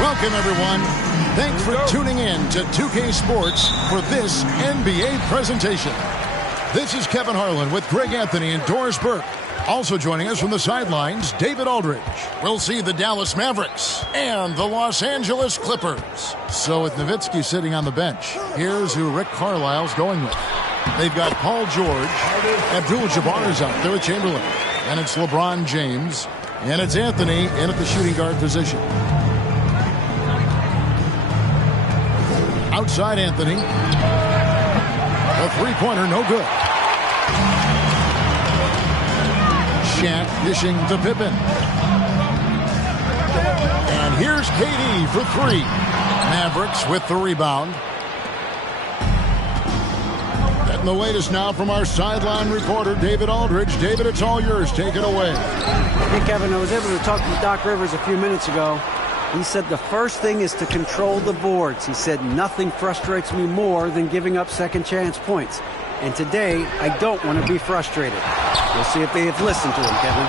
Welcome, everyone. Thanks for tuning in to 2K Sports for this NBA presentation. This is Kevin Harlan with Greg Anthony and Doris Burke. Also joining us from the sidelines, David Aldridge. We'll see the Dallas Mavericks and the Los Angeles Clippers. So with Nowitzki sitting on the bench, here's who Rick Carlisle's going with. They've got Paul George. Abdul-Jabbar is out there with Chamberlain. And it's LeBron James. And it's Anthony in at the shooting guard position. Outside Anthony. A three-pointer, no good. Shaq dishing to Pippen. And here's KD for three. Mavericks with the rebound. Getting the latest now from our sideline reporter, David Aldridge. David, it's all yours. Take it away. Hey, Kevin, I was able to talk to Doc Rivers a few minutes ago. He said the first thing is to control the boards. He said nothing frustrates me more than giving up second chance points. And today, I don't want to be frustrated. We'll see if they have listened to him, Kevin.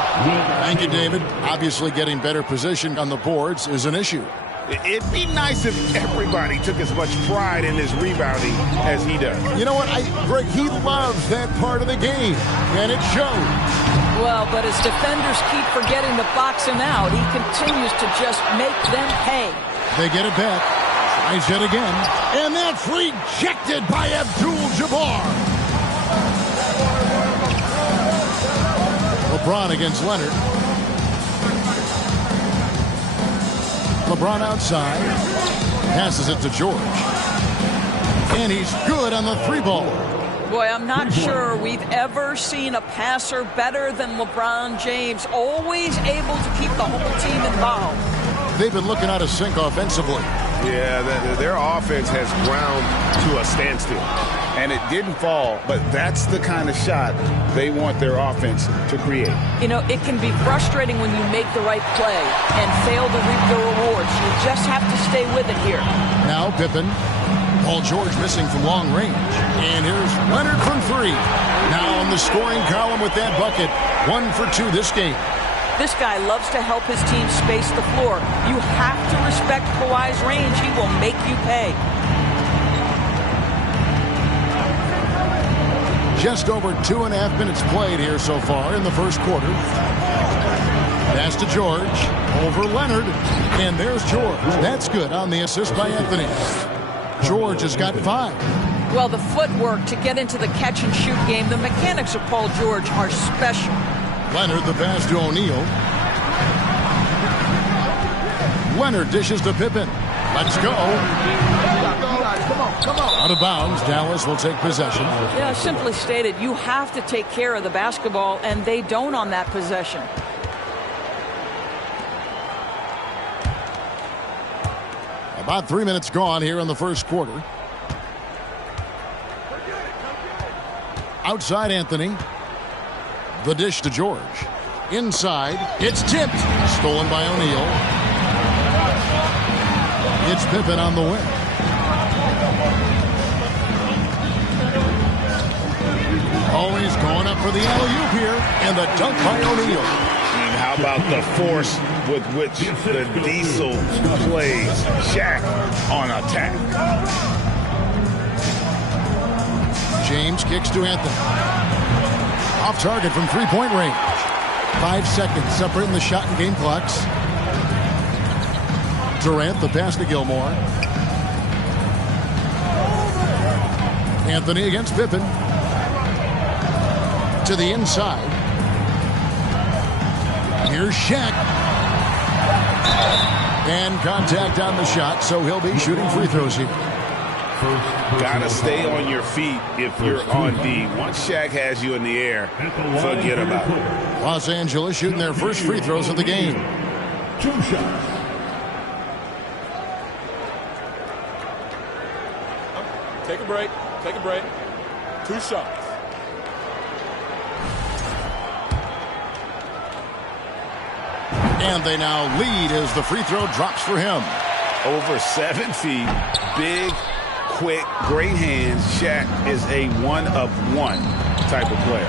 Thank you, David. Obviously, getting better position on the boards is an issue. It'd be nice if everybody took as much pride in his rebounding as he does. You know what, Greg, he loves that part of the game, and it shows. Well, but as defenders keep forgetting to box him out, he continues to just make them pay. They get it back. Tries it again. And that's rejected by Abdul-Jabbar. LeBron against Leonard. LeBron outside. Passes it to George. And he's good on the three ball. Boy, I'm not sure we've ever seen a passer better than LeBron James. Always able to keep the whole team involved. They've been looking out of sync offensively. Yeah, their offense has ground to a standstill. And it didn't fall, but that's the kind of shot they want their offense to create. You know, it can be frustrating when you make the right play and fail to reap the rewards. You just have to stay with it here. Now Pippen. Paul George missing from long range. And here's Leonard from three. Now in the scoring column with that bucket. 1 for 2 this game. This guy loves to help his team space the floor. You have to respect Kawhi's range. He will make you pay. Just over 2.5 minutes played here so far in the first quarter. Pass to George. Over Leonard. And there's George. That's good on the assist by Anthony. George has got 5. Well, the footwork to get into the catch-and-shoot game, the mechanics of Paul George are special. Leonard the pass to O'Neal. Leonard dishes to Pippen. Let's go. Come on. Out of bounds. Dallas will take possession. Yeah, simply stated, you have to take care of the basketball, and they don't on that possession. About 3 minutes gone here in the first quarter. Outside Anthony. The dish to George. Inside. It's tipped. Stolen by O'Neal. It's Pippen on the wing. Always going up for the alley-oop here. And the dunk by O'Neal. And how about the force with which the Diesel plays Shaq on attack? James kicks to Anthony. Off target from three-point range. 5 seconds separating the shot and game clocks. Durant, the pass to Gilmore. Anthony against Pippen. To the inside. Here's Shaq. And contact on the shot, so he'll be shooting free throws here. Gotta stay on your feet if you're on D. Once Shaq has you in the air, forget about it. Los Angeles shooting their first free throws of the game. 2 shots. Take a break. 2 shots. And they now lead as the free throw drops for him. Over 7 feet, big, quick, great hands. Shaq is a one-of-one type of player.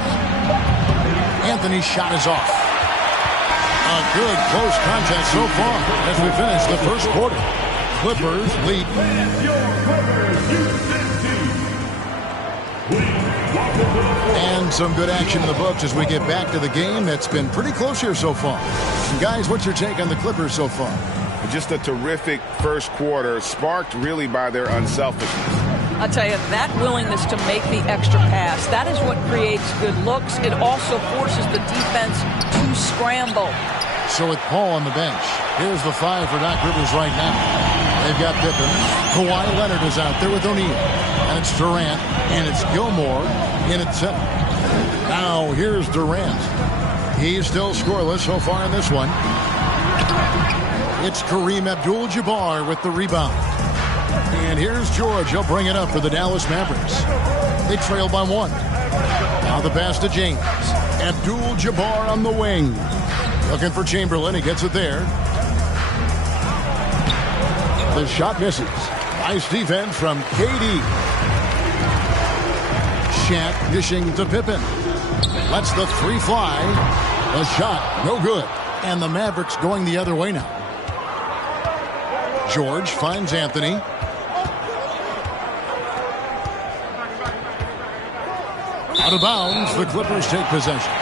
Anthony's shot is off. A good close contest so far as we finish the first quarter. Clippers lead. And some good action in the books as we get back to the game that's been pretty close here so far. And guys, what's your take on the Clippers so far? Just a terrific first quarter, sparked really by their unselfishness. I'll tell you, that willingness to make the extra pass, that is what creates good looks. It also forces the defense to scramble. So with Paul on the bench, here's the 5 for Doc Rivers right now. They've got Pippen. Kawhi Leonard is out there with O'Neal. And it's Durant. And it's Gilmore in at center. Now here's Durant. He's still scoreless so far in this one. It's Kareem Abdul-Jabbar with the rebound. And here's George. He'll bring it up for the Dallas Mavericks. They trail by 1. Now the pass to James. Abdul-Jabbar on the wing. Looking for Chamberlain. He gets it there. The shot misses. Nice defense from KD. Shaq dishing to Pippen. Lets the three fly. The shot, no good. And the Mavericks going the other way now. George finds Anthony. Out of bounds, the Clippers take possession.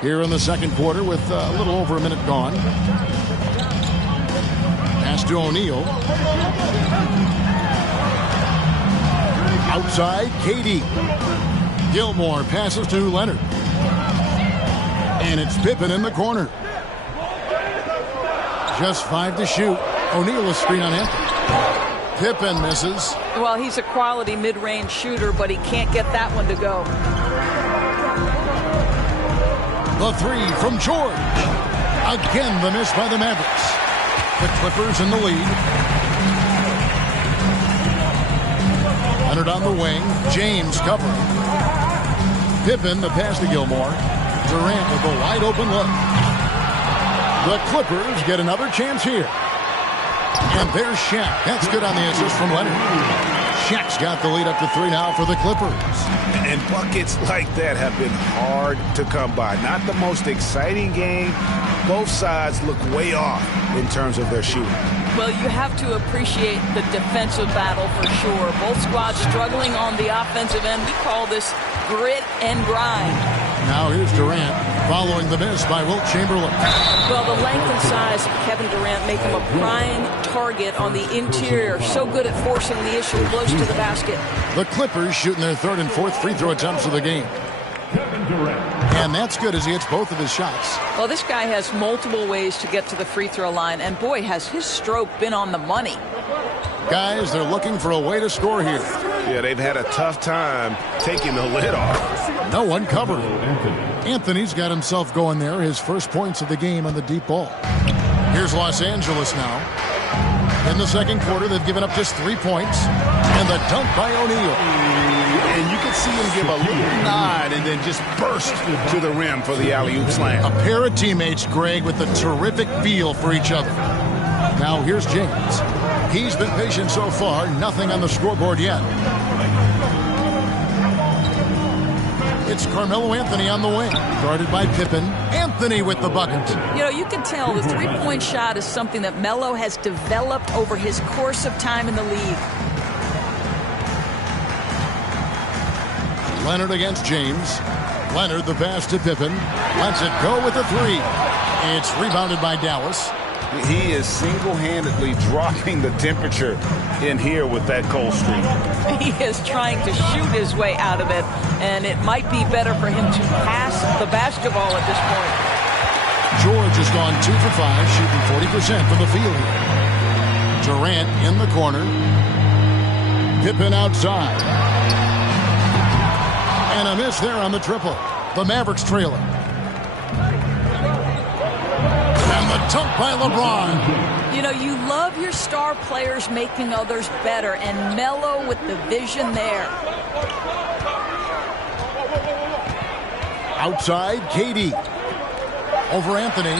Here in the second quarter with a little over a minute gone. Pass to O'Neal. Outside, KD. Gilmore passes to Leonard. And it's Pippen in the corner. Just 5 to shoot. O'Neal a screen on Anthony. Pippen misses. Well, he's a quality mid-range shooter, but he can't get that one to go. The three from George. Again, the miss by the Mavericks. The Clippers in the lead. Leonard on the wing. James covering. Pippen, the pass to Gilmore. Durant with a wide open look. The Clippers get another chance here. And there's Shaq. That's good on the assist from Leonard. Shaq's got the lead up to 3 now for the Clippers. And buckets like that have been hard to come by. Not the most exciting game. Both sides look way off in terms of their shooting. Well, you have to appreciate the defensive battle for sure. Both squads struggling on the offensive end. We call this grit and grind. Now here's Durant following the miss by Wilt Chamberlain. Well, the length and size of Kevin Durant make him a prime target on the interior. So good at forcing the issue close to the basket. The Clippers shooting their third and fourth free throw attempts of the game. And that's good as he hits both of his shots. Well, this guy has multiple ways to get to the free throw line. And boy, has his stroke been on the money. Guys, they're looking for a way to score here. Yeah, they've had a tough time taking the lid off. No one covered. Anthony's got himself going there. His first points of the game on the deep ball. Here's Los Angeles now. In the second quarter, they've given up just 3 points. And the dunk by O'Neal. And you can see him give a little nod and then just burst to the rim for the alley-oop slam. A pair of teammates, Greg, with a terrific feel for each other. Now here's James. He's been patient so far. Nothing on the scoreboard yet. It's Carmelo Anthony on the wing. Guarded by Pippen. Anthony with the bucket. You know, you can tell the three-point shot is something that Melo has developed over his course of time in the league. Leonard against James. Leonard the pass to Pippen. Lets it go with the three. It's rebounded by Dallas. He is single-handedly dropping the temperature in here with that cold streak. He is trying to shoot his way out of it, and it might be better for him to pass the basketball at this point. George has gone 2 for 5, shooting 40% from the field here. Durant in the corner. Pippen outside. And a miss there on the triple. The Mavericks trailing. And the dunk by LeBron. You know, you love your star players making others better, and Melo with the vision there. Outside, KD. Over Anthony.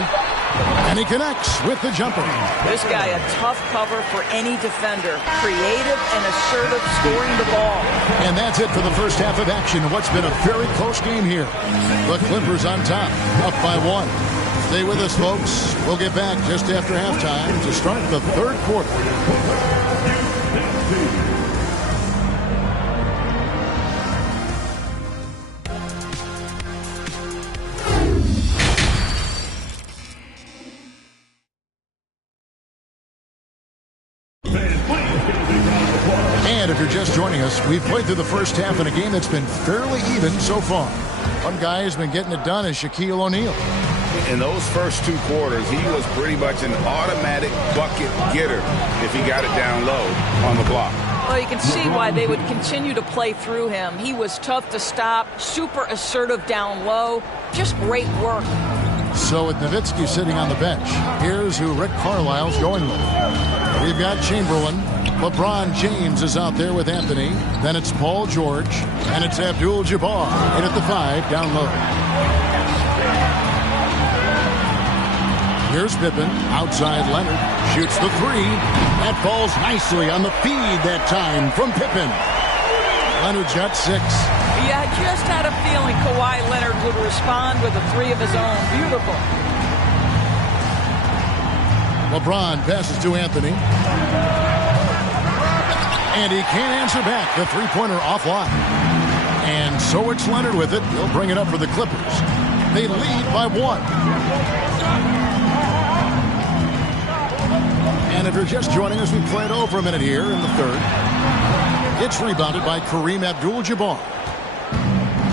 And he connects with the jumper. This guy, a tough cover for any defender. Creative and assertive scoring the ball. And that's it for the first half of action. What's been a very close game here. The Clippers on top, up by 1. Stay with us, folks. We'll get back just after halftime to start the third quarter. And if you're just joining us, we've played through the first half in a game that's been fairly even so far. One guy has been getting it done is Shaquille O'Neal. In those first 2 quarters, he was pretty much an automatic bucket getter if he got it down low on the block. Well, you can see why they would continue to play through him. He was tough to stop, super assertive down low, just great work. So with Nowitzki sitting on the bench, here's who Rick Carlisle's going with. We've got Chamberlain. LeBron James is out there with Anthony. Then it's Paul George. And it's Abdul-Jabbar in at the 5 down low. Here's Pippen, outside Leonard, shoots the three. That falls nicely on the feed that time from Pippen. Leonard's got 6. Yeah, I just had a feeling Kawhi Leonard would respond with a 3 of his own. Beautiful. LeBron passes to Anthony. And he can't answer back. The three-pointer offline. And so it's Leonard with it. He'll bring it up for the Clippers. They lead by 1. And if you're just joining us, we played over a minute here in the third. It's rebounded by Kareem Abdul-Jabbar.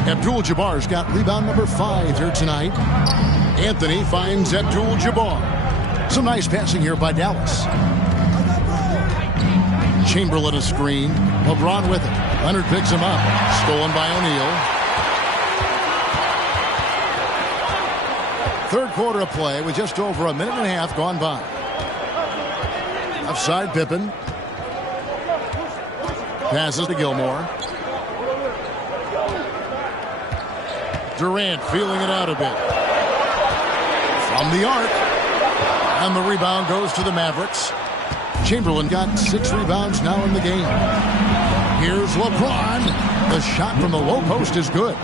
Abdul-Jabbar's got rebound number 5 here tonight. Anthony finds Abdul-Jabbar. Some nice passing here by Dallas. Chamberlain a screen. LeBron with it. Leonard picks him up. Stolen by O'Neal. Third quarter of play with just over a minute and a half gone by. Offside Pippen. Passes to Gilmore. Durant feeling it out a bit. From the arc. And the rebound goes to the Mavericks. Chamberlain got 6 rebounds now in the game. Here's LeBron. The shot from the low post is good.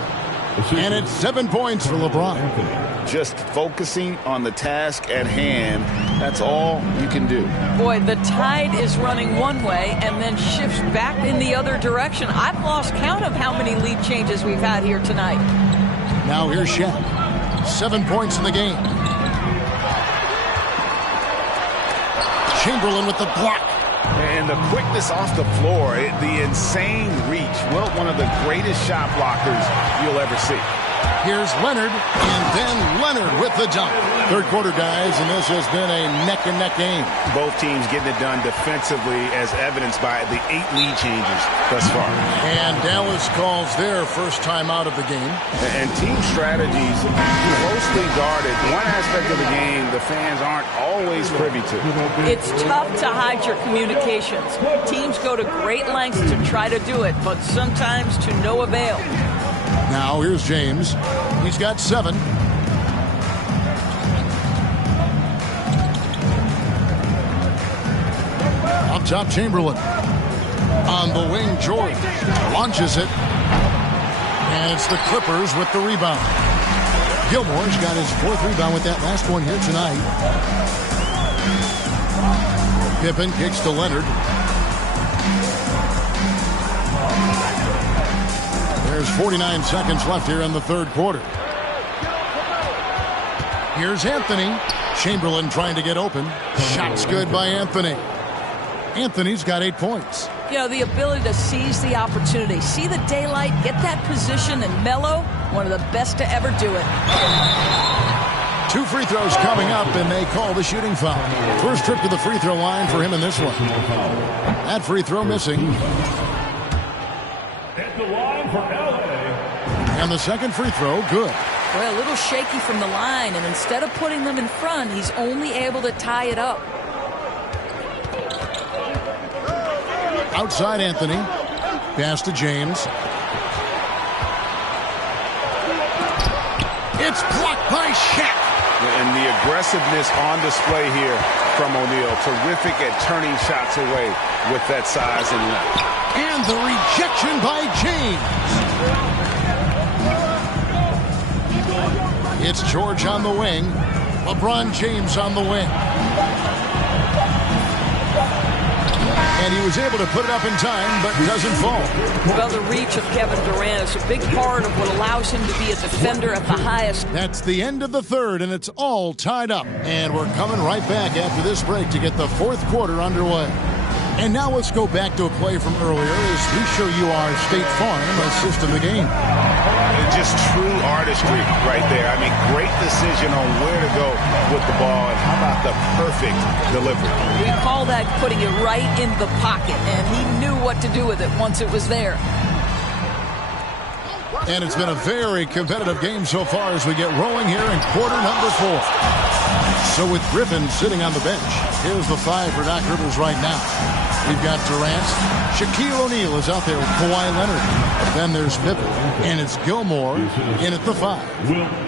And it's 7 points for LeBron. Just focusing on the task at hand, that's all you can do. Boy, the tide is running one way and then shifts back in the other direction. I've lost count of how many lead changes we've had here tonight. Now here's Shaq. 7 points in the game. Chamberlain with the block. And the quickness off the floor, the insane reach. Well, one of the greatest shot blockers you'll ever see. Here's Leonard, and then Leonard with the dunk. Third quarter, guys, and this has been a neck-and-neck game. Both teams getting it done defensively, as evidenced by the 8 lead changes thus far. And Dallas calls their first time out of the game. And team strategies closely guarded. One aspect of the game the fans aren't always privy to. It's tough to hide your communications. Teams go to great lengths to try to do it, but sometimes to no avail. Now here's James. He's got 7. Up top, Chamberlain. On the wing, George launches it. And it's the Clippers with the rebound. Gilmore's got his 4th rebound with that last one here tonight. Pippen kicks to Leonard. There's 49 seconds left here in the third quarter. Here's Anthony. Chamberlain trying to get open. Shot's good by Anthony. Anthony's got 8 points. You know, the ability to seize the opportunity, see the daylight, get that position, and mellow, one of the best to ever do it. 2 free throws coming up, and they call the shooting foul. First trip to the free throw line for him in this one. That free throw missing. At the line for LA. And the second free throw, good. Well, a little shaky from the line, and instead of putting them in front, he's only able to tie it up. Outside Anthony. Pass to James. It's blocked by Shaq. And the aggressiveness on display here from O'Neal. Terrific at turning shots away with that size and length. And the rejection by James. It's George on the wing. LeBron James on the wing. And he was able to put it up in time, but doesn't fall. Well, the reach of Kevin Durant is a big part of what allows him to be a defender at the highest. That's the end of the third, and it's all tied up. And we're coming right back after this break to get the fourth quarter underway. And now let's go back to a play from earlier as we show you our State Farm assist of the game. Just true artistry right there. I mean, great decision on where to go with the ball, and how about the perfect delivery? We call that putting it right in the pocket, and he knew what to do with it once it was there. And it's been a very competitive game so far as we get rolling here in quarter number 4. So with Griffin sitting on the bench, here's the 5 for Doc Rivers right now. We've got Durant. Shaquille O'Neal is out there with Kawhi Leonard. Then there's Pippen. And it's Gilmore in at the 5.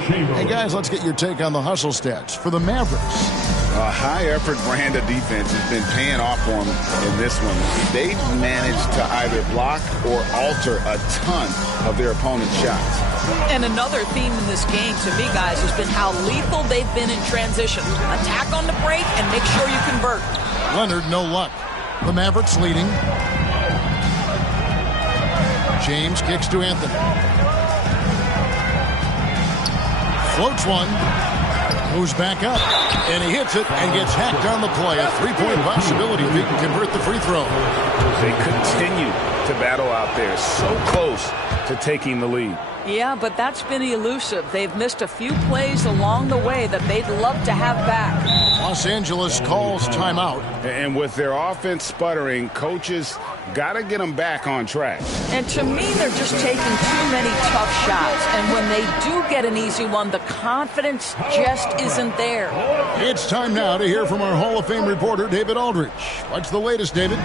Hey, guys, let's get your take on the hustle stats for the Mavericks. A high-effort brand of defense has been paying off for them in this one. They've managed to either block or alter a ton of their opponent's shots. And another theme in this game, to me, guys, has been how lethal they've been in transition. Attack on the break and make sure you convert. Leonard, no luck. The Mavericks leading. James kicks to Anthony. Floats one. Moves back up. And he hits it and gets hacked on the play. A three-point possibility if he can convert the free throw. They continue to battle out there. So close to taking the lead. Yeah, but that's been elusive. They've missed a few plays along the way that they'd love to have back. Los Angeles calls timeout. And with their offense sputtering, coaches got to get them back on track. And to me, they're just taking too many tough shots. And when they do get an easy one, the confidence just isn't there. It's time now to hear from our Hall of Fame reporter, David Aldridge. What's the latest, David?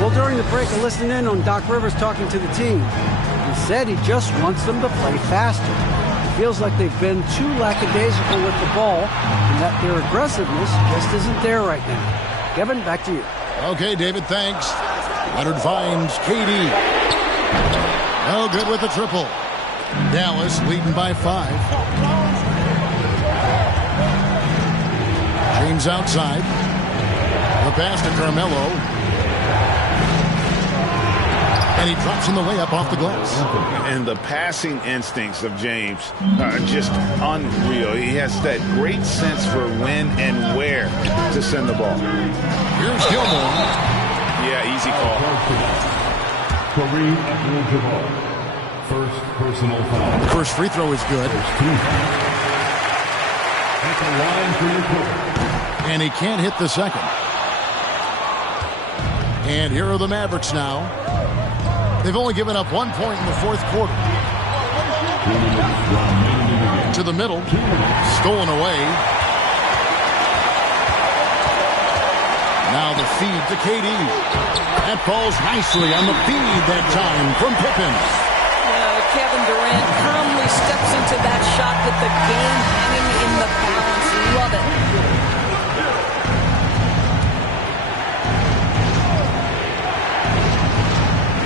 Well, during the break, I listened in on Doc Rivers talking to the team. He said he just wants them to play faster. It feels like they've been too lackadaisical with the ball and that their aggressiveness just isn't there right now. Kevin, back to you. Okay, David, thanks. Leonard finds KD. Oh, good with the triple. Dallas leading by 5. James outside. The pass to Carmelo. And he drops in the layup off the glass. And the passing instincts of James are just unreal. He has that great sense for when and where to send the ball. Here's Gilmore. Yeah, easy call. Kareem Abdul-Jabbar. First personal foul. First free throw is good. At the line for your quarter. And he can't hit the second. And here are the Mavericks now. They've only given up 1 point in the fourth quarter. To the middle. Stolen away. Now the feed to KD. That falls nicely on the feed that time from Pippen. Kevin Durant calmly steps into that shot with the game hanging in the balance. Love it.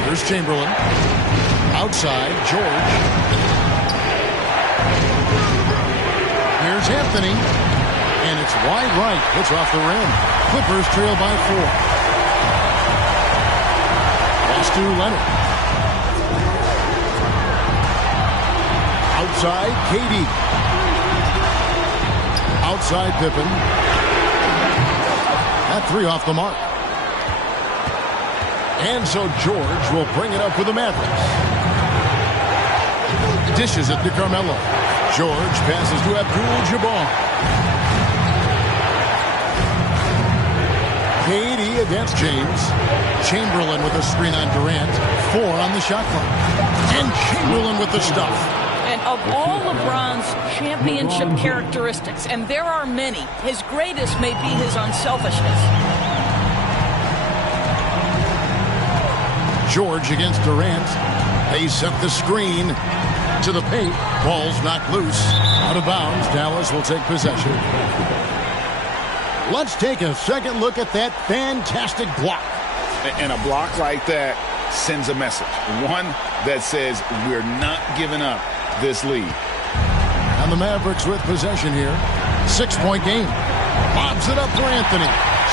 Here's Chamberlain. Outside, George. Here's Anthony. And it's wide right. Hits off the rim. Clippers trail by 4. Pass to Leonard. Outside, KD. Outside, Pippen. That 3 off the mark. And so George will bring it up for the Mavericks. Dishes it to Carmelo. George passes to Abdul-Jabbar. KD against James. Chamberlain with a screen on Durant. 4 on the shot clock. And Chamberlain with the stuff. And of all LeBron's championship characteristics, and there are many, his greatest may be his unselfishness. George against Durant. They set the screen to the paint. Ball's knocked loose. Out of bounds. Dallas will take possession. Let's take a second look at that fantastic block. And a block like that sends a message. One that says we're not giving up this lead. And the Mavericks with possession here. 6-point game. Bobs it up for Anthony.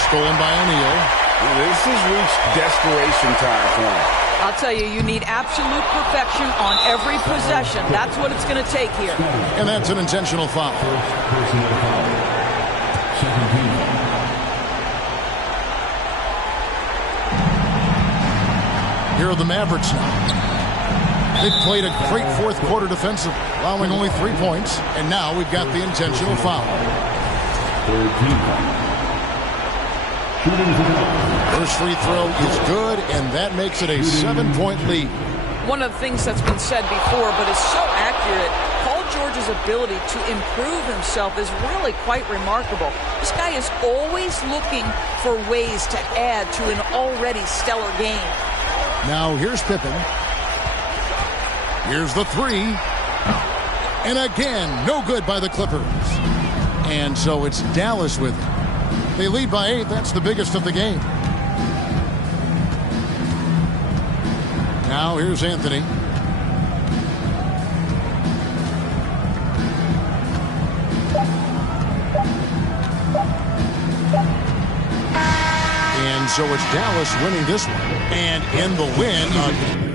Stolen by O'Neal. This has reached desperation time for him. I'll tell you, you need absolute perfection on every possession. That's what it's going to take here. And that's an intentional foul. Personal foul. 17. Here are the Mavericks now. They've played a great fourth quarter defensively, allowing only 3 points. And now we've got the intentional foul. 13. First free throw is good, and that makes it a 7-point lead. One of the things that's been said before, but is so accurate, Paul George's ability to improve himself is really quite remarkable. This guy is always looking for ways to add to an already stellar game. Now here's Pippen. Here's the 3. And again, no good by the Clippers. And so it's Dallas with it. They lead by 8. That's the biggest of the game. Now here's Anthony. And so it's Dallas winning this one. And in the win,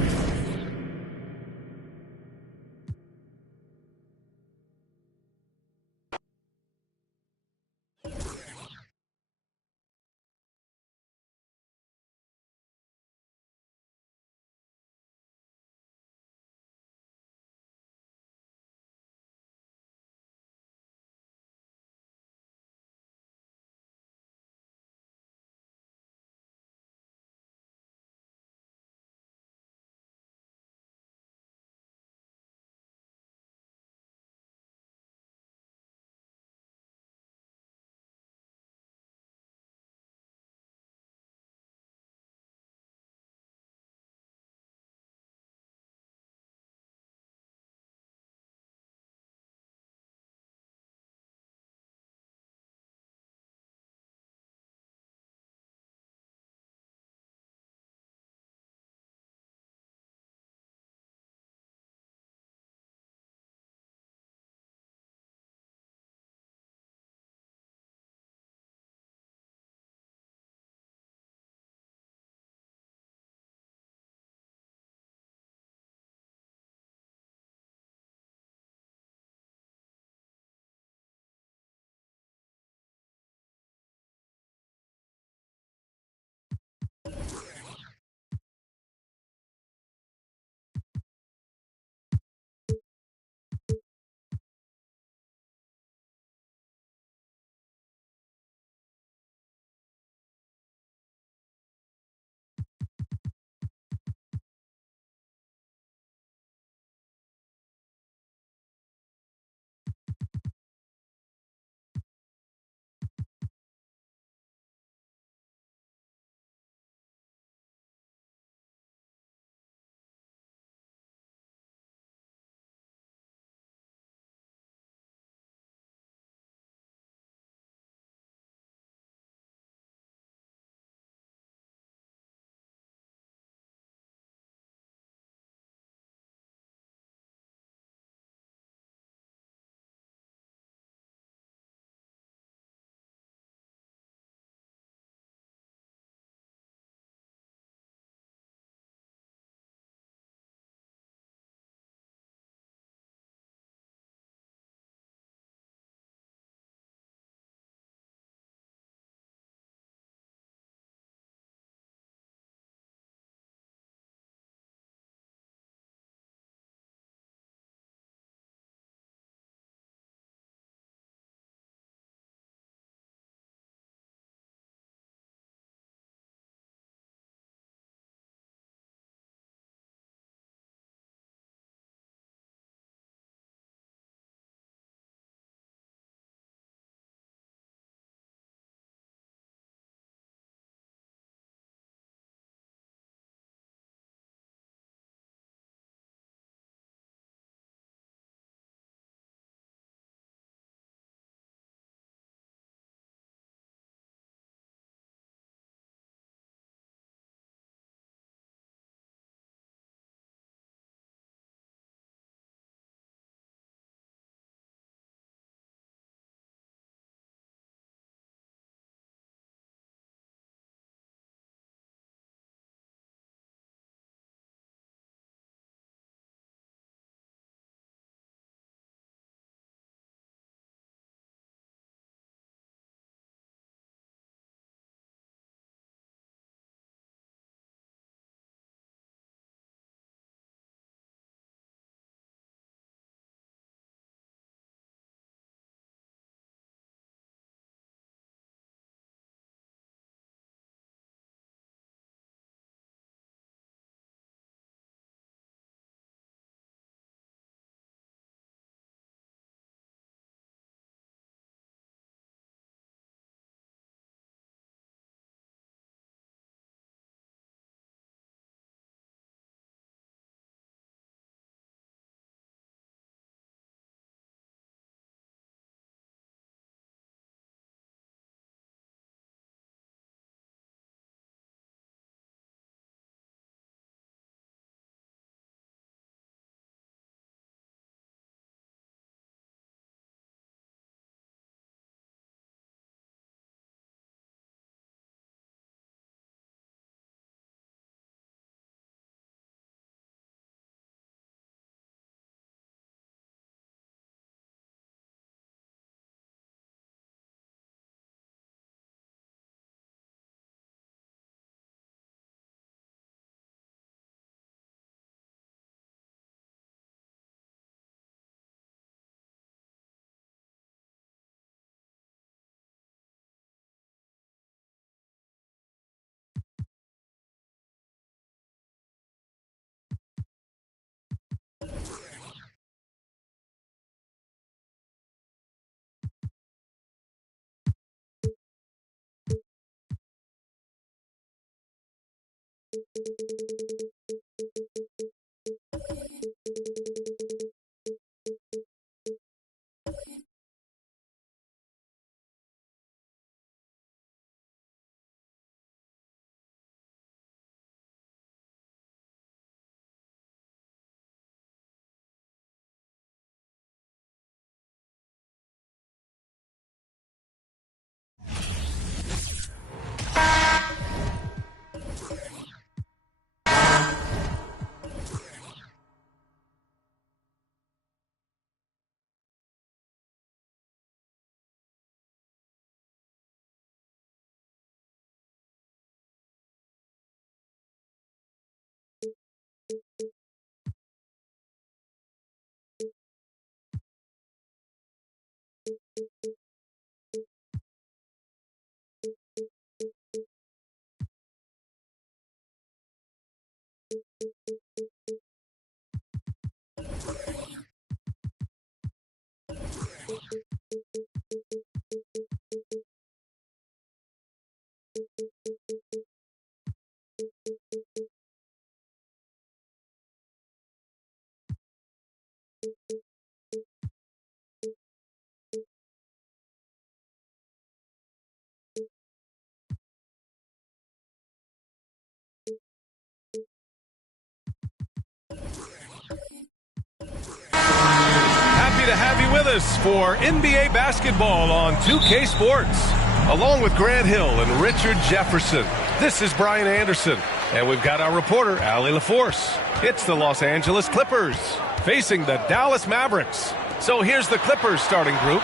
Happy to have you with us for NBA basketball on 2K Sports. Along with Grant Hill and Richard Jefferson, this is Brian Anderson. And we've got our reporter, Allie LaForce. It's the Los Angeles Clippers facing the Dallas Mavericks. So here's the Clippers starting group.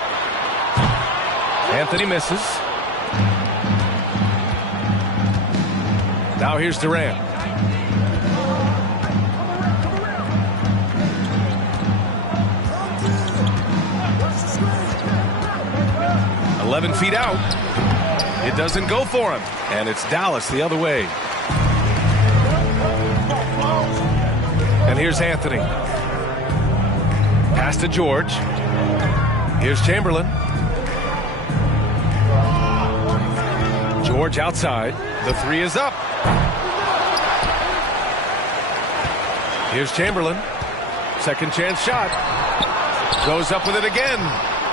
Anthony misses. Now here's Durant. "11 feet out. It doesn't go for him. And it's Dallas the other way. And here's Anthony. Pass to George. Here's Chamberlain. George outside. The three is up. Here's Chamberlain. Second chance shot. Goes up with it again.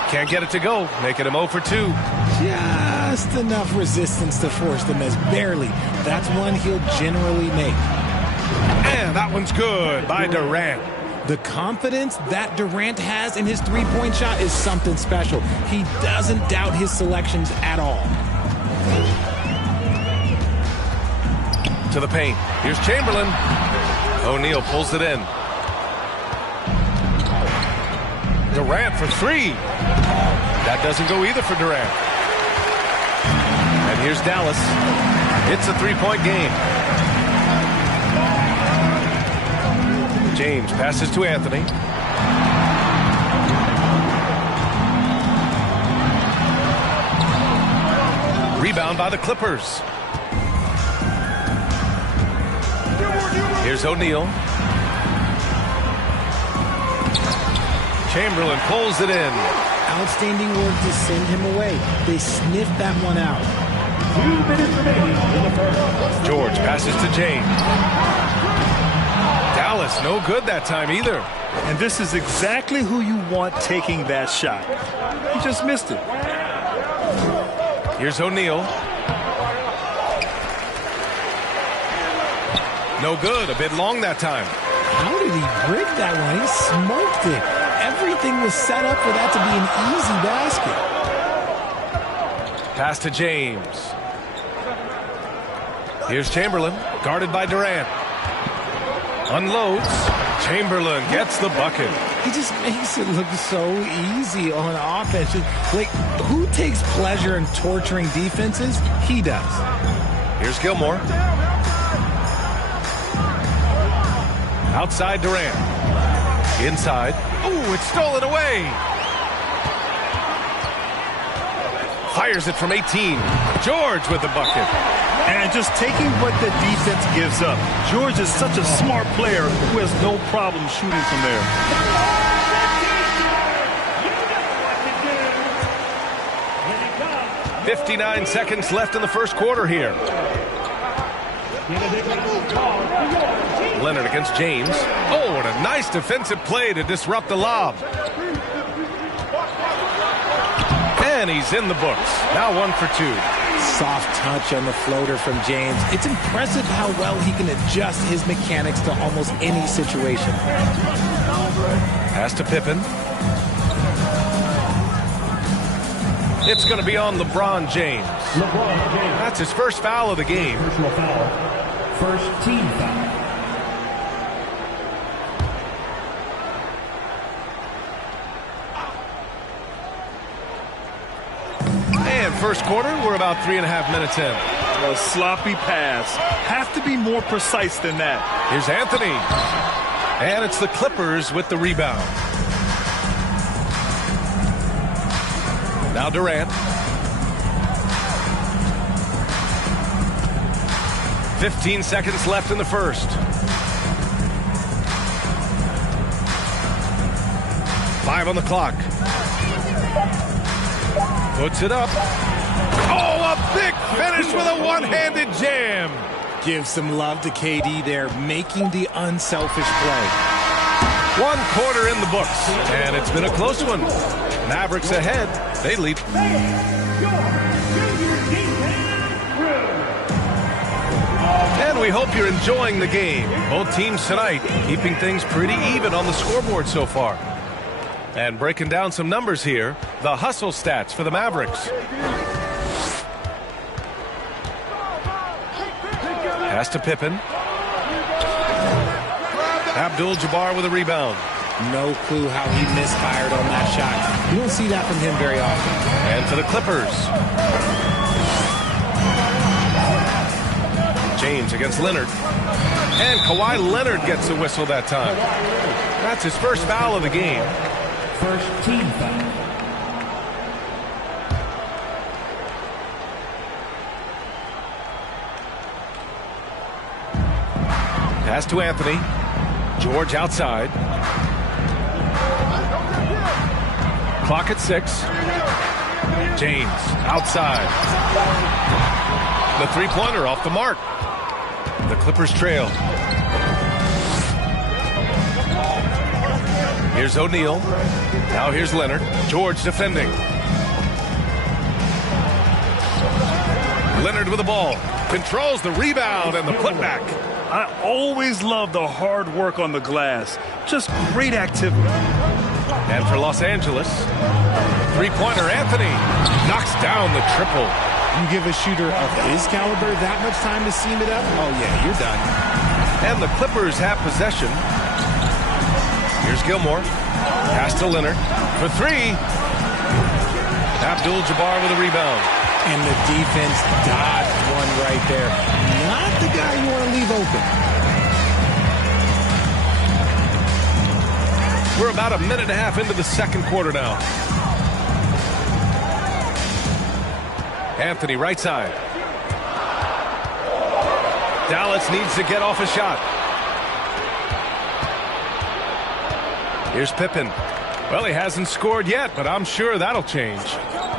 Can't get it to go, making him 0 for 2. Just enough resistance to force the miss. Barely. That's one he'll generally make. And that one's good by Durant. The confidence that Durant has in his three-point shot is something special. He doesn't doubt his selections at all. To the paint. Here's Chamberlain. O'Neal pulls it in. Durant for three. That doesn't go either for Durant. And here's Dallas. It's a three-point game. James passes to Anthony. Rebound by the Clippers. Here's O'Neal. Chamberlain pulls it in. Outstanding work to send him away. They sniffed that one out. 2 minutes remaining in the first. George passes to James. Dallas no good that time either. And this is exactly who you want taking that shot. He just missed it. Here's O'Neal. No good. A bit long that time. How did he break that one? He smoked it. Everything was set up for that to be an easy basket. Pass to James. Here's Chamberlain, guarded by Durant. Unloads. Chamberlain gets the bucket. He just makes it look so easy on offense. Like, who takes pleasure in torturing defenses? He does. Here's Gilmore. Outside Durant. Inside. Oh, it's stolen away. Fires it from 18. George with the bucket. And just taking what the defense gives up. George is such a smart player who has no problem shooting from there. .59 seconds left in the first quarter here. Leonard against James. Oh, what a nice defensive play to disrupt the lob. And he's in the books. Now 1 for 2. Soft touch on the floater from James. It's impressive how well he can adjust his mechanics to almost any situation. Pass to Pippen. It's going to be on LeBron James. That's his first foul of the game. Personal foul. First team foul. And first quarter, we're about 3.5 minutes in. a sloppy pass. Have to be more precise than that. Here's Anthony. And it's the Clippers with the rebound. Now Durant. 15 seconds left in the first. 5 on the clock. Puts it up. Oh, a big finish with a one-handed jam. Give some love to KD there, making the unselfish play. 1 quarter in the books, and it's been a close one. Mavericks ahead. They lead. And we hope you're enjoying the game. Both teams tonight keeping things pretty even on the scoreboard so far. And breaking down some numbers here, the hustle stats for the Mavericks. Pass to Pippen. Abdul-Jabbar with a rebound. No clue how he misfired on that shot. You don't see that from him very often. And for the Clippers. James against Leonard. And Kawhi Leonard gets the whistle that time. That's his first foul of the game. First team foul. Pass to Anthony. George outside. Clock at 6. James outside. The three-pointer off the mark. The Clippers trail. Here's O'Neal. Now here's Leonard. George defending. Leonard with the ball. Controls the rebound and the putback. I always love the hard work on the glass. Just great activity. And for Los Angeles, three-pointer Anthony knocks down the triple. You give a shooter of his caliber that much time to seam it up? Oh, yeah, you're done. And the Clippers have possession. Here's Gilmore. Pass to Leonard for 3. Abdul-Jabbar with a rebound. And the defense dodged one right there. Not the guy you want to leave open. We're about a minute and a half into the second quarter now. Anthony right side. Dallas needs to get off a shot. Here's Pippen. Well, he hasn't scored yet, but I'm sure that'll change.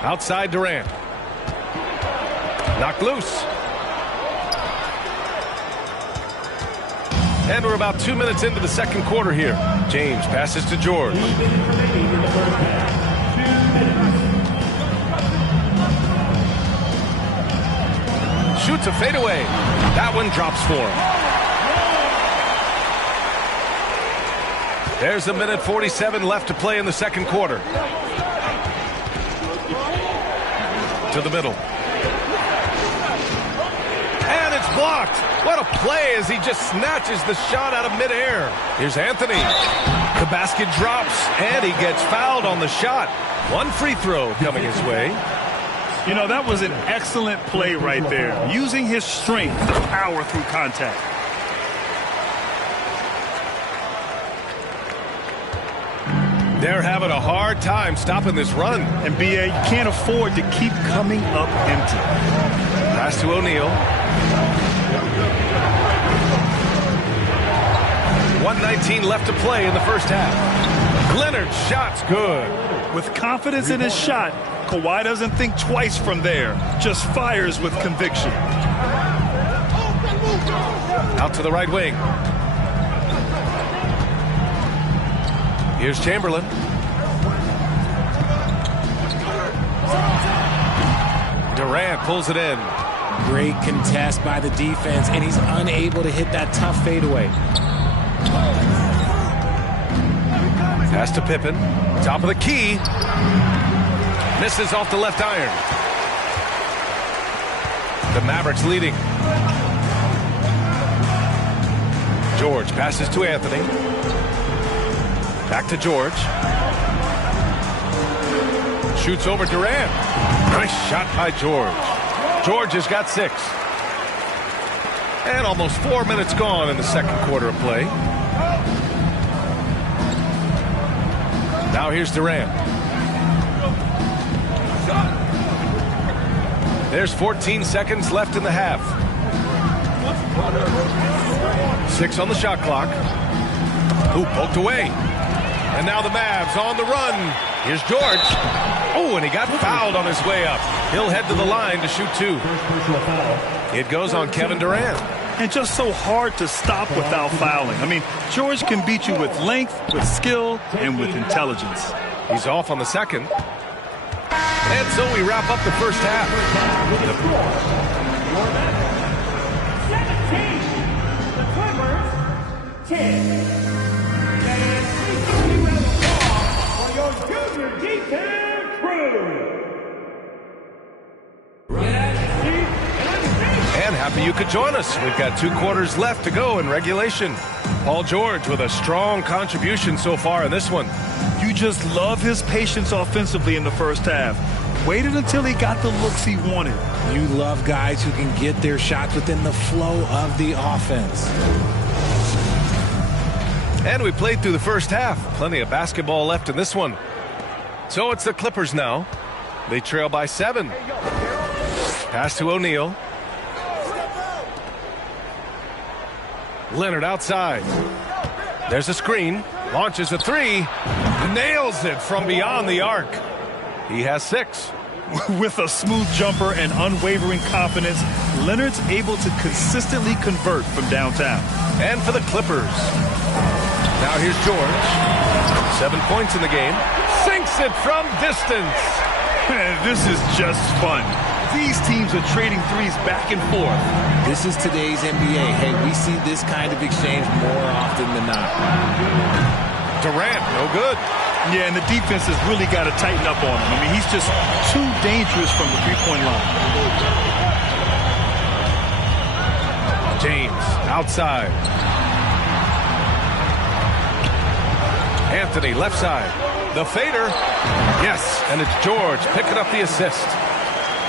Outside Durant. Knocked loose. And we're about 2 minutes into the second quarter here. James passes to George. Shoots a fadeaway. That one drops for him. There's a minute 47 left to play in the second quarter. To the middle. And it's blocked. What a play as he just snatches the shot out of midair. Here's Anthony. The basket drops, and he gets fouled on the shot. One free throw coming his way. You know, that was an excellent play right there. Using his strength to power through contact. They're having a hard time stopping this run. And B.A. can't afford to keep coming up empty. Pass to O'Neal. 1:19 left to play in the first half. Leonard's shot's good. With confidence in his shot, Kawhi doesn't think twice from there. Just fires with conviction. Out to the right wing. Here's Chamberlain. Durant pulls it in. Great contest by the defense, and he's unable to hit that tough fadeaway. Pass to Pippen. Top of the key. Misses off the left iron. The Mavericks leading. George passes to Anthony. Back to George. Shoots over Durant. Nice shot by George. George has got 6. And almost 4 minutes gone in the second quarter of play. Now here's Durant. There's 14 seconds left in the half. 6 on the shot clock. Ooh, poked away. And now the Mavs on the run. Here's George. Oh, and he got fouled on his way up. He'll head to the line to shoot 2. It goes on Kevin Durant. And just so hard to stop without fouling. I mean, George can beat you with length, with skill, and with intelligence. He's off on the second. And so we wrap up the first half. 10. For your junior detail crew. And happy you could join us. We've got 2 quarters left to go in regulation. Paul George with a strong contribution so far in this one. You just love his patience offensively in the first half. Waited until he got the looks he wanted. You love guys who can get their shots within the flow of the offense. And we played through the first half. Plenty of basketball left in this one. So it's the Clippers now. They trail by 7. Pass to O'Neal. Leonard outside. There's a screen. Launches a 3. Nails it from beyond the arc. He has 6. With a smooth jumper and unwavering confidence, Leonard's able to consistently convert from downtown. And for the Clippers. Now here's George. 7 points in the game. Sinks it from distance. This is just fun. These teams are trading threes back and forth. This is today's NBA. Hey, we see this kind of exchange more often than not. Durant, no good. Yeah, and the defense has really got to tighten up on him. I mean, he's just too dangerous from the three-point line. James, outside. Anthony, left side. The fader. Yes, and it's George picking up the assist.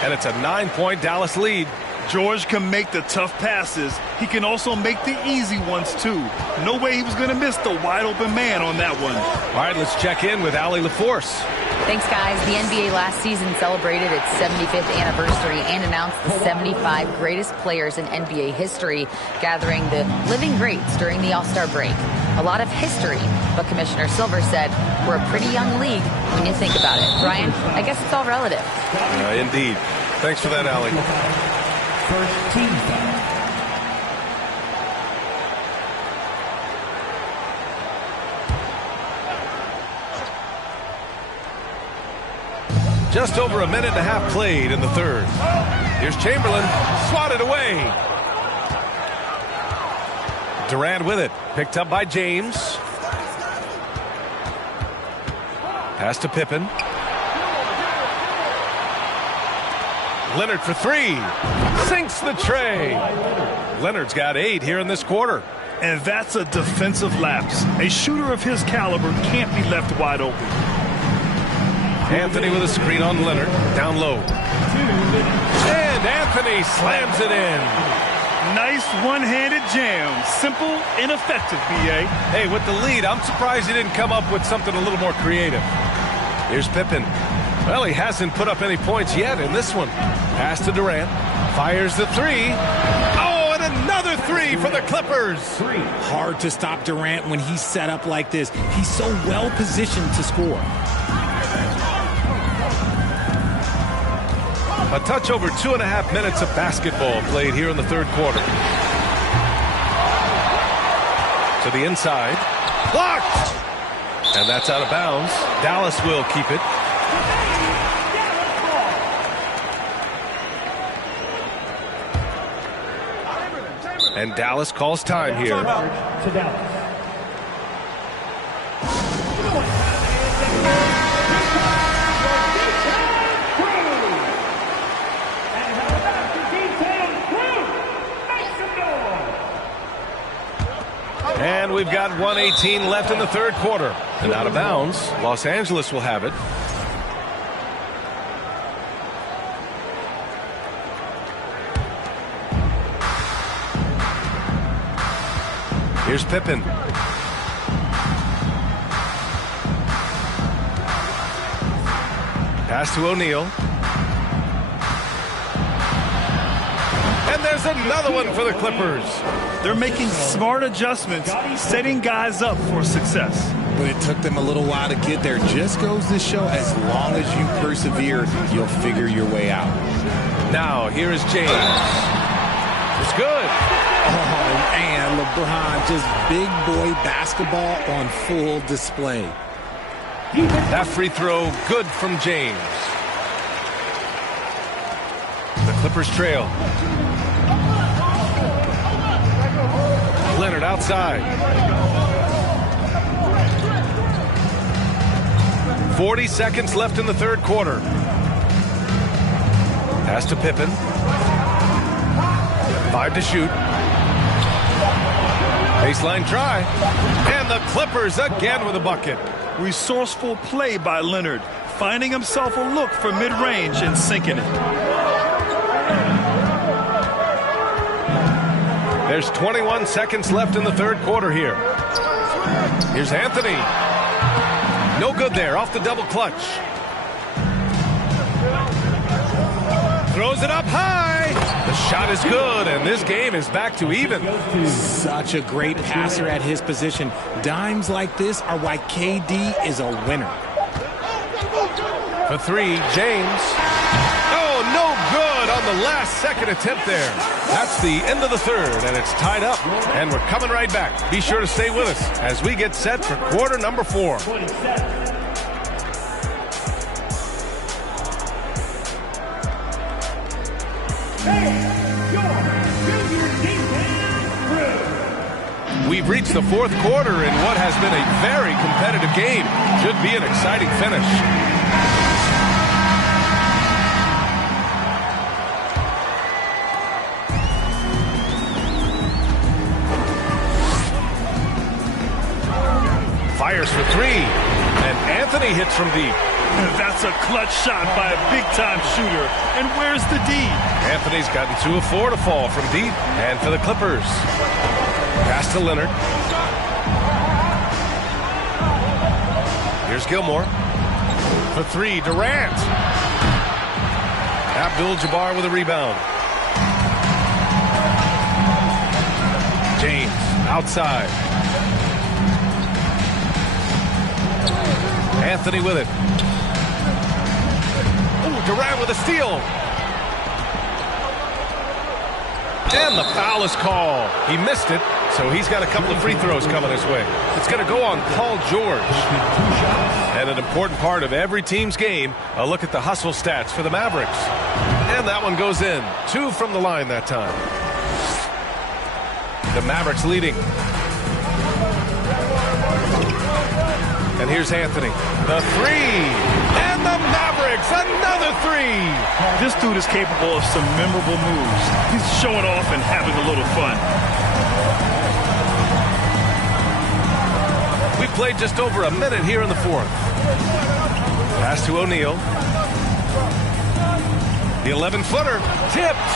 And it's a 9-point Dallas lead. George can make the tough passes. He can also make the easy ones, too. No way he was going to miss the wide-open man on that one. All right, let's check in with Allie LaForce. Thanks, guys. The NBA last season celebrated its 75th anniversary and announced the 75 greatest players in NBA history, gathering the living greats during the All-Star break. A lot of history, but Commissioner Silver said we're a pretty young league when you think about it. Brian, I guess it's all relative. Indeed. Thanks for that, Allie. First team foul. Just over a minute and a half played in the third. Here's Chamberlain, swatted away. Durant with it, picked up by James. Pass to Pippen. Leonard for 3. Sinks the tray. Leonard's got 8 here in this quarter. And that's a defensive lapse. A shooter of his caliber can't be left wide open. Anthony with a screen on Leonard. Down low. And Anthony slams it in. Nice one-handed jam. Simple and effective, B.A. Hey, with the lead, I'm surprised he didn't come up with something a little more creative. Here's Pippen. Well, he hasn't put up any points yet in this one. Pass to Durant. Fires the 3. Oh, and another 3 for the Clippers. Hard to stop Durant when he's set up like this. He's so well positioned to score. A touch over 2.5 minutes of basketball played here in the third quarter. To the inside. Blocked! And that's out of bounds. Dallas will keep it. And Dallas calls time here. To Dallas. And we've got 1:18 left in the third quarter. And out of bounds, Los Angeles will have it. Here's Pippen. Pass to O'Neal. And there's another one for the Clippers. They're making smart adjustments, setting guys up for success. But it took them a little while to get there. Just goes to show, as long as you persevere, you'll figure your way out. Now, here is James. It's good. Oh, and LeBron, just big boy basketball on full display. That free throw, good from James. The Clippers trail. Leonard outside. 40 seconds left in the third quarter. Pass to Pippen. 5 to shoot. Baseline try. And the Clippers again with a bucket. Resourceful play by Leonard, finding himself a look for mid-range and sinking it. There's 21 seconds left in the third quarter here. Here's Anthony. No good there, off the double clutch. Throws it up high. The shot is good, and this game is back to even. Such a great passer at his position. Dimes like this are why KD is a winner. For three, James. Oh, no good on the last second attempt there. That's the end of the third, and it's tied up. And we're coming right back. Be sure to stay with us as we get set for quarter number 4. We've reached the fourth quarter in what has been a very competitive game. Should be an exciting finish. Fires for three, and Anthony hits from deep. That's a clutch shot by a big-time shooter. And where's the D? Anthony's gotten 2 of 4 to fall from deep. And for the Clippers, pass to Leonard. Here's Gilmore. For three, Durant. Abdul-Jabbar with a rebound. James outside. Anthony with it. Ooh, Durant with a steal. And the foul is called. He missed it, so he's got a couple of free throws coming his way. It's going to go on Paul George. And an important part of every team's game, a look at the hustle stats for the Mavericks. And that one goes in. 2 from the line that time. The Mavericks leading. And here's Anthony. The three. And the Mavericks, another three. This dude is capable of some memorable moves. He's showing off and having a little fun. We've played just over a minute here in the fourth. Pass to O'Neal. The 11-footer tipped.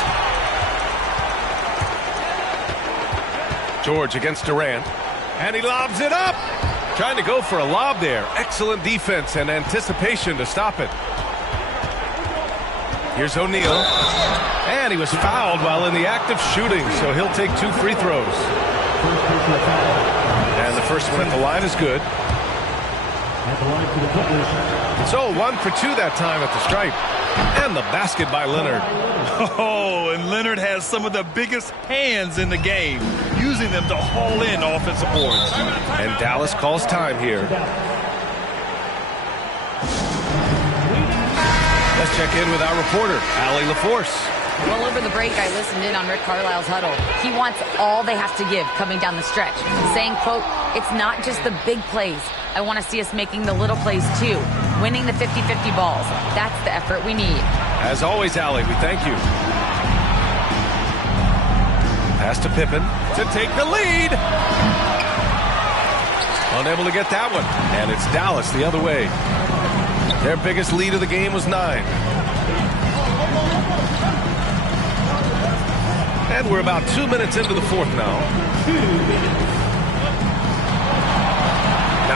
George against Durant. And he lobs it up. Trying to go for a lob there. Excellent defense and anticipation to stop it. Here's O'Neal. And he was fouled while in the act of shooting, so he'll take 2 free throws. And the first one at the line is good. So 1 for 2 that time at the stripe. And the basket by Leonard. Oh, and Leonard has some of the biggest hands in the game, using them to haul in offensive boards. And Dallas calls time here. Let's check in with our reporter, Allie LaForce. Well, over the break, I listened in on Rick Carlisle's huddle. He wants all they have to give coming down the stretch, saying, quote, "It's not just the big plays. I want to see us making the little plays, too. Winning the 50-50 balls. That's the effort we need." As always, Allie, we thank you. Pass to Pippen to take the lead. Unable to get that one. And it's Dallas the other way. Their biggest lead of the game was 9. And we're about 2 minutes into the fourth now.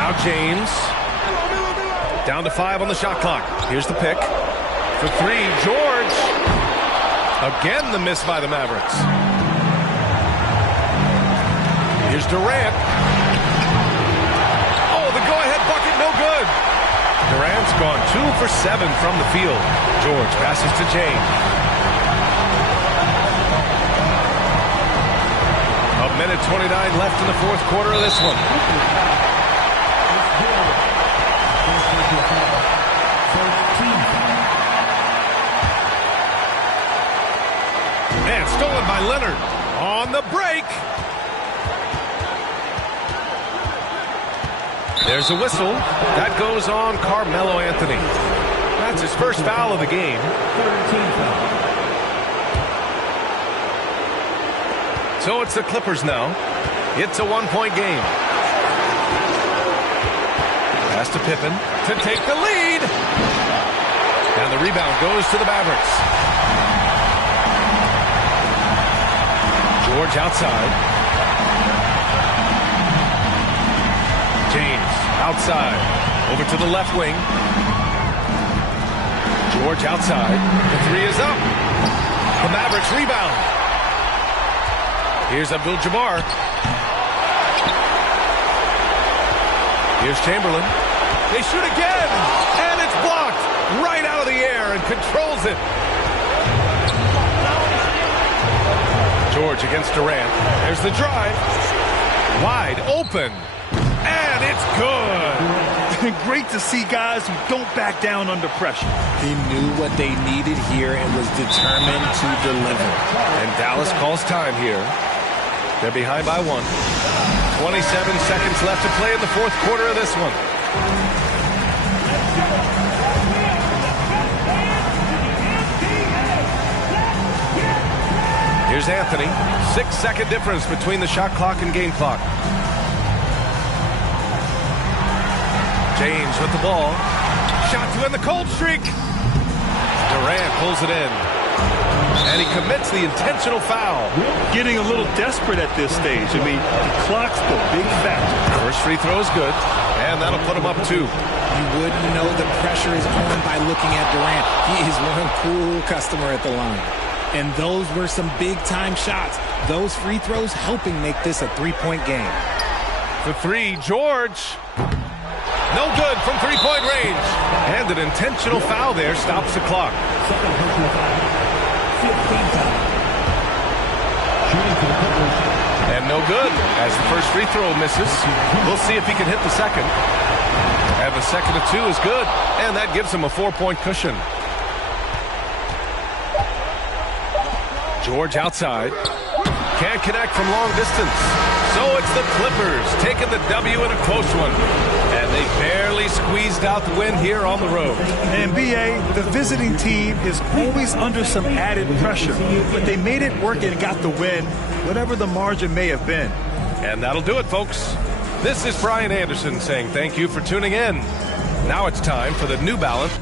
Now James. Down to 5 on the shot clock. Here's the pick. For 3, George. Again, the miss by the Mavericks. Here's Durant. Oh, the go-ahead bucket, no good. Durant's gone 2 for 7 from the field. George passes to James. A minute 29 left in the fourth quarter of this one. And stolen by Leonard. On the break. There's a whistle. That goes on Carmelo Anthony. That's his first foul of the game. So it's the Clippers now. It's a 1-point game. Pass to Pippen to take the lead. And the rebound goes to the Mavericks. George outside. James outside. Over to the left wing. George outside. The 3 is up. The Mavericks rebound. Here's Abdul-Jabbar. Here's Chamberlain. They shoot again. And it's blocked right out of the air and controls it. George against Durant. There's the drive. Wide open. And it's good. Great to see guys who don't back down under pressure. He knew what they needed here and was determined to deliver. And Dallas calls time here. They're behind by 1. 27 seconds left to play in the fourth quarter of this one. Here's Anthony. 6-second difference between the shot clock and game clock. James with the ball. Shot to end the cold streak. Durant pulls it in. And he commits the intentional foul. Getting a little desperate at this stage. I mean, the clock's the big factor. First free throw is good. And that'll put him up 2. You wouldn't know the pressure is on by looking at Durant. He is one cool customer at the line. And those were some big-time shots. Those free throws helping make this a 3-point game. The 3, George. No good from 3-point range. And an intentional foul there stops the clock. And no good as the first free throw misses. We'll see if he can hit the second. And the second of 2 is good. And that gives him a 4-point cushion. George outside. Can't connect from long distance. So it's the Clippers taking the W in a close one. And they barely squeezed out the win here on the road. NBA, the visiting team is always under some added pressure. But they made it work and got the win, whatever the margin may have been. And that'll do it, folks. This is Brian Anderson saying thank you for tuning in. Now it's time for the New Balance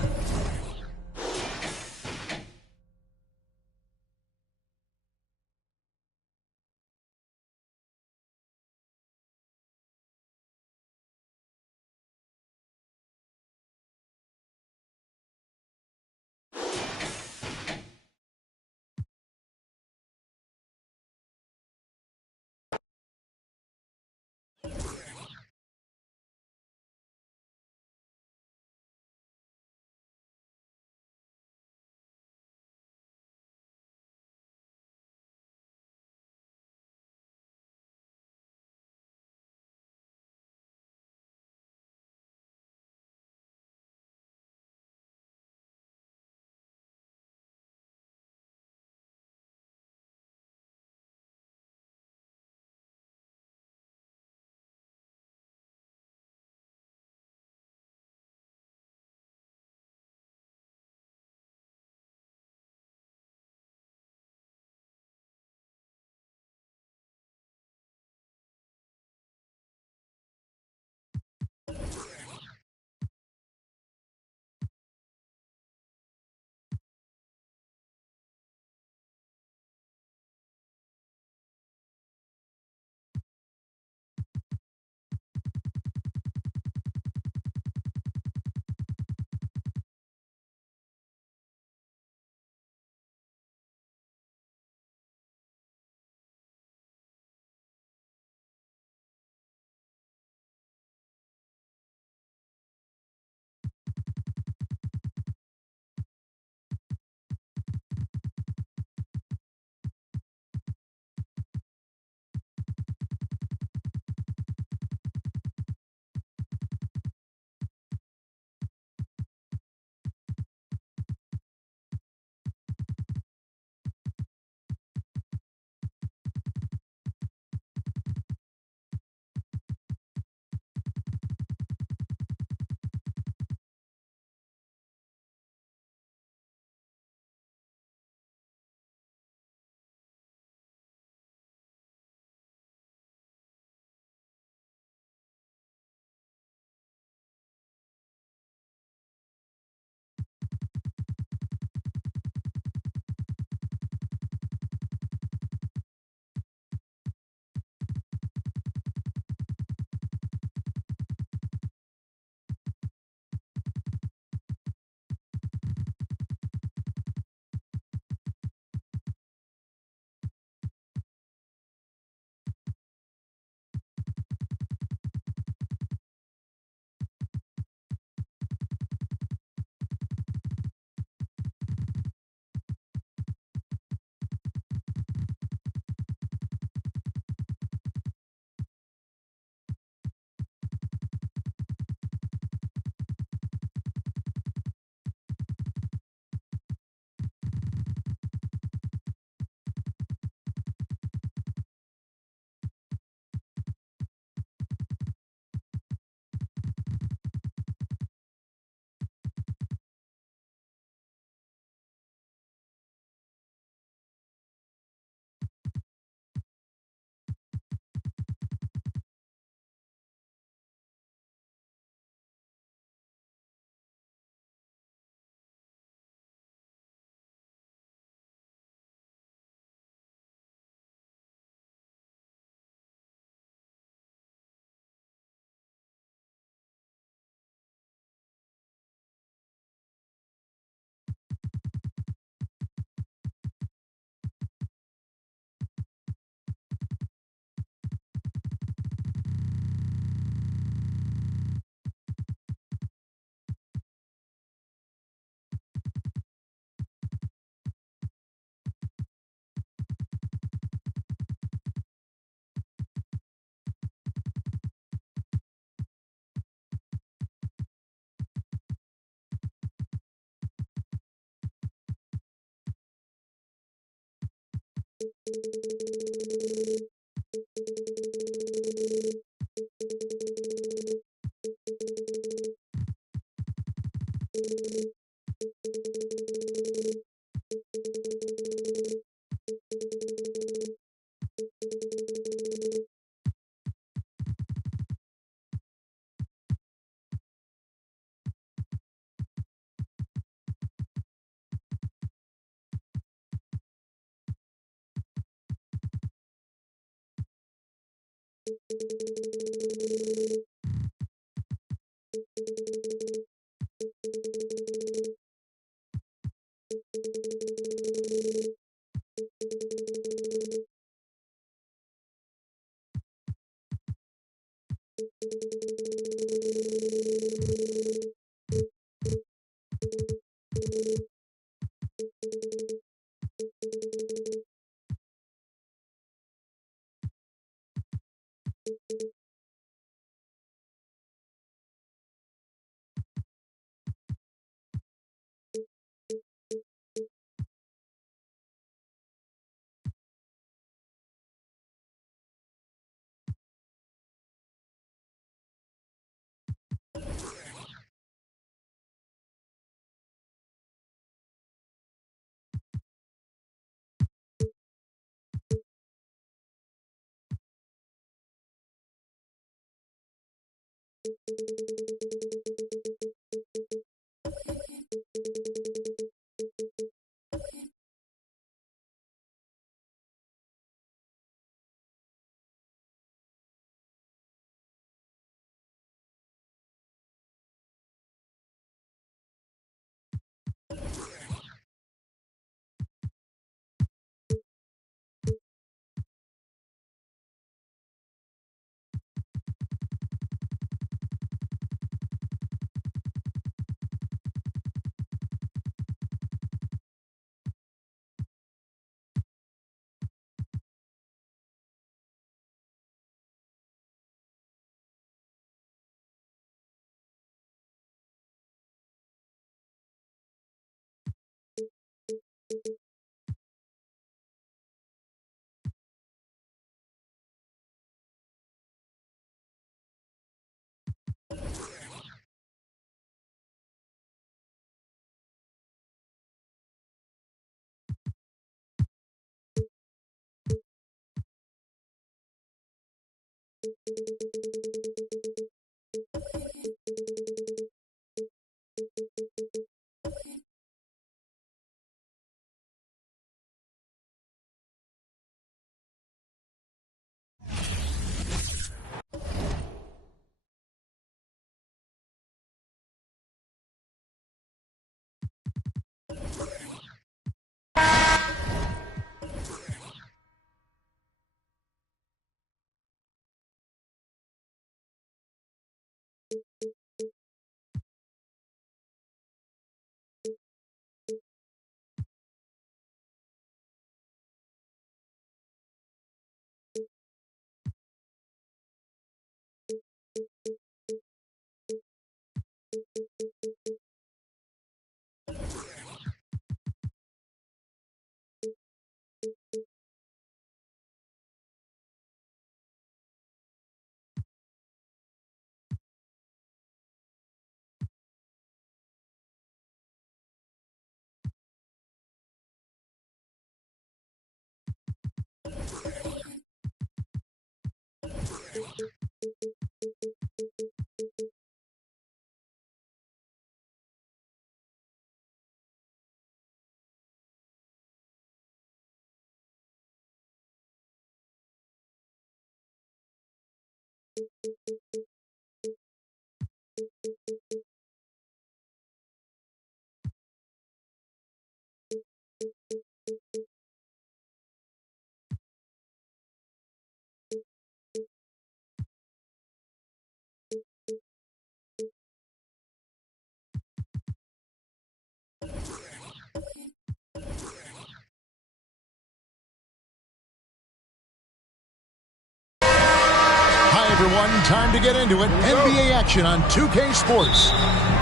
High everyone, time to get into it. NBA action on 2K Sports.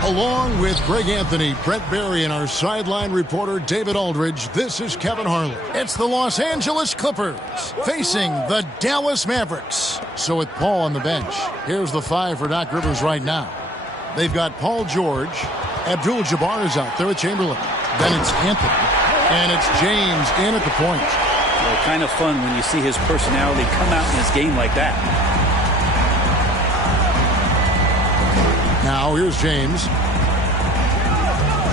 Along with Greg Anthony, Brett Barry, and our sideline reporter David Aldridge, this is Kevin Harlan. It's the Los Angeles Clippers facing the Dallas Mavericks. So with Paul on the bench, here's the five for Doc Rivers right now. They've got Paul George. Abdul-Jabbar is out there with Chamberlain. Then it's Anthony. And it's James in at the point. Well, kind of fun when you see his personality come out in his game like that. Now here's James.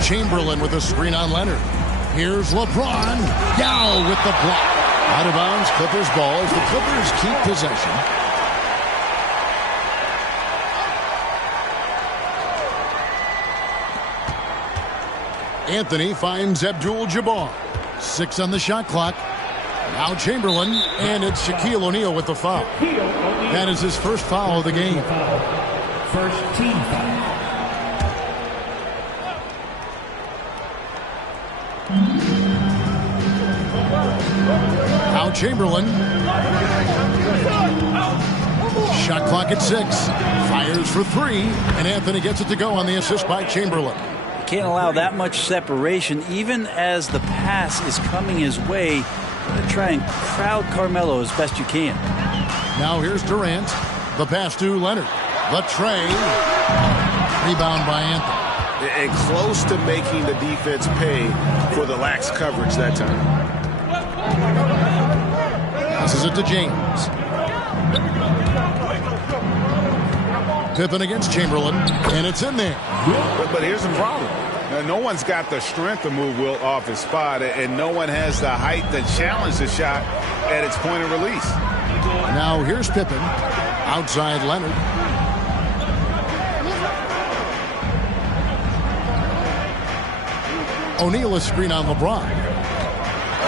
Chamberlain with a screen on Leonard. Here's LeBron. Yao with the block. Out of bounds, Clippers ball as the Clippers keep possession. Anthony finds Abdul-Jabbar. 6 on the shot clock. Now Chamberlain, and it's Shaquille O'Neal with the foul. That is his first foul of the game. First team foul. Now Chamberlain. Shot clock at 6. Fires for 3, and Anthony gets it to go on the assist by Chamberlain. Can't allow that much separation, even as the pass is coming his way. Try and crowd Carmelo as best you can. Now here's Durant. The pass to Leonard. The tray. Rebound by Anthony. And close to making the defense pay for the lax coverage that time. Passes it to James. Pippen against Chamberlain, and it's in there. But here's the problem. Now, no one's got the strength to move Wilt off his spot, and no one has the height to challenge the shot at its point of release. Now here's Pippen. Outside Leonard. O'Neal a screen on LeBron.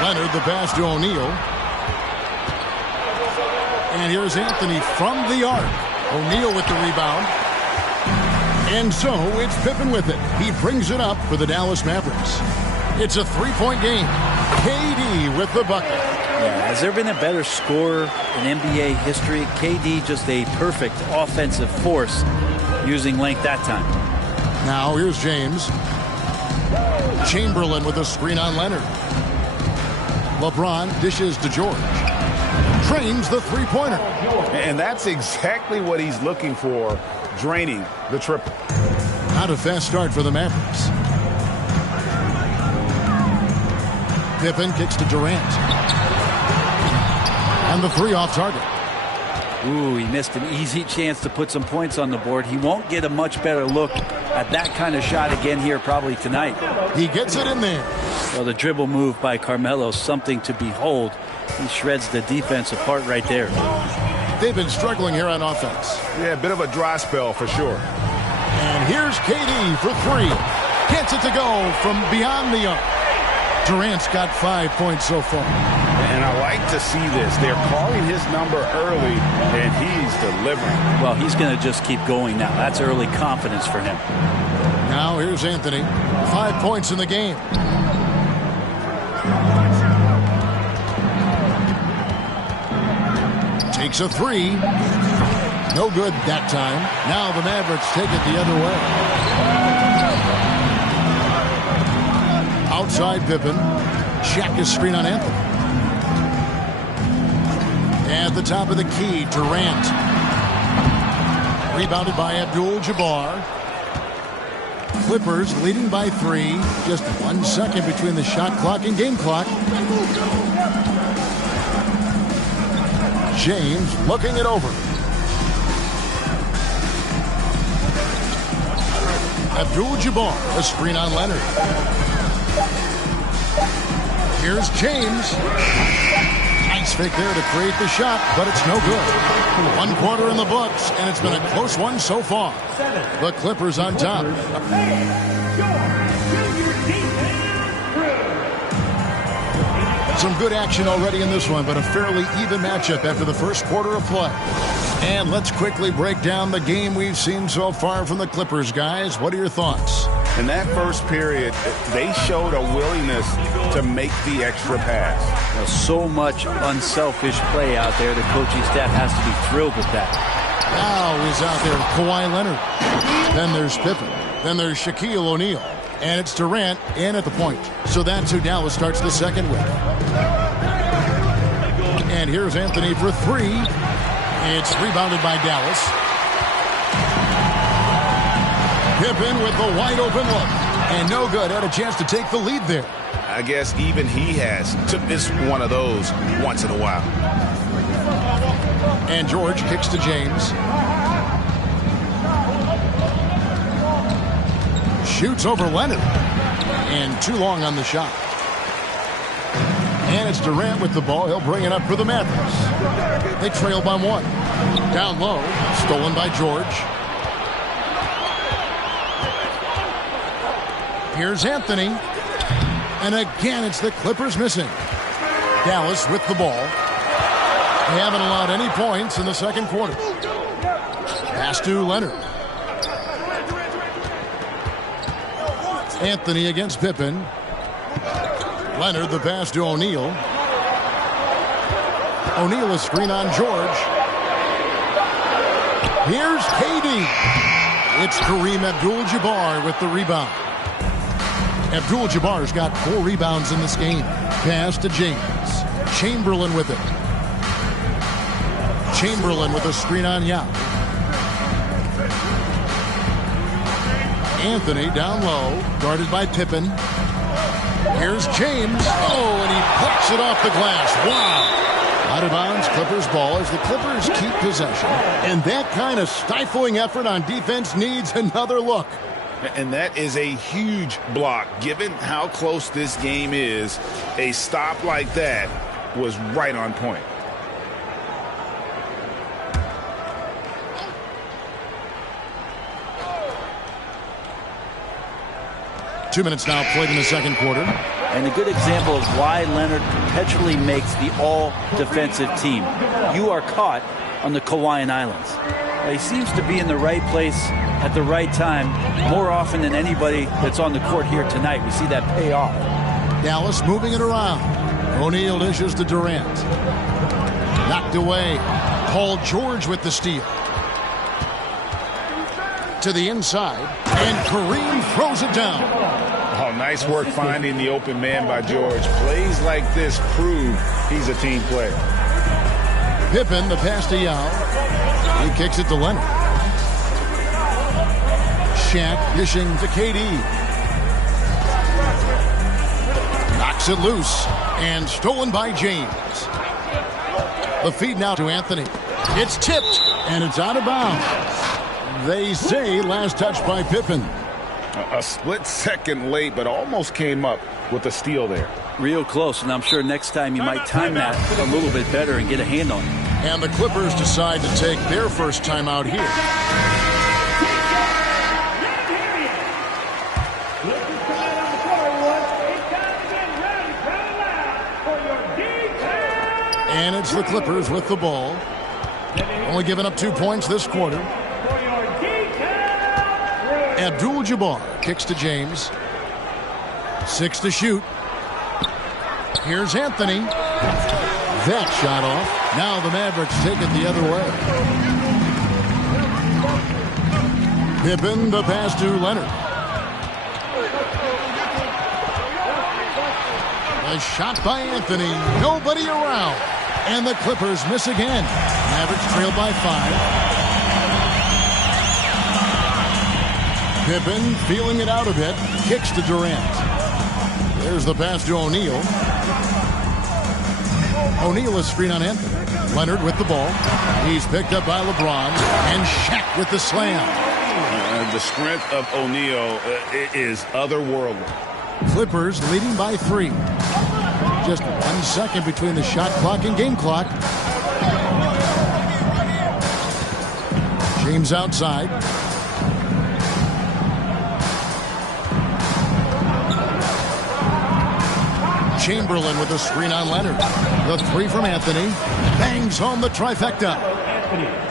Leonard the pass to O'Neal. And here's Anthony from the arc. O'Neal with the rebound. And so it's Pippen with it. He brings it up for the Dallas Mavericks. It's a 3-point game. KD with the bucket. Yeah, has there been a better scorer in NBA history? KD just a perfect offensive force using length that time. Now here's James. Chamberlain with a screen on Leonard. LeBron dishes to George. Trains the three-pointer. And that's exactly what he's looking for, draining the triple. Not a fast start for the Mavericks. Pippen kicks to Durant. And the three off target. Ooh, he missed an easy chance to put some points on the board. He won't get a much better look at that kind of shot again here probably tonight. He gets it in there. Well, the dribble move by Carmelo, something to behold. He shreds the defense apart right there. They've been struggling here on offense. Yeah, a bit of a dry spell for sure. And here's KD for 3. Gets it to go from beyond the arc. Durant's got 5 points so far. And I like to see this. They're calling his number early, and he's delivering. Well, he's going to just keep going now. That's early confidence for him. Now here's Anthony. 5 points in the game. Takes a 3. No good that time. Now the Mavericks take it the other way. Outside Pippen. Shaq is screen on Anthony. At the top of the key, Durant. Rebounded by Abdul-Jabbar. Clippers leading by 3. Just 1 second between the shot clock and game clock. James looking it over. Abdul-Jabbar, a screen on Leonard. Here's James. Nice fake there to create the shot, but it's no good. 1 quarter in the books, and it's been a close one so far. The Clippers on top. Some good action already in this one, but a fairly even matchup after the first quarter of play. And let's quickly break down the game we've seen so far from the Clippers, guys. What are your thoughts? In that first period, they showed a willingness to make the extra pass. So much unselfish play out there. The coaching staff has to be thrilled with that. Now he's out there, Kawhi Leonard. Then there's Pippen. Then there's Shaquille O'Neal. And it's Durant in at the point. So that's who Dallas starts the second with. And here's Anthony for three. It's rebounded by Dallas. Pippen with the wide open look. And no good. Had a chance to take the lead there. I guess even he has to miss one of those once in a while. And George kicks to James. Shoots over Leonard. And too long on the shot. And it's Durant with the ball. He'll bring it up for the Mavericks. They trail by one. Down low. Stolen by George. Here's Anthony. And again, it's the Clippers missing. Dallas with the ball. They haven't allowed any points in the second quarter. Pass to Leonard. Anthony against Pippen. Leonard, the pass to O'Neal. O'Neal, a screen on George. Here's KD. It's Kareem Abdul-Jabbar with the rebound. Abdul-Jabbar's got 4 rebounds in this game. Pass to James. Chamberlain with it. Chamberlain with a screen on Yao. Anthony down low, guarded by Pippen. Here's James. Oh, and he puts it off the glass. Wow. Out of bounds, Clippers ball as the Clippers keep possession. And that kind of stifling effort on defense needs another look. And that is a huge block. Given how close this game is, a stop like that was right on point. Two minutes now played in the second quarter. And a good example of why Leonard perpetually makes the all-defensive team. You are caught on the Hawaiian Islands. He seems to be in the right place at the right time more often than anybody that's on the court here tonight. We see that pay off. Dallas moving it around. O'Neal dishes to Durant. Knocked away. Paul George with the steal. To the inside, and Kareem throws it down. Oh, nice work finding the open man by George. Plays like this prove he's a team player. Pippen, the pass to Yao. He kicks it to Leonard. Shaq dishing to KD. Knocks it loose, and stolen by James. The feed now to Anthony. It's tipped, and it's out of bounds. They say last touch by Pippen. A split second late, but almost came up with a steal there. Real close, and I'm sure next time you might time that a little bit better and get a hand on it. And the Clippers decide to take their first timeout here. And it's the Clippers with the ball. Only giving up 2 points this quarter. Abdul-Jabbar kicks to James. 6 to shoot. Here's Anthony. That shot off. Now the Mavericks take it the other way. Pippen, the pass to Leonard. A shot by Anthony. Nobody around. And the Clippers miss again. Mavericks trail by 5. Pippen feeling it out a bit. Kicks to Durant. There's the pass to O'Neal. O'Neal is screen on Anthony. Leonard with the ball. He's picked up by LeBron. And Shaq with the slam. The strength of O'Neal is otherworldly. Clippers leading by 3. Just 1 second between the shot clock and game clock. James outside. Chamberlain with a screen on Leonard. The 3 from Anthony. Bangs home the trifecta.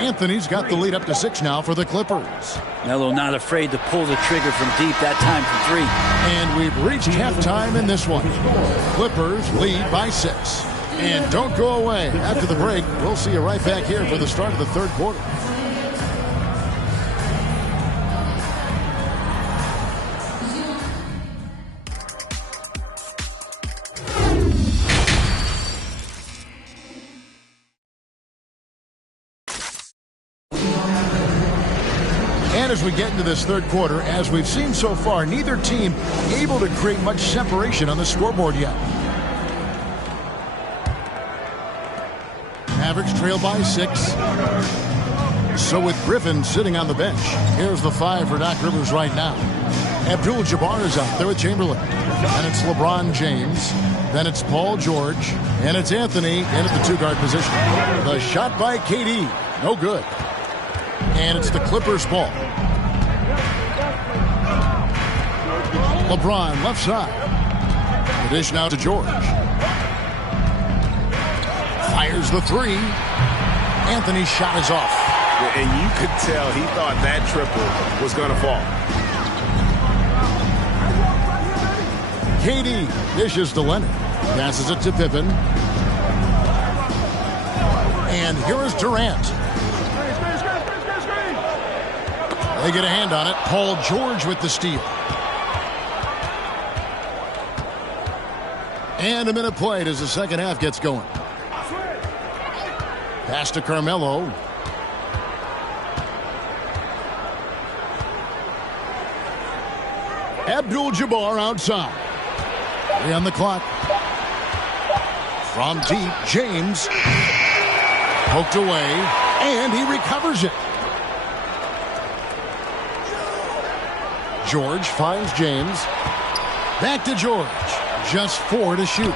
Anthony's got the lead up to 6 now for the Clippers. Melo not afraid to pull the trigger from deep, that time from 3. And we've reached halftime in this one. Clippers lead by 6. And don't go away. After the break, we'll see you right back here for the start of the third quarter. And as we get into this third quarter, as we've seen so far, neither team able to create much separation on the scoreboard yet. Mavericks trail by 6. So with Griffin sitting on the bench, here's the 5 for Doc Rivers right now. Abdul-Jabbar is out there with Chamberlain. And it's LeBron James. Then it's Paul George. And it's Anthony in at the 2-guard position. The shot by KD. No good. And it's the Clippers' ball. LeBron left side. The dish now to George. Fires the 3. Anthony's shot is off. And you could tell he thought that triple was going to fall. KD dishes to Leonard. Passes it to Pippen. And here is Durant. They get a hand on it. Paul George with the steal. And a minute played as the second half gets going. Pass to Carmelo. Abdul-Jabbar outside. 3 on the clock. From deep, James. Poked away, and he recovers it. George finds James. Back to George. Just 4 to shoot.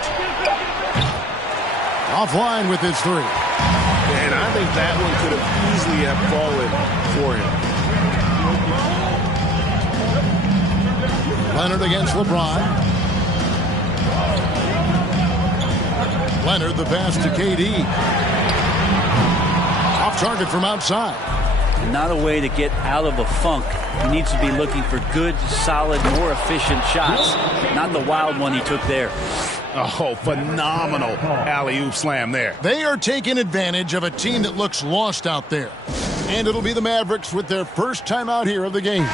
Offline with his 3. And I think that one could have easily have fallen for him. Leonard against LeBron. Leonard the pass to KD. Off target from outside. Not a way to get out of a funk. He needs to be looking for good, solid, more efficient shots. Not the wild one he took there. Oh, phenomenal alley-oop slam there. They are taking advantage of a team that looks lost out there. And it'll be the Mavericks with their first time out here of the game.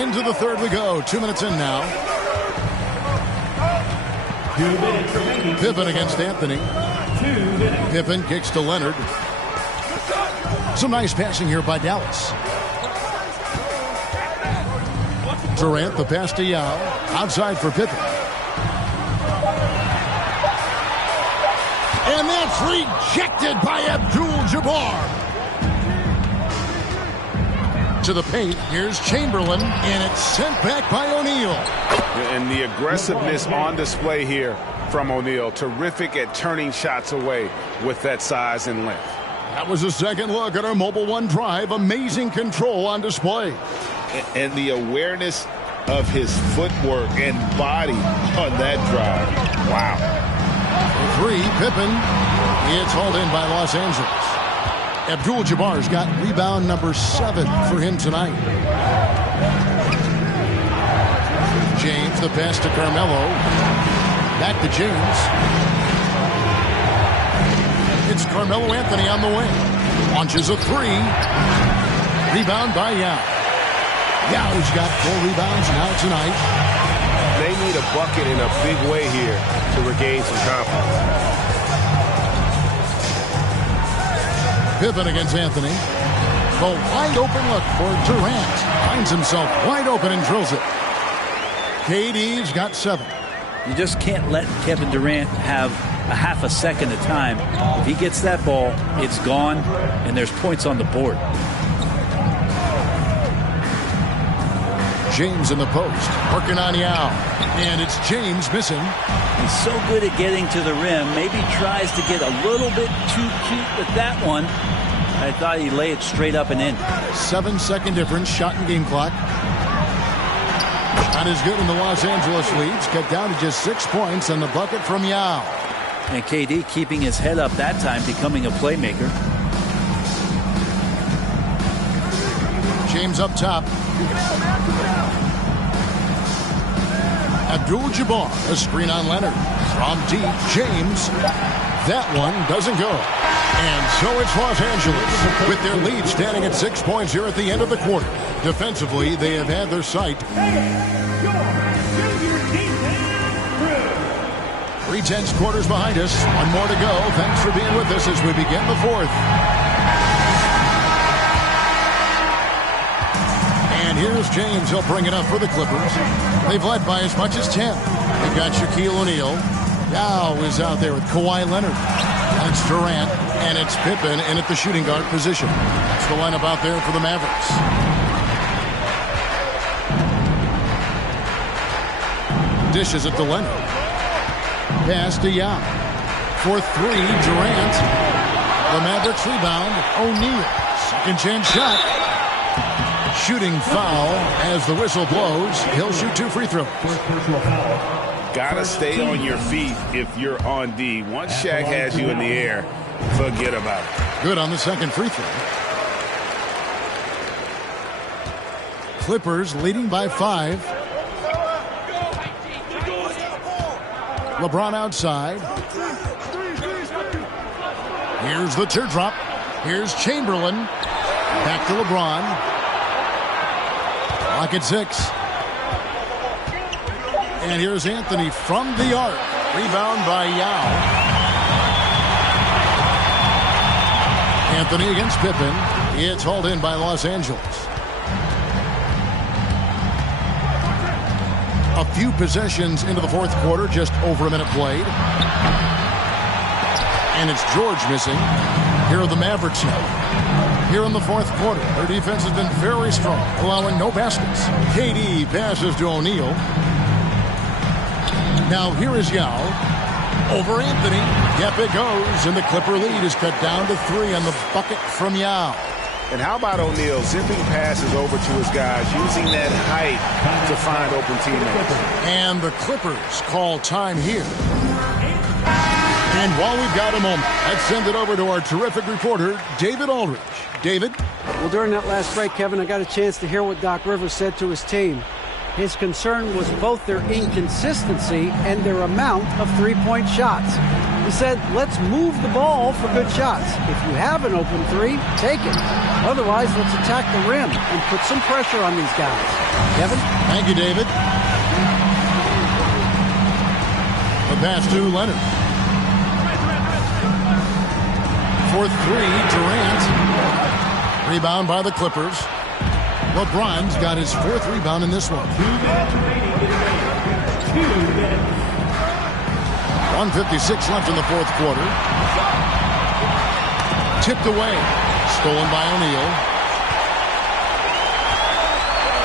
Into the third we go. 2 minutes in now. 2 minutes remaining. Pippen against Anthony. 2 minutes. Pippen kicks to Leonard. Some nice passing here by Dallas. Durant the pass to Yao. Outside for Pippen. And that's rejected by Abdul-Jabbar. To the paint. Here's Chamberlain. And it's sent back by O'Neal. And the aggressiveness on display here from O'Neal. Terrific at turning shots away with that size and length. That was a second look at our Mobile One drive. Amazing control on display. And the awareness of his footwork and body on that drive. Wow. For 3, Pippen. It's hauled in by Los Angeles. Abdul-Jabbar's got rebound number 7 for him tonight. James, the pass to Carmelo. Back to James. It's Carmelo Anthony on the wing. Launches a 3. Rebound by Yao. Yao's got 4 rebounds now tonight. They need a bucket in a big way here to regain some confidence. Pippen against Anthony. The wide open look for Durant. Finds himself wide open and drills it. KD's got 7. You just can't let Kevin Durant have a half a second of time. If he gets that ball, it's gone, and there's points on the board. James in the post. Working on Yao. And it's James missing. He's so good at getting to the rim. Maybe tries to get a little bit too cute with that one. I thought he'd lay it straight up and in. 7-second difference. Shot and game clock. Not as good in the Los Angeles leads. Cut down to just 6 points and the bucket from Yao. And KD keeping his head up that time, becoming a playmaker. James up top. Abdul-Jabbar, a screen on Leonard. From deep, James. That one doesn't go. And so it's Los Angeles with their lead standing at 6 points here at the end of the quarter. Defensively, they have had their sight. 3/10 quarters behind us. One more to go. Thanks for being with us as we begin the fourth. And here's James. He'll bring it up for the Clippers. They've led by as much as 10. They've got Shaquille O'Neal. Yao is out there with Kawhi Leonard. It's Durant, and it's Pippen in at the shooting guard position. That's the lineup out there for the Mavericks. Dishes it to Leonard. Pass to Yao. For three, Durant. The Mavericks rebound. O'Neal. Second chance shot. Shooting foul as the whistle blows. He'll shoot 2 free throws. Gotta stay on your feet if you're on D. Once Shaq has you in the air, forget about it. Good on the second free throw. Clippers leading by 5. LeBron outside. Here's the teardrop. Here's Chamberlain. Back to LeBron. Clock at 6. And here's Anthony from the arc. Rebound by Yao. Anthony against Pippen. It's hauled in by Los Angeles. A few possessions into the fourth quarter, just over a minute played. And it's George missing. Here are the Mavericks now. Here in the fourth quarter, their defense has been very strong, allowing no baskets. KD passes to O'Neal. Now here is Yao. Over Anthony. Yep, it goes. And the Clipper lead is cut down to 3 on the bucket from Yao. And how about O'Neal zipping passes over to his guys, using that height to find open teammates. And the Clippers call time here. And while we've got a moment, let's send it over to our terrific reporter, David Aldridge. David? Well, during that last break, Kevin, I got a chance to hear what Doc Rivers said to his team. His concern was both their inconsistency and their amount of three-point shots. He said, let's move the ball for good shots. If you have an open 3, take it. Otherwise, let's attack the rim and put some pressure on these guys. Kevin? Thank you, David. The pass to Leonard. For 3, Durant. Rebound by the Clippers. LeBron's got his 4th rebound in this one. 1:56 left in the fourth quarter. Tipped away. Stolen by O'Neal.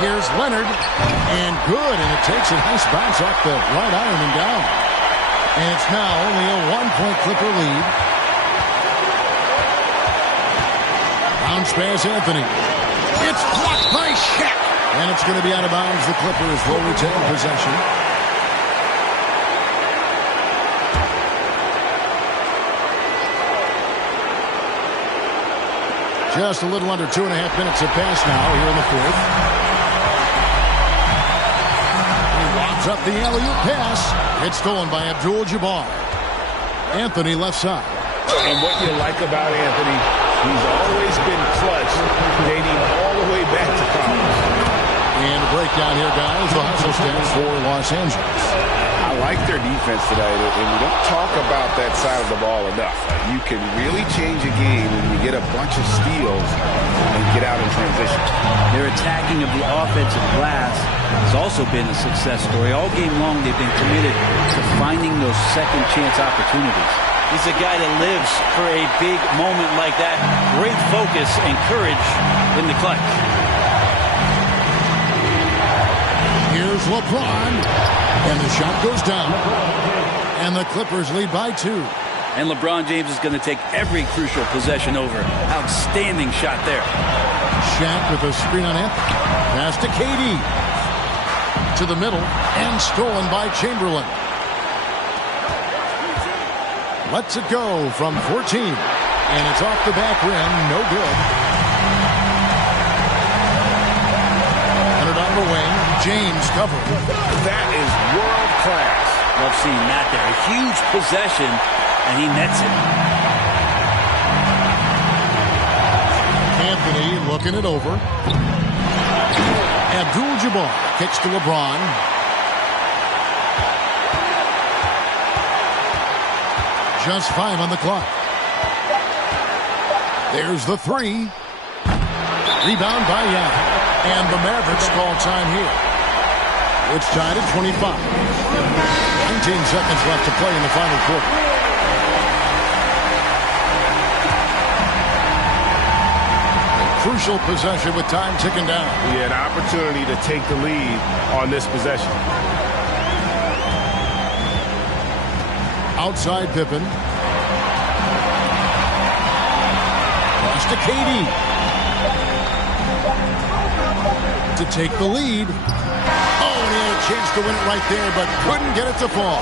Here's Leonard. And good. And it takes a nice bounce off the right iron and down. And it's now only a 1-point Clipper lead. Bounce pass Anthony. It's blocked by Shaq. And it's going to be out of bounds. The Clippers will retain possession. Just a little under 2.5 minutes have passed now here in the fourth. He lobs up the alley-oop pass. It's stolen by Abdul-Jabbar. Anthony left side. And what you like about Anthony, he's always been clutch, dating all the way back to college. And a breakdown here, guys. The hustle stats for Los Angeles. I like their defense today, and we don't talk about that side of the ball enough. You can really change a game when you get a bunch of steals and get out in transition. Their attacking of the offensive glass has also been a success story. All game long, they've been committed to finding those second chance opportunities. He's a guy that lives for a big moment like that. Great focus and courage in the clutch. Here's LeBron. And the shot goes down. And the Clippers lead by 2. And LeBron James is going to take every crucial possession over. Outstanding shot there. Shaq with a screen on Anthony. Pass to KD. To the middle. And stolen by Chamberlain. Lets it go from 14. And it's off the back rim. No good. Leonard on the wing. James covered. That is world class. Love seeing that there. A huge possession, and he nets it. Anthony looking it over. Abdul-Jabbar kicks to LeBron. Just 5 on the clock. There's the 3. Rebound by Yao. And the Mavericks call time here. It's tied at 25. 19 seconds left to play in the final quarter. Crucial possession with time ticking down. He had an opportunity to take the lead on this possession. Outside Pippen. Pass to KD. To take the lead. Oh, and he had a chance to win it right there, but couldn't get it to fall.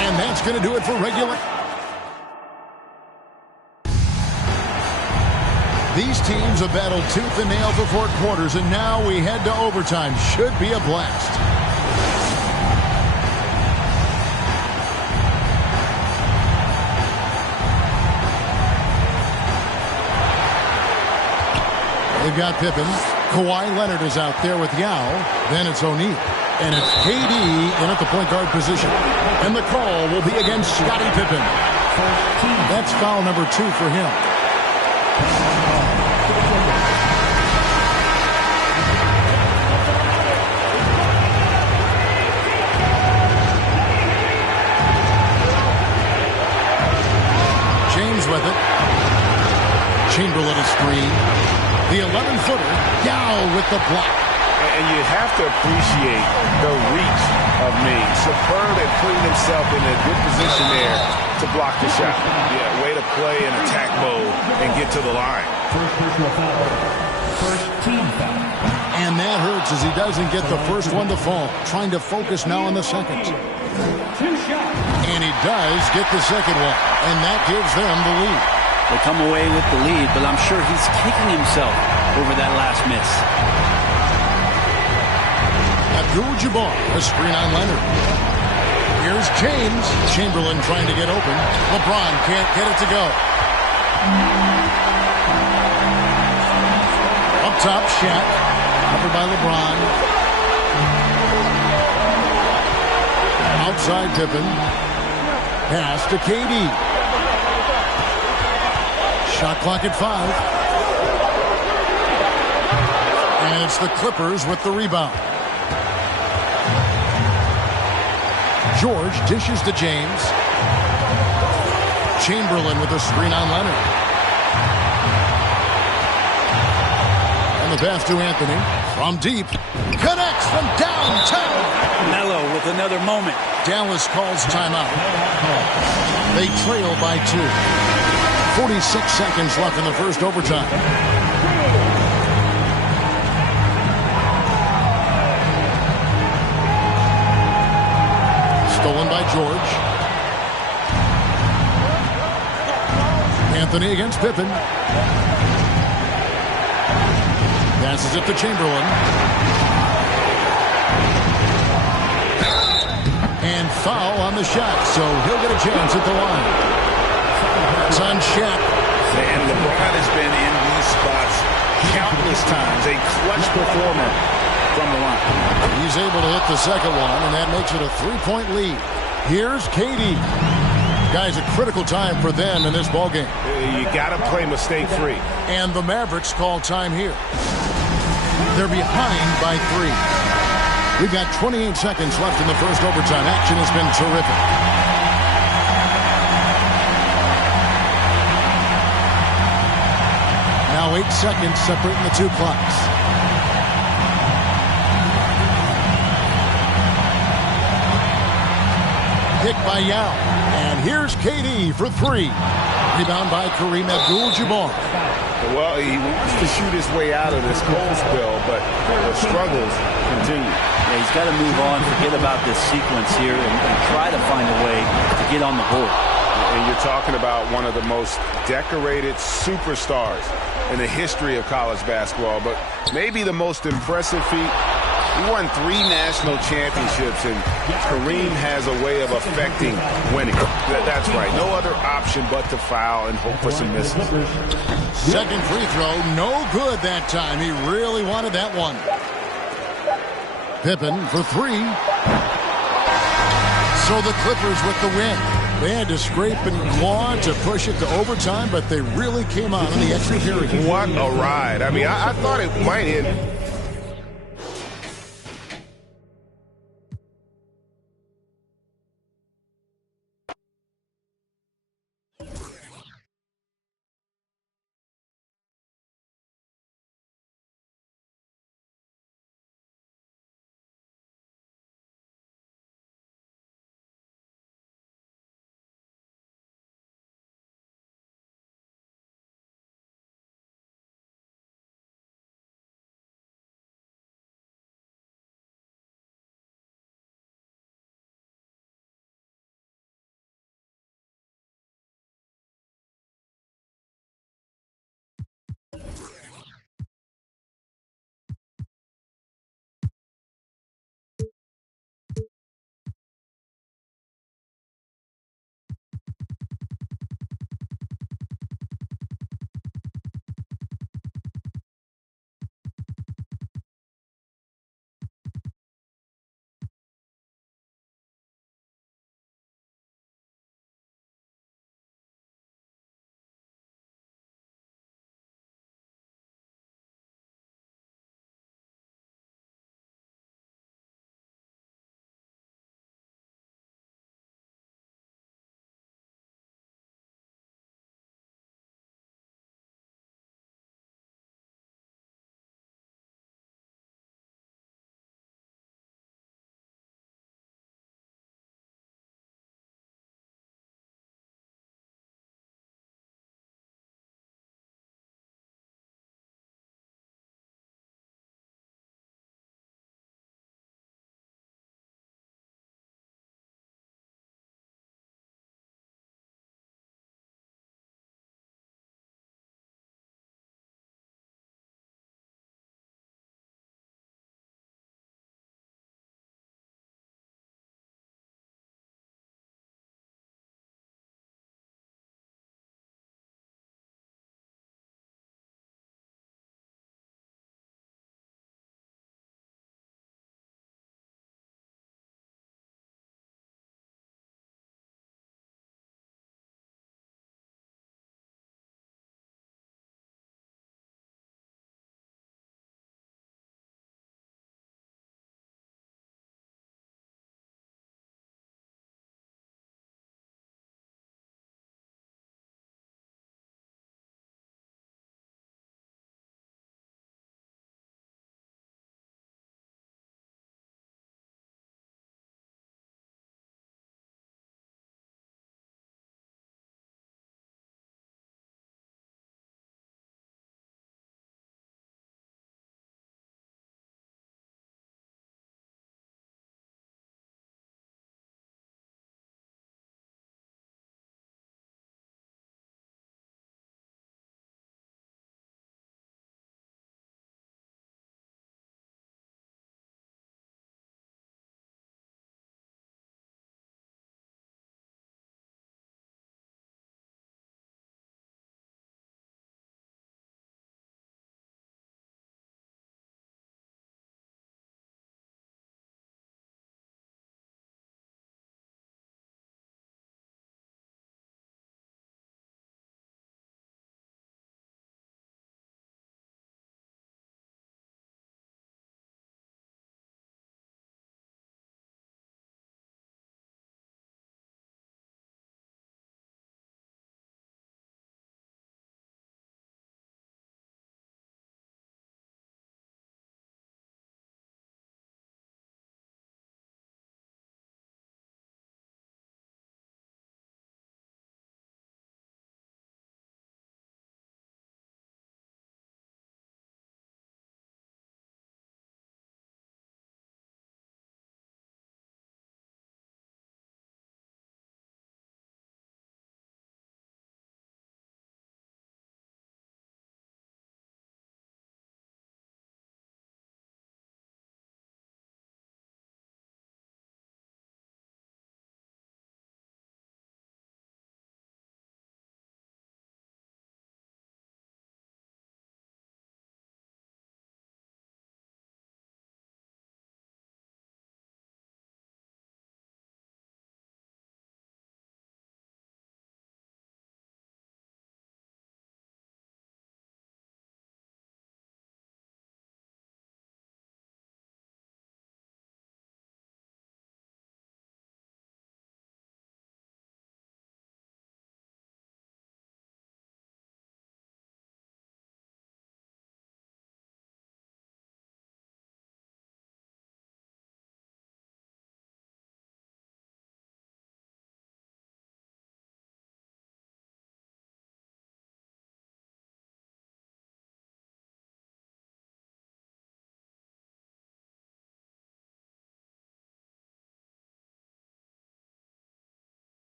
And that's going to do it for regular. These teams have battled tooth and nail for 4 quarters, and now we head to overtime. Should be a blast. They've got Pippen. Kawhi Leonard is out there with Yao. Then it's O'Neal. And it's KD in at the point guard position. And the call will be against Scottie Pippen. That's foul number 2 for him. James with it. Chamberlain a screen. The 11-footer, Yao with the block. And you have to appreciate the reach of Ming. Superb at putting himself in a good position there to block the shot. Yeah, way to play in attack mode and get to the line. First team foul. And that hurts as he doesn't get the first one to fall. Trying to focus now on the second. And he does get the second one. And that gives them the lead. They come away with the lead, but I'm sure he's kicking himself over that last miss. Abdul-Jabbar, a screen on Leonard. Here's James. Chamberlain trying to get open. LeBron can't get it to go. Up top, Shaq. Covered by LeBron. Outside Pippen. Pass to KD. Shot clock at 5. And it's the Clippers with the rebound. George dishes to James. Chamberlain with a screen on Leonard. And the pass to Anthony. From deep. Connects from downtown. Melo with another moment. Dallas calls timeout. They trail by 2. 46 seconds left in the first overtime. Stolen by George. Anthony against Pippen. Passes it to Chamberlain. And foul on the shot, so he'll get a chance at the line. It's on Shaq. And LeBron has been in these spots countless times. A clutch performer from the line. He's able to hit the second one, and that makes it a 3-point lead. Here's KD. Guys, a critical time for them in this ballgame. You got to play mistake-free. And the Mavericks call time here. They're behind by 3. We've got 28 seconds left in the first overtime. Action has been terrific. Now 8 seconds separating the 2 clocks. Pick by Yao. And here's KD for 3. Rebound by Kareem Abdul-Jabbar. Well, he wants to shoot his way out of this cold spell, but the struggles continue. Yeah, he's got to move on, forget about this sequence here, and try to find a way to get on the board. And you're talking about one of the most decorated superstars in the history of college basketball, but maybe the most impressive feat. He won 3 national championships, and Kareem has a way of affecting winning. That's right. No other option but to foul and hope for some misses. Second free throw, no good that time. He really wanted that one. Pippen for 3. So the Clippers with the win. They had to scrape and claw to push it to overtime, but they really came out in the extra period. What a ride. I mean, I thought it might end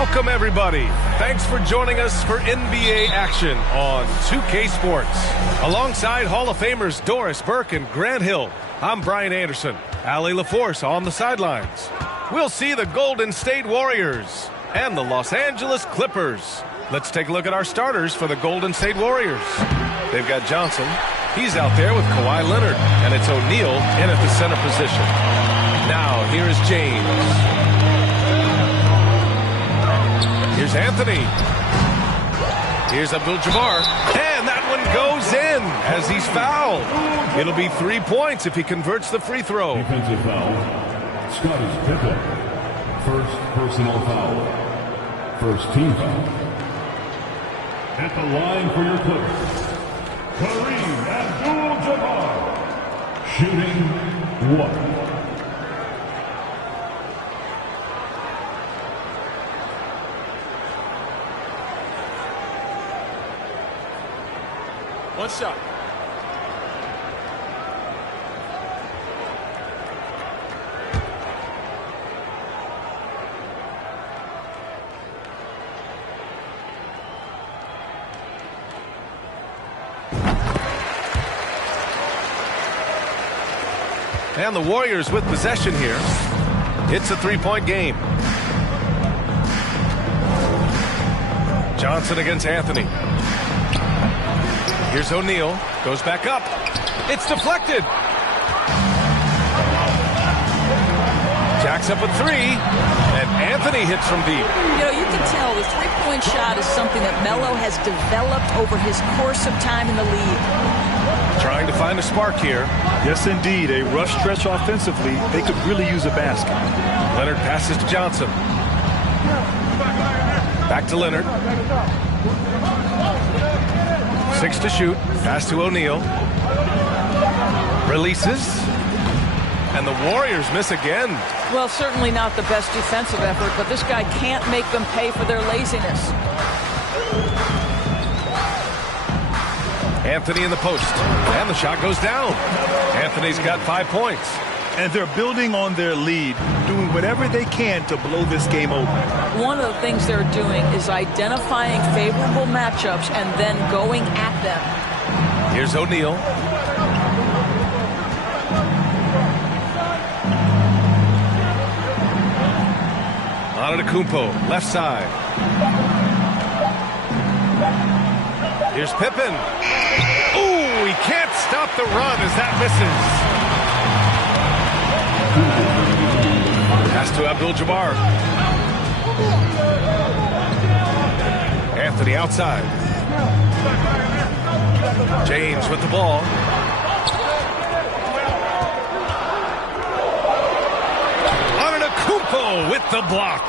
Welcome, everybody. Thanks for joining us for NBA action on 2K Sports. Alongside Hall of Famers Doris Burke and Grant Hill, I'm Brian Anderson. Allie LaForce on the sidelines. We'll see the Golden State Warriors and the Los Angeles Clippers. Let's take a look at our starters for the Golden State Warriors. They've got Johnson. He's out there with Kawhi Leonard, and it's O'Neal in at the center position. Now, here is James. Here's Anthony. Here's Abdul-Jabbar. And that one goes in as he's fouled. It'll be 3 points if he converts the free throw. Defensive foul. Scottie Pippen. First personal foul. First team foul. At the line for your Clippers, Kareem Abdul-Jabbar. Shooting 1. One shot. And the Warriors with possession here. It's a three-point game. Johnson against Anthony. Here's O'Neal. Goes back up. It's deflected. Jacks up a three. And Anthony hits from deep. You know, you can tell the three-point shot is something that Melo has developed over his course of time in the league. Trying to find a spark here. Yes, indeed. A rough stretch offensively. They could really use a basket. Leonard passes to Johnson. Back to Leonard. 6 to shoot. Pass to O'Neal. Releases. And the Warriors miss again. Well, certainly not the best defensive effort, but this guy can't make them pay for their laziness. Anthony in the post. And the shot goes down. Anthony's got 5 points. And they're building on their lead, doing whatever they can to blow this game open. One of the things they're doing is identifying favorable matchups and then going at them. Here's O'Neal. Antetokounmpo, left side. Here's Pippen. Ooh, he can't stop the run as that misses. Pass to Abdul-Jabbar. Anthony outside. James with the ball. Antetokounmpo with the block.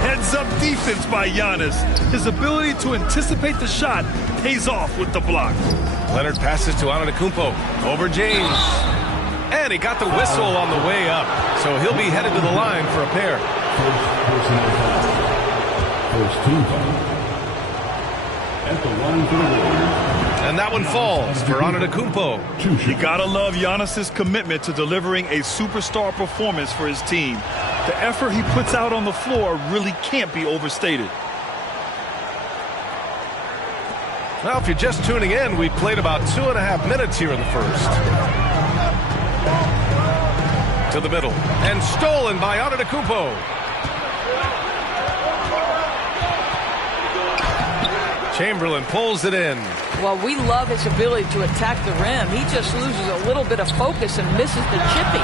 Heads-up defense by Giannis. His ability to anticipate the shot pays off with the block. Leonard passes to Antetokounmpo. Over James. And he got the whistle on the way up. So he'll be headed to the line for a pair. First personal foul. First team foul. At the line for the Warriors. And that one falls for Antetokounmpo. You gotta love Giannis's commitment to delivering a superstar performance for his team. The effort he puts out on the floor really can't be overstated. Well, if you're just tuning in, we played about 2.5 minutes here in the first. To the middle. And stolen by Antetokounmpo. Chamberlain pulls it in. Well, we love his ability to attack the rim. He just loses a little bit of focus and misses the chippy.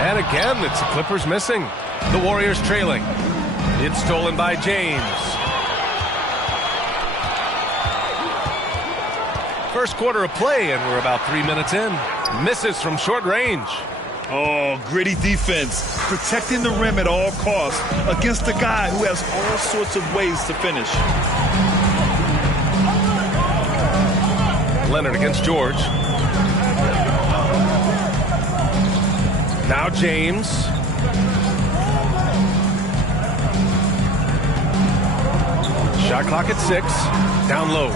And again, it's the Clippers missing. The Warriors trailing. It's stolen by James. First quarter of play, and we're about 3 minutes in. Misses from short range. Oh, gritty defense. Protecting the rim at all costs against a guy who has all sorts of ways to finish. Leonard against George. Now James. Shot clock at 6. Down low.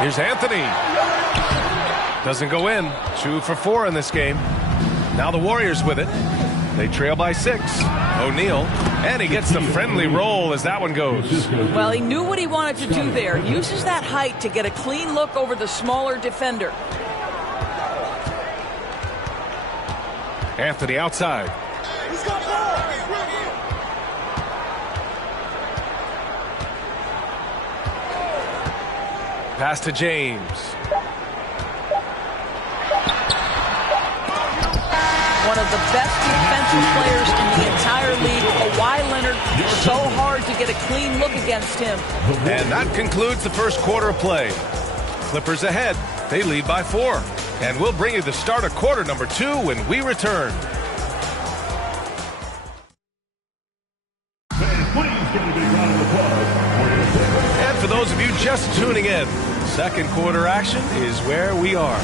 Here's Anthony. Doesn't go in. 2 for 4 in this game. Now the Warriors with it. They trail by 6. O'Neal, and he gets the friendly roll as that one goes. Well, he knew what he wanted to do there. Uses that height to get a clean look over the smaller defender. Anthony outside. Pass to James. One of the best defensive players in the entire league. Kawhi Leonard, so hard to get a clean look against him. And that concludes the first quarter of play. Clippers ahead. They lead by 4. And we'll bring you the start of quarter number 2 when we return. And for those of you just tuning in, second quarter action is where we are.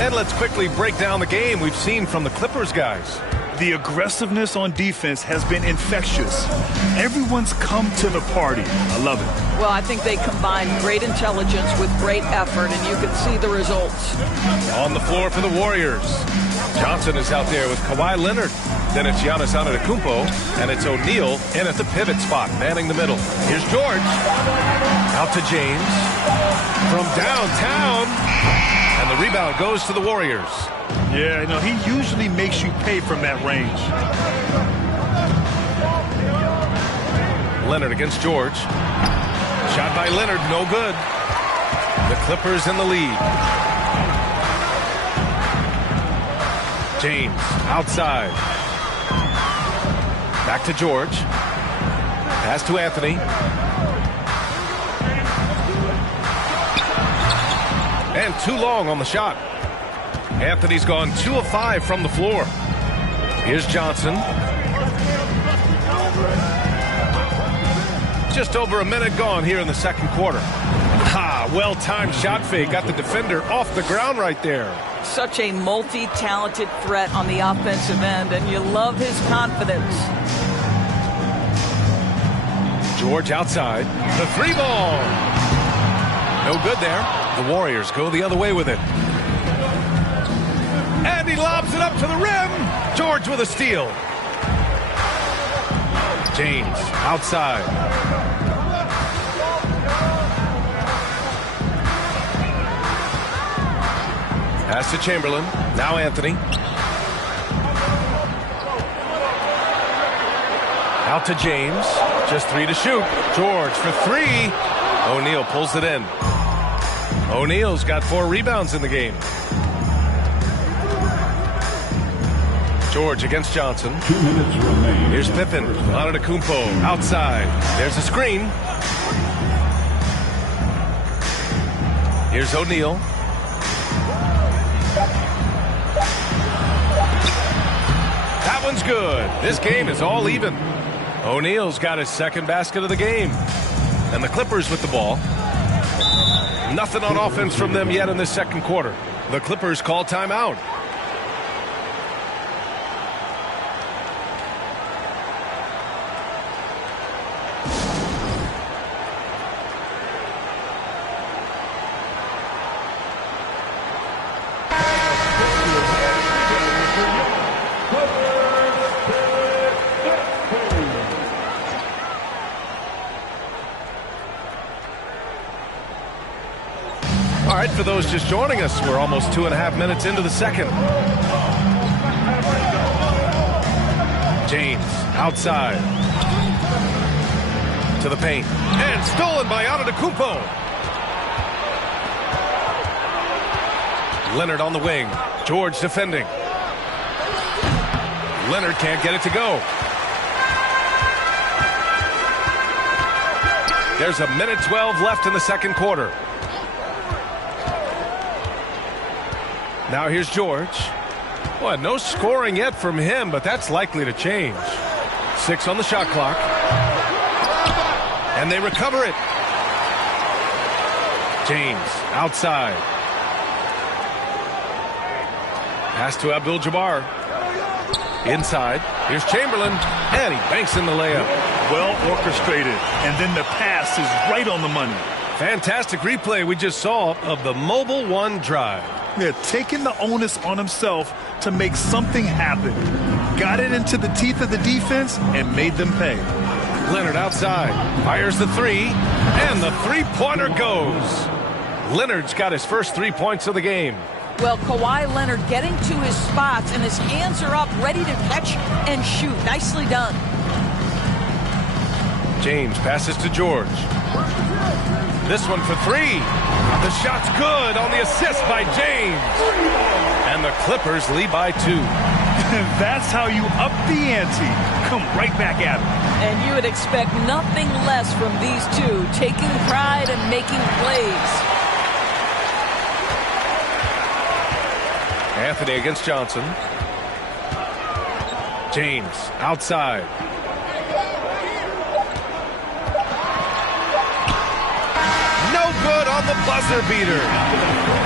And let's quickly break down the game we've seen from the Clippers guys. The aggressiveness on defense has been infectious. Everyone's come to the party. I love it. Well, I think they combine great intelligence with great effort, and you can see the results. On the floor for the Warriors, Johnson is out there with Kawhi Leonard. Then it's Giannis Antetokounmpo, and it's O'Neal in at the pivot spot, manning the middle. Here's George. Out to James. From downtown. And the rebound goes to the Warriors. Yeah, he usually makes you pay from that range. Leonard against George. Shot by Leonard, no good. The Clippers in the lead. James outside. Back to George. Pass to Anthony. And too long on the shot. Anthony's gone 2 of 5 from the floor. Here's Johnson. Just over a minute gone here in the second quarter. Well-timed shot fake. Got the defender off the ground right there. Such a multi-talented threat on the offensive end, and you love his confidence. George outside. The 3 ball. No good there. The Warriors go the other way with it. And he lobs it up to the rim. George with a steal. James outside. Pass to Chamberlain. Now Anthony. Out to James. Just 3 to shoot. George for 3. O'Neal pulls it in. O'Neal's got 4 rebounds in the game. George against Johnson. 2 minutes remain. Here's Pippen. Antetokounmpo outside. There's a screen. Here's O'Neal. That one's good. This game is all even. O'Neal's got his second basket of the game. And the Clippers with the ball. Nothing on offense from them yet in this second quarter. The Clippers call timeout. All right, for those just joining us, we're almost 2.5 minutes into the second. James outside to the paint and stolen by Antetokounmpo. Leonard on the wing. George defending. Leonard can't get it to go. There's 1:12 left in the second quarter. Now here's George. Well, no scoring yet from him, but that's likely to change. 6 on the shot clock. And they recover it. James outside. Pass to Abdul-Jabbar. Inside. Here's Chamberlain. And he banks in the layup. Well orchestrated. And then the pass is right on the money. Fantastic replay we just saw of the Mobile One drive. Yeah, taking the onus on himself to make something happen. got it into the teeth of the defense and made them pay. Leonard outside, fires the three, and the three-pointer goes. Leonard's got his first 3 points of the game. Well, Kawhi Leonard getting to his spots, and his hands are up, ready to catch and shoot. Nicely done. James passes to George. This one for three. The shot's good on the assist by James. And the Clippers lead by 2. That's how you up the ante. Come right back at them. And you would expect nothing less from these two, taking pride and making plays. Anthony against Johnson. James outside. No good on the buzzer beater.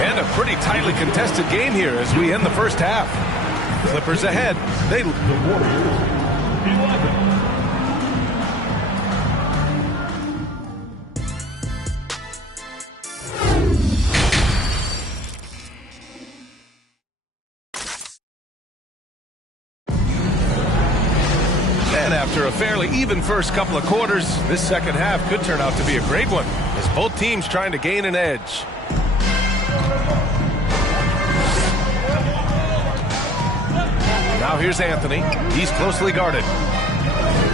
And a pretty tightly contested game here as we end the first half. Clippers ahead. The Warriors 11. After a fairly even first couple of quarters, this second half could turn out to be a great one as both teams trying to gain an edge. Now here's Anthony. He's closely guarded.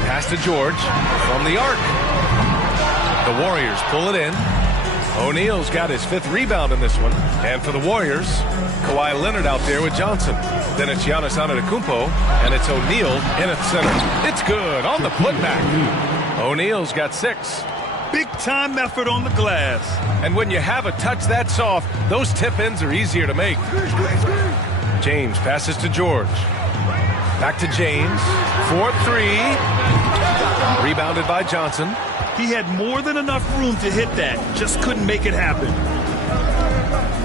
Pass to George from the arc. The Warriors pull it in. O'Neal's got his 5th rebound in this one. And for the Warriors, Kawhi Leonard out there with Johnson. Then it's Giannis Antetokounmpo, and it's O'Neal in at center. It's good on the putback. O'Neal's got 6. Big-time effort on the glass. And when you have a touch that soft, those tip-ins are easier to make. James passes to George. Back to James. 4-3. Rebounded by Johnson. He had more than enough room to hit that. Just couldn't make it happen.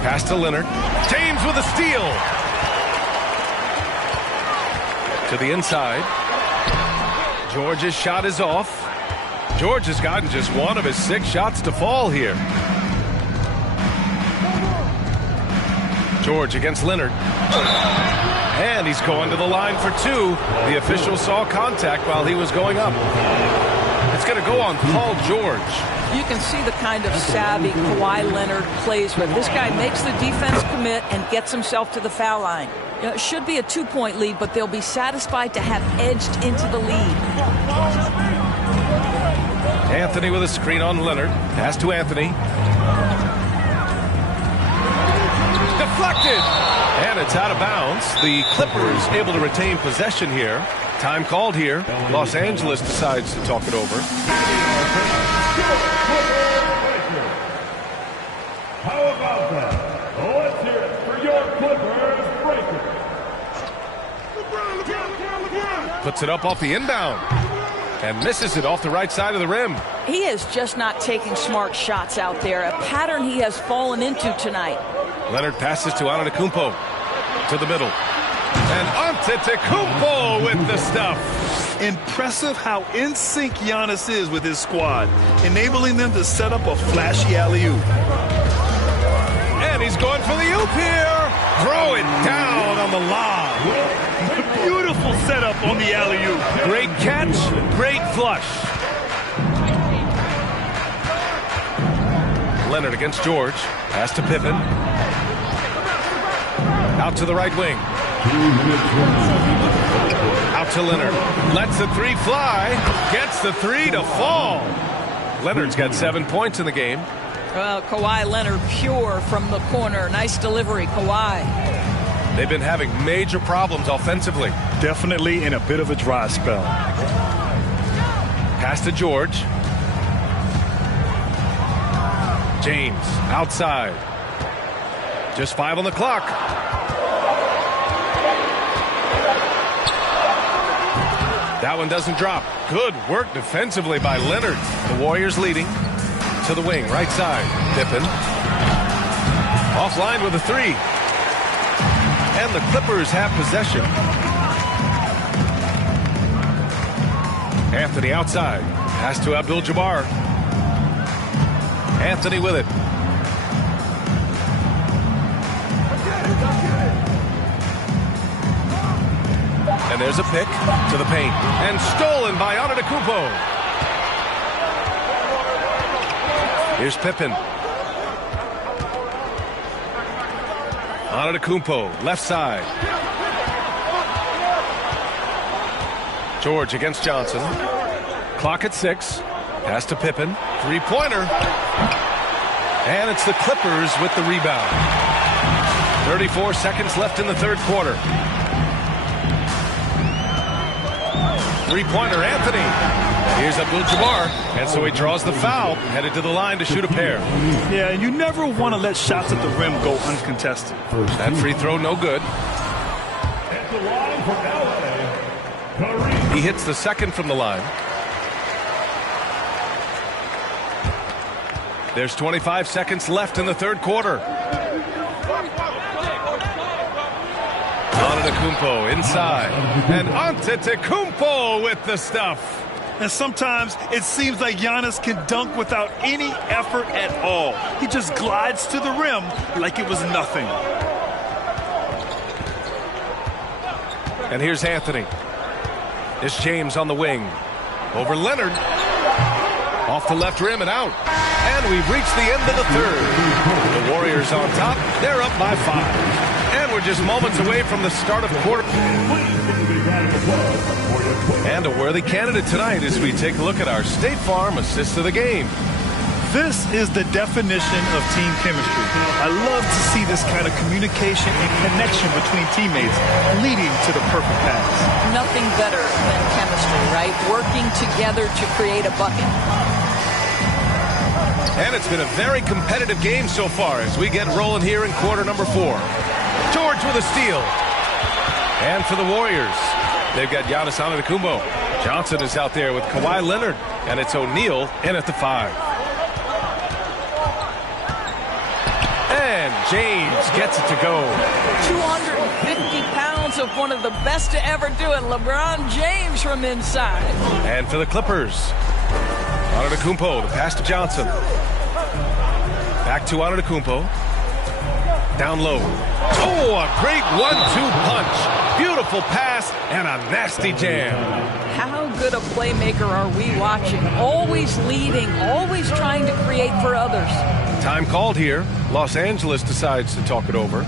Pass to Leonard. James with a steal. To the inside. George's shot is off. George has gotten just one of his 6 shots to fall here. George against Leonard. And he's going to the line for 2. The official saw contact while he was going up. It's going to go on Paul George. You can see the kind of savvy Kawhi Leonard plays with. This guy makes the defense commit and gets himself to the foul line. You know, it should be a 2-point lead, but they'll be satisfied to have edged into the lead. Anthony with a screen on Leonard. Pass to Anthony. Deflected. And it's out of bounds. The Clippers able to retain possession here. Time called here. Los Angeles decides to talk it over. How about that? Let's hear it for your Clippers breaker. Puts it up off the inbound. And misses it off the right side of the rim. He is just not taking smart shots out there. A pattern he has fallen into tonight. Leonard passes to Antetokounmpo. To the middle. And Antetokounmpo with the stuff. Impressive how in sync Giannis is with his squad, enabling them to set up a flashy alley-oop. And he's going for the oop here. Throw it down on the lob. Beautiful setup on the alley-oop. Great catch, great flush. Leonard against George. Pass to Pippen. Out to the right wing. Out to Leonard. Lets the 3 fly. Gets the 3 to fall. Leonard's got 7 points in the game. Well, Kawhi Leonard pure from the corner. Nice delivery, Kawhi. They've been having major problems offensively. Definitely in a bit of a dry spell. Pass to George. James outside. Just 5 on the clock. That one doesn't drop. Good work defensively by Leonard. The Warriors leading. To the wing, right side. Pippen. Offline with a 3. And the Clippers have possession. Anthony outside. Pass to Abdul-Jabbar. Anthony with it. And there's a pick to the paint. And stolen by Antetokounmpo. Here's Pippen. Antetokounmpo, left side. George against Johnson. Clock at 6. Pass to Pippen. Three-pointer. And it's the Clippers with the rebound. 34 seconds left in the third quarter. Three-pointer, Anthony. Here's Abdul-Jabbar. And so he draws the foul, headed to the line to shoot a pair. Yeah, and you never want to let shots at the rim go uncontested. That free throw no good. He hits the second from the line. There's 25 seconds left in the third quarter. Antetokounmpo inside. And Antetokounmpo with the stuff. And sometimes it seems like Giannis can dunk without any effort at all. He just glides to the rim like it was nothing. And here's Anthony. It's James on the wing. Over Leonard. Off the left rim and out. And we've reached the end of the third. The Warriors on top. They're up by 5. And we're just moments away from the start of quarter. And a worthy candidate tonight as we take a look at our State Farm assist of the game. This is the definition of team chemistry. I love to see this kind of communication and connection between teammates leading to the perfect pass. Nothing better than chemistry, right? Working together to create a bucket. And it's been a very competitive game so far as we get rolling here in quarter number 4. George with a steal. And for the Warriors, they've got Giannis Antetokounmpo. Johnson is out there with Kawhi Leonard. And it's O'Neal in at the 5. And James gets it to go. 250 pounds of one of the best to ever do it, LeBron James from inside. And for the Clippers, Antetokounmpo, the pass to Johnson. Back to Antetokounmpo. Down low. Oh, a great 1-2 punch. Beautiful pass and a nasty jam. How good a playmaker are we watching? Always leading, always trying to create for others. Time called here. Los Angeles decides to talk it over.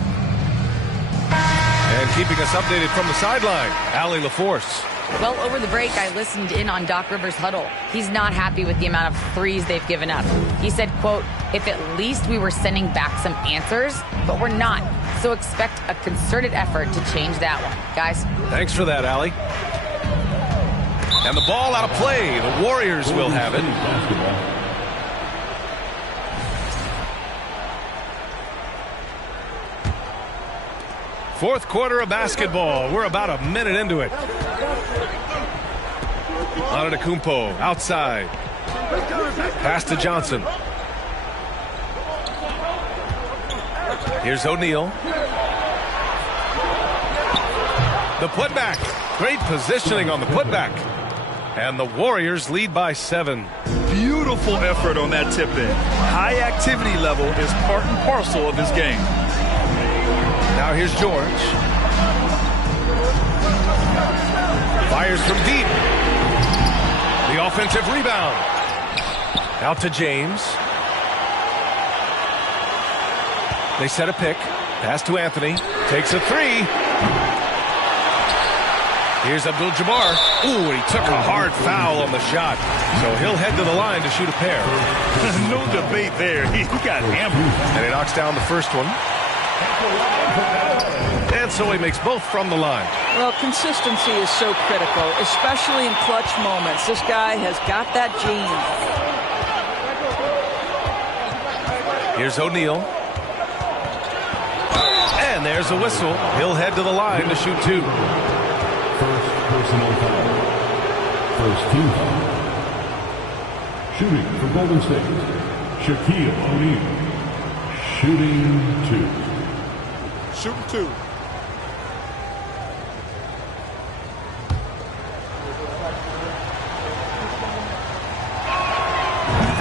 And keeping us updated from the sideline, Allie LaForce. Well, over the break, I listened in on Doc Rivers' huddle. He's not happy with the amount of threes they've given up. He said, quote, if at least we were sending back some answers, but we're not. So expect a concerted effort to change that one. Guys. Thanks for that, Allie. And the ball out of play. The Warriors will have it. Fourth quarter of basketball. We're about a minute into it. Antetokounmpo outside. Pass to Johnson. Here's O'Neal. The putback. Great positioning on the putback. And the Warriors lead by 7. Beautiful effort on that tip-in. High activity level is part and parcel of his game. Now here's George. Fires from deep. The offensive rebound. Out to James. They set a pick. Pass to Anthony. Takes a 3. Here's Abdul-Jabbar. Ooh, he took a hard foul on the shot. So he'll head to the line to shoot a pair. No debate there. He got hammered. And he knocks down the first one. And so he makes both from the line. Well, consistency is so critical, especially in clutch moments. This guy has got that gene. Here's O'Neal. And there's a whistle. He'll head to the line to shoot 2. First personal foul. First team foul. Shooting for Golden State, Shaquille O'Neal. Shooting 2. Shooting 2.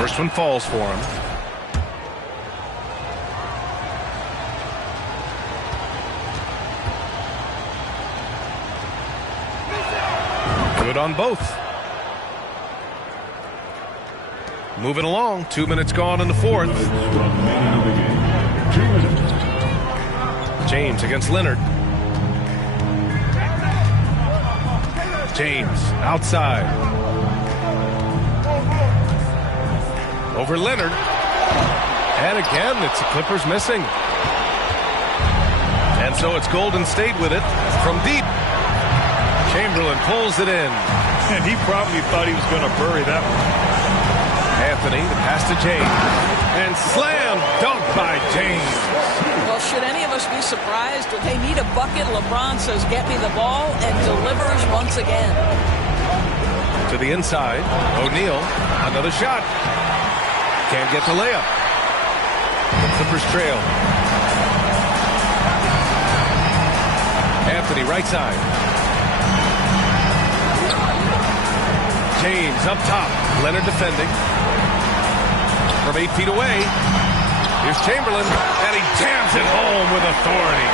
First one falls for him. Good on both. Moving along. 2 minutes gone in the fourth. James against Leonard. James outside. Over Leonard. And again, it's the Clippers missing. And so it's Golden State with it from deep. Chamberlain pulls it in. And he probably thought he was going to bury that one. Anthony, the pass to James. And slam dunk by James. Well, should any of us be surprised when they need a bucket? LeBron says, get me the ball, and delivers once again. To the inside. O'Neal, another shot. Can't get the layup. The Clippers trail. Anthony, right side. James up top. Leonard defending. From 8 feet away. Here's Chamberlain, and he jams it home with authority.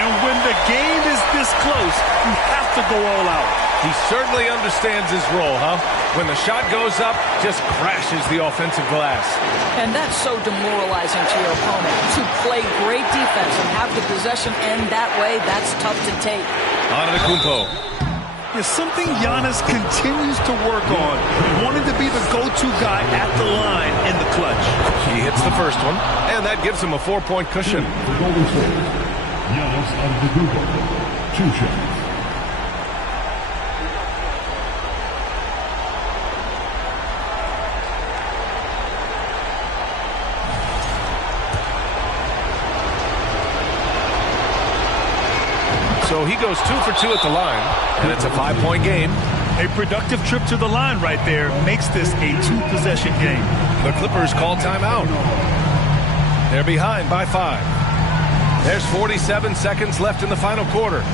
And when the game is this close, you have to go all out. He certainly understands his role, huh? When the shot goes up, just crashes the offensive glass. And that's so demoralizing to your opponent. To play great defense and have the possession end that way, that's tough to take. Antetokounmpo. It's something Giannis continues to work on, wanting to be the go-to guy at the line in the clutch. He hits the first one, and that gives him a 4-point cushion. Giannis Antetokounmpo, 2 shots. So he goes 2 for 2 at the line, and it's a 5-point game. A productive trip to the line right there makes this a 2-possession game. The Clippers call timeout. They're behind by 5. There's 47 seconds left in the final quarter.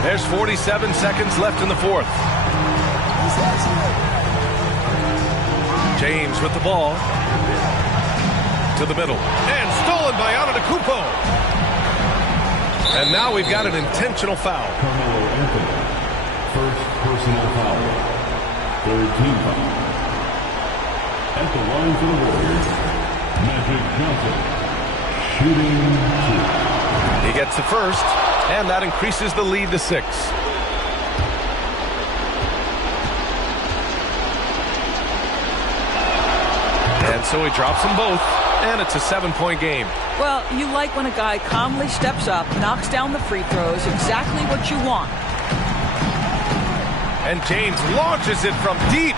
There's 47 seconds left in the fourth. James with the ball. To the middle. And stolen by Antetokounmpo. And now we've got an intentional foul. Carmelo Anthony, first personal foul. 3rd team foul. At the line for the Warriors, Magic Johnson, shooting 2. He gets the first, and that increases the lead to 6. And so he drops them both, and it's a 7-point game. Well, you like when a guy calmly steps up, knocks down the free throws, exactly what you want. And James launches it from deep.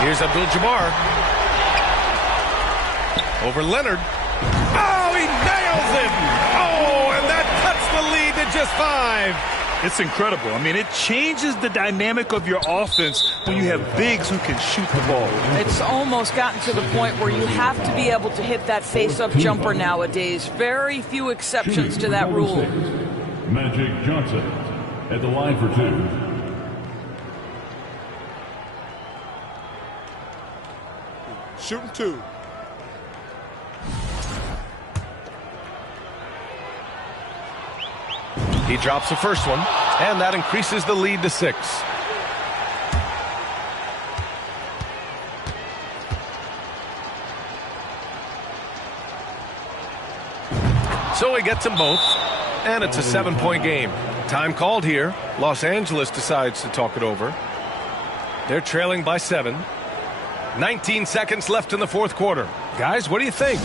Here's Abdul-Jabbar. Over Leonard. Oh, he nails it! Oh, and that cuts the lead to just 5. It's incredible. I mean, it changes the dynamic of your offense when you have bigs who can shoot the ball. It's almost gotten to the point where you have to be able to hit that face-up jumper nowadays. Very few exceptions to that rule. Magic Johnson at the line for 2. Shooting 2. He drops the first one, and that increases the lead to 6. So he gets them both, and it's a 7-point game. Time called here. Los Angeles decides to talk it over. They're trailing by 7. 19 seconds left in the fourth quarter. Guys, what do you think?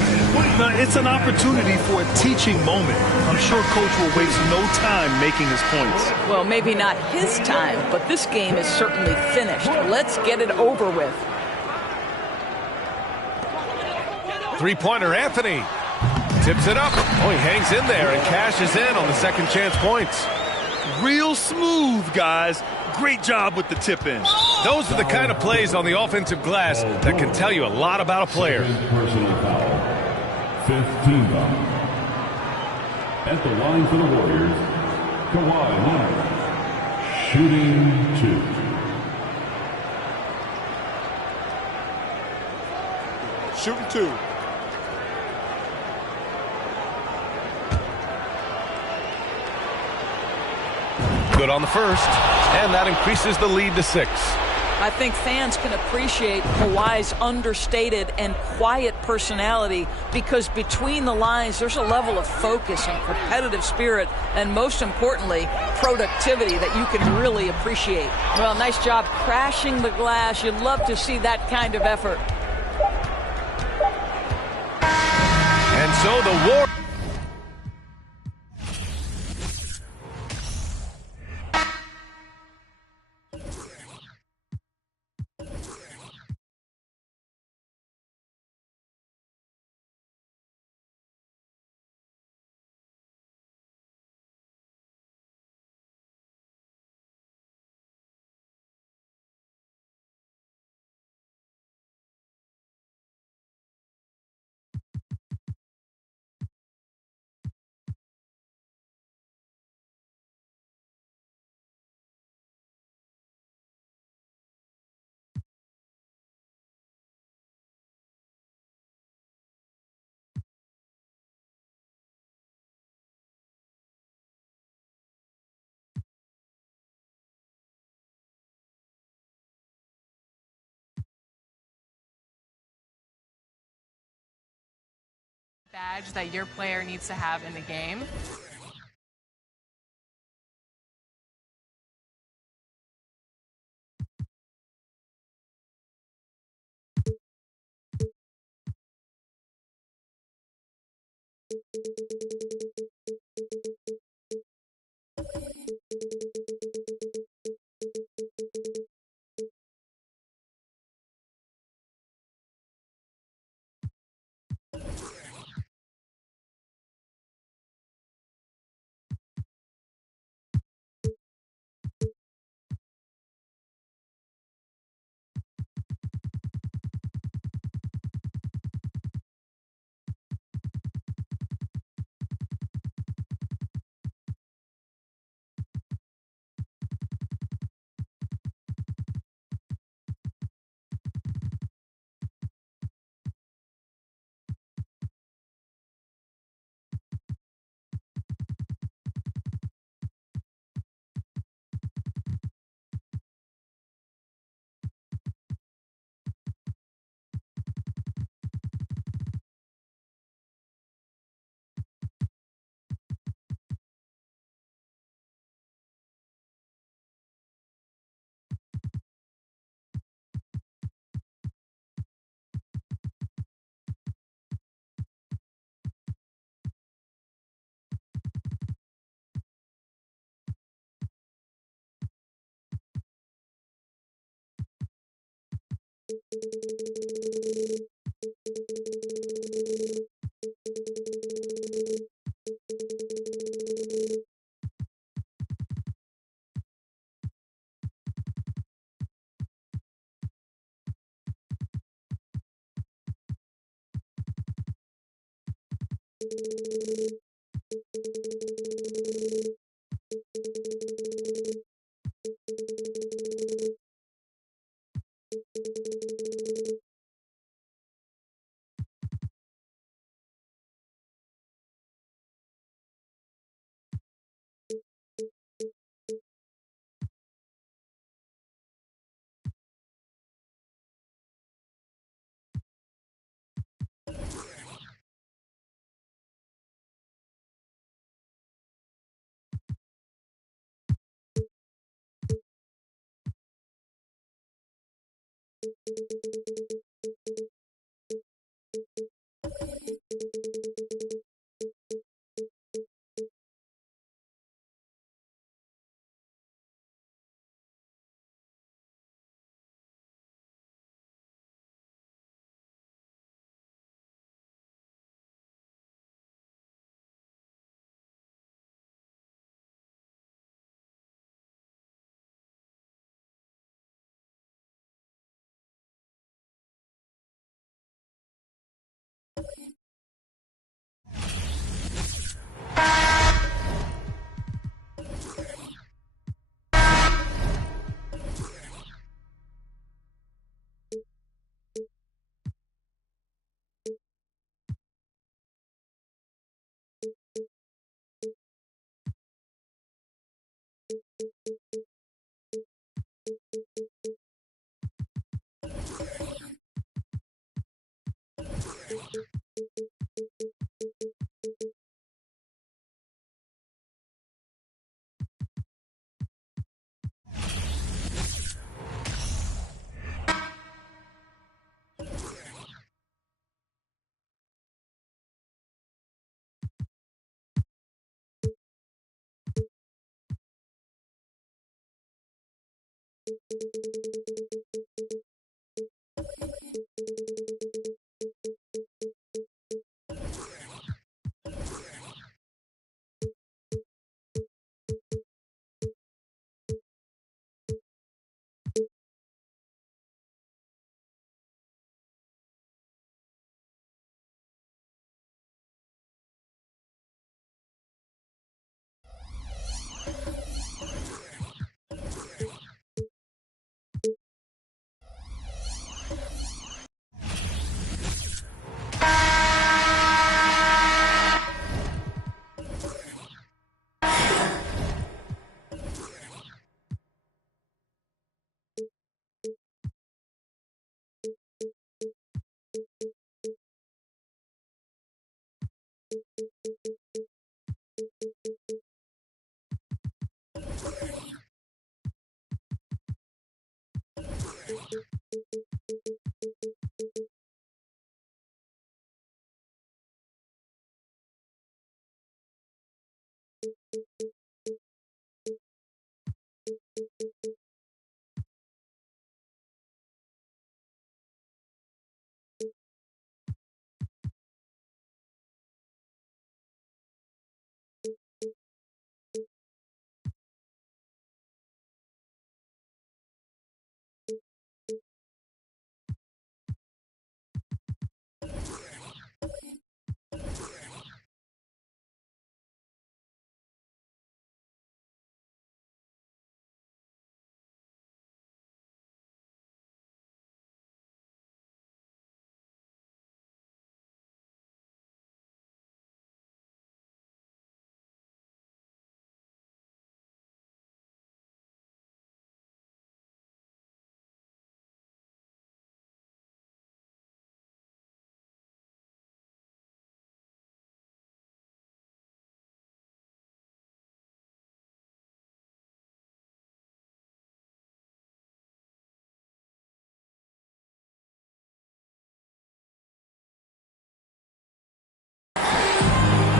It's an opportunity for a teaching moment. I'm sure Coach will waste no time making his points. Well, maybe not his time, but this game is certainly finished. Let's get it over with. 3-pointer, Anthony. Tips it up. Oh, he hangs in there and cashes in on the second chance points. Real smooth, guys. Great job with the tip-in. Those are the kind of plays on the offensive glass that can tell you a lot about a player. Personal foul. 5th team foul. At the line for the Warriors, Kawhi Leonard, shooting 2. Shooting 2. Good on the first, and that increases the lead to 6. I think fans can appreciate Kawhi's understated and quiet personality because between the lines, there's a level of focus and competitive spirit, and most importantly, productivity that you can really appreciate. Well, nice job crashing the glass. You'd love to see that kind of effort. And so the war. Badge that your player needs to have in the game.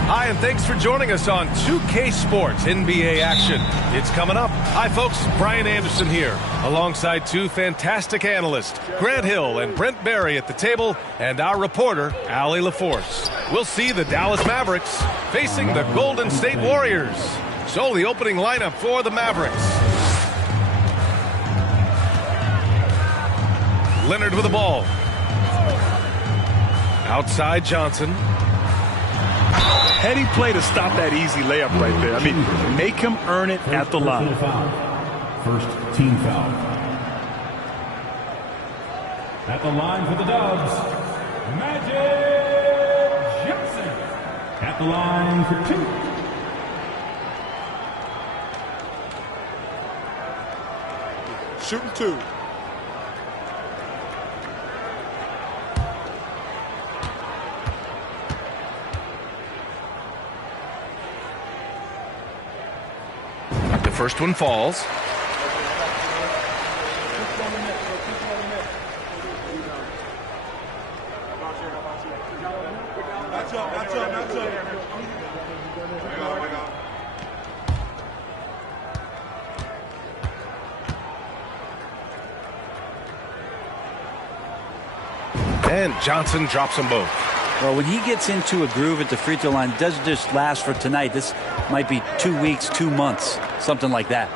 Hi, and thanks for joining us on 2K Sports NBA action. It's coming up. Hi, folks. Brian Anderson here, alongside two fantastic analysts, Grant Hill and Brent Barry at the table, and our reporter, Allie LaForce. We'll see the Dallas Mavericks facing the Golden State Warriors. So the opening lineup for the Mavericks. Leonard with the ball. Outside Johnson. Heady play to stop that easy layup right there. I mean, make him earn it at the line. First team foul. At the line for the Dubs, Magic Johnson. At the line for two. Shooting two. First one falls. And Johnson drops them both. Well, when he gets into a groove at the free throw line, it doesn't just last for tonight. This might be 2 weeks, 2 months, something like that.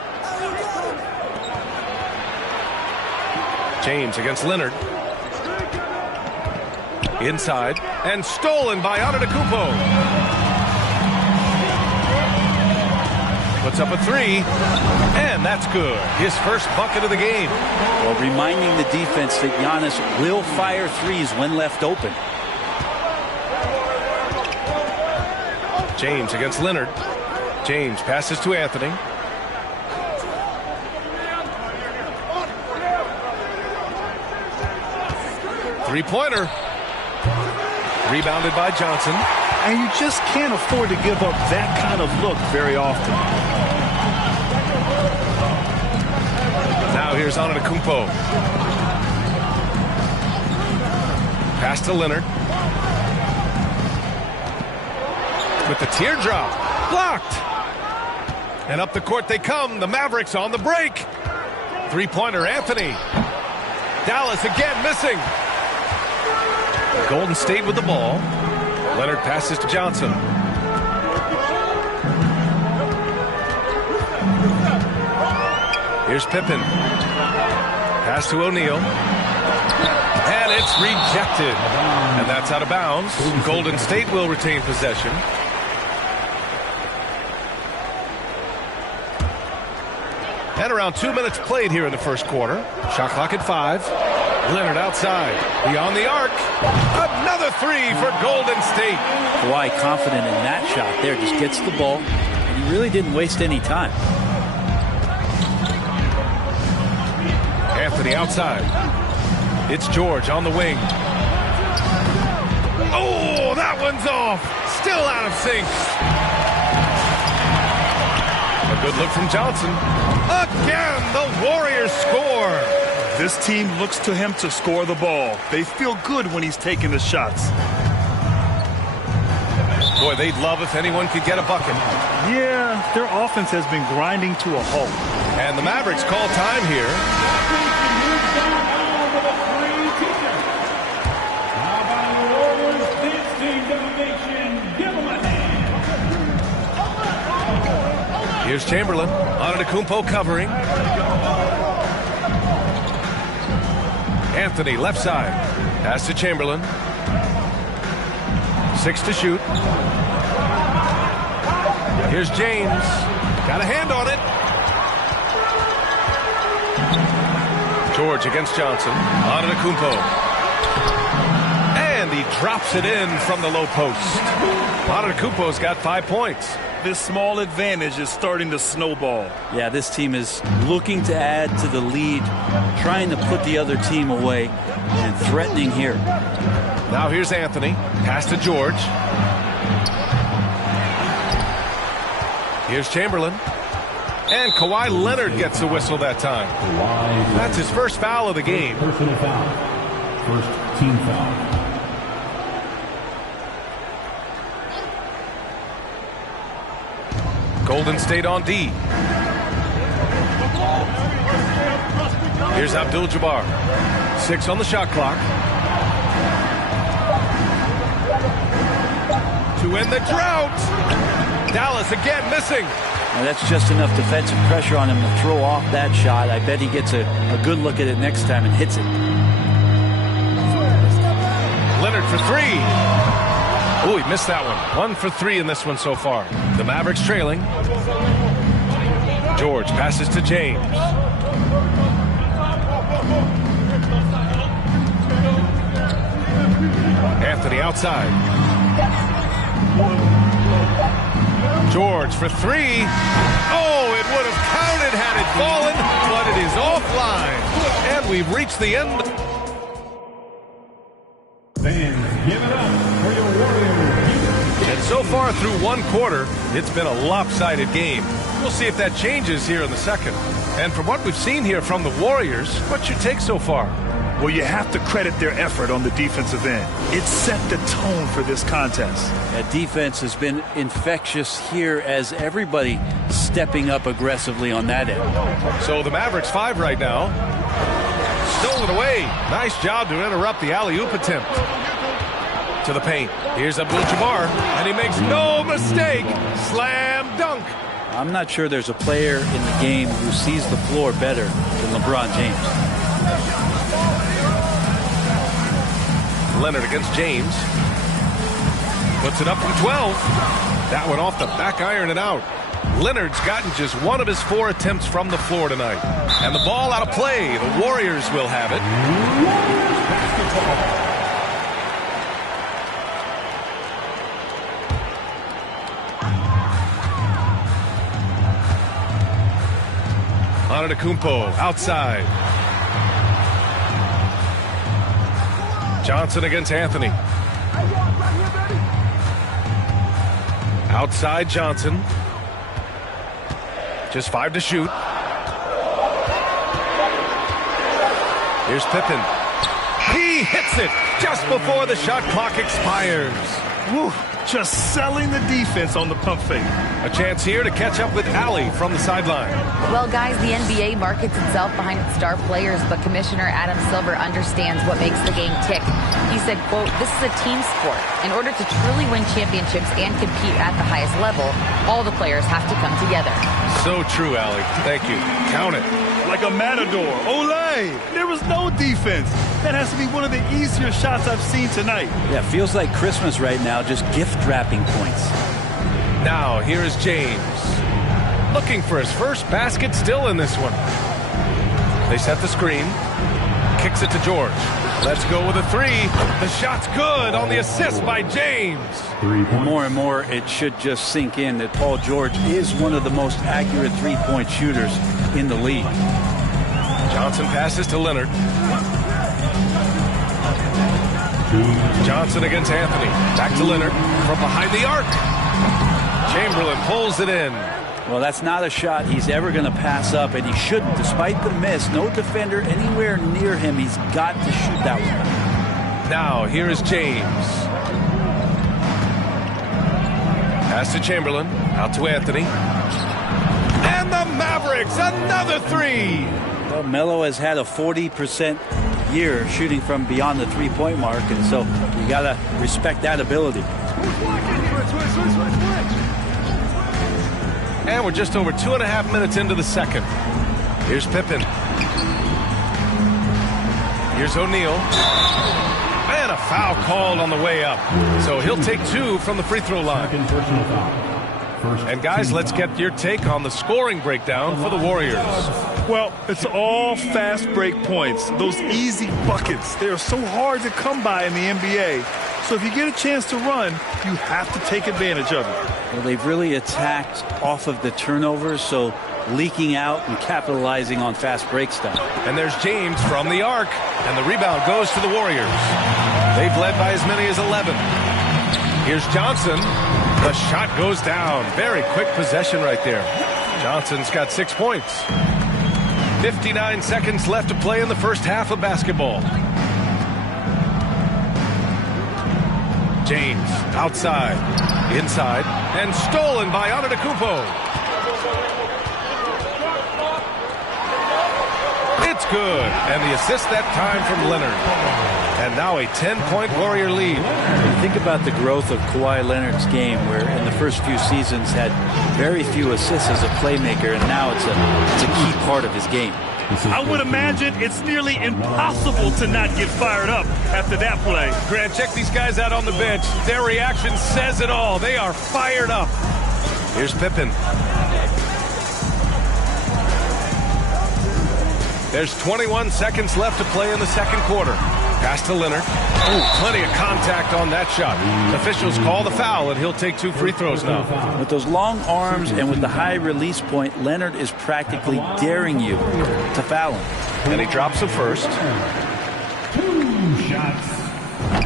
James against Leonard. Inside and stolen by Antetokounmpo. Puts up a three, and that's good. His first bucket of the game. Well, reminding the defense that Giannis will fire threes when left open. James against Leonard. James passes to Anthony. Three-pointer. Rebounded by Johnson. And you just can't afford to give up that kind of look very often. Now here's Antetokounmpo. Pass to Leonard. With the teardrop. Blocked. And up the court they come. The Mavericks on the break. Three-pointer, Anthony. Dallas again missing. Golden State with the ball. Leonard passes to Johnson. Here's Pippen. Pass to O'Neal. And it's rejected. And that's out of bounds. Golden State will retain possession. And around 2 minutes played here in the first quarter. Shot clock at 5. Leonard outside. Beyond the arc. Another three for Golden State. Kawhi confident in that shot there. Just gets the ball. And he really didn't waste any time. Anthony outside. It's George on the wing. Oh, that one's off. Still out of sync. A good look from Johnson. Again, the Warriors score. This team looks to him to score the ball. They feel good when he's taking the shots. Boy, they'd love if anyone could get a bucket. Yeah, their offense has been grinding to a halt. And the Mavericks call time here. Here's Chamberlain. Antetokounmpo covering. Anthony left side. Pass to Chamberlain. 6 to shoot. Here's James. Got a hand on it. George against Johnson. Antetokounmpo. And he drops it in from the low post. Antetokounmpo's got 5 points. This small advantage is starting to snowball. Yeah, this team is looking to add to the lead, trying to put the other team away, and threatening here. Now here's Anthony. Pass to George. Here's Chamberlain. And Kawhi Leonard gets the whistle that time. That's his first foul of the game. Personal foul. First team foul. Golden State on D. Here's Abdul-Jabbar. 6 on the shot clock. To end the drought. Dallas again missing. Now that's just enough defensive pressure on him to throw off that shot. I bet he gets a good look at it next time and hits it. Leonard for 3. Oh, he missed that one. 1 for 3 in this one so far. The Mavericks trailing. George passes to James. Anthony outside. George for 3. Oh, it would have counted had it fallen, but it is offline. And we've reached the end. Fans, give it up for your Warriors. And so far through one quarter, it's been a lopsided game. We'll see if that changes here in the second. And from what we've seen here from the Warriors, what's your take so far? Well, you have to credit their effort on the defensive end. It set the tone for this contest. That defense has been infectious here as everybody stepping up aggressively on that end. So the Mavericks 5 right now. Stolen away. Nice job to interrupt the alley-oop attempt. To the paint. Here's Abdul-Jabbar, and he makes no mistake. Slam dunk. I'm not sure there's a player in the game who sees the floor better than LeBron James. Leonard against James. Puts it up from 12. That one off the back iron and out. Leonard's gotten just 1 of his 4 attempts from the floor tonight. And the ball out of play. The Warriors will have it. Antetokounmpo outside. Johnson against Anthony. Outside Johnson. Just 5 to shoot. Here's Pippen. He hits it just before the shot clock expires. Woo, just selling the defense on the pump fake. A chance here to catch up with Allie from the sideline. Well, guys, the NBA markets itself behind its star players, but Commissioner Adam Silver understands what makes the game tick. He said, quote, "This is a team sport. In order to truly win championships and compete at the highest level, all the players have to come together." So true, Allie. Thank you. Count it. Like a matador. Olay! There was no defense. That has to be one of the easier shots I've seen tonight. Yeah, feels like Christmas right now, just gift wrapping points. Now, here is James. Looking for his first basket still in this one. They set the screen. Kicks it to George. Let's go with a three. The shot's good on the assist by James. More and more, it should just sink in that Paul George is one of the most accurate three-point shooters in the league. Johnson passes to Leonard. Johnson against Anthony. Back to Leonard from behind the arc. Chamberlain pulls it in. Well, that's not a shot he's ever going to pass up, and he shouldn't. Despite the miss, no defender anywhere near him. He's got to shoot that one. Now, here is James. Pass to Chamberlain. Out to Anthony. And the Mavericks, another three. Well, Melo has had a 40% year shooting from beyond the three-point mark, and so you got to respect that ability. And we're just over 2.5 minutes into the second. Here's Pippen. Here's O'Neal. And a foul called on the way up. So he'll take two from the free throw line. And guys, let's get your take on the scoring breakdown for the Warriors. Well, it's all fast break points. Those easy buckets. They are so hard to come by in the NBA. So if you get a chance to run, you have to take advantage of it. Well, they've really attacked off of the turnovers, so leaking out and capitalizing on fast break stuff. And there's James from the arc, and the rebound goes to the Warriors. They've led by as many as 11. Here's Johnson. The shot goes down. Very quick possession right there. Johnson's got 6 points. 59 seconds left to play in the first half of basketball. James outside, inside, and stolen by Antetokounmpo. It's good, and the assist that time from Leonard. And now a 10-point Warrior lead. Think about the growth of Kawhi Leonard's game, where in the first few seasons had very few assists as a playmaker, and now it's a key part of his game. I would imagine it's nearly impossible to not get fired up after that play. Grant, check these guys out on the bench. Their reaction says it all. They are fired up. Here's Pippen. There's 21 seconds left to play in the second quarter. Pass to Leonard. Oh, plenty of contact on that shot. Officials call the foul, and he'll take 2 free throws now. With those long arms and with the high release point, Leonard is practically daring you to foul him. And he drops them first. 2 shots.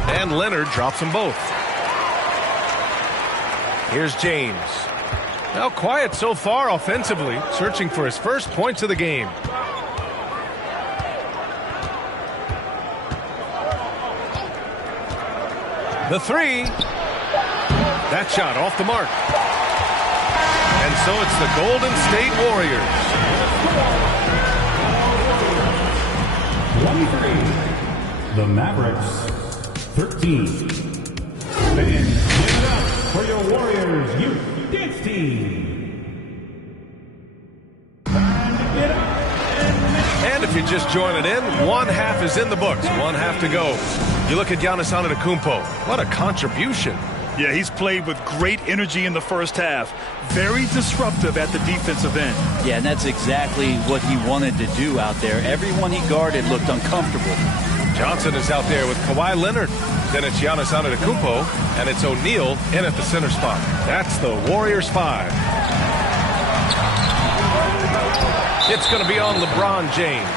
And Leonard drops them both. Here's James. Now quiet so far offensively, searching for his first points of the game. The three. That shot off the mark. And so it's the Golden State Warriors. 23. The Mavericks, 13. And give it up for your Warriors Youth Dance Team. And if you're just joining in, one half is in the books. One half to go. You look at Giannis Antetokounmpo. What a contribution. Yeah, he's played with great energy in the first half. Very disruptive at the defensive end. Yeah, and that's exactly what he wanted to do out there. Everyone he guarded looked uncomfortable. Johnson is out there with Kawhi Leonard. Then it's Giannis Antetokounmpo, and it's O'Neal in at the center spot. That's the Warriors 5. It's going to be on LeBron James.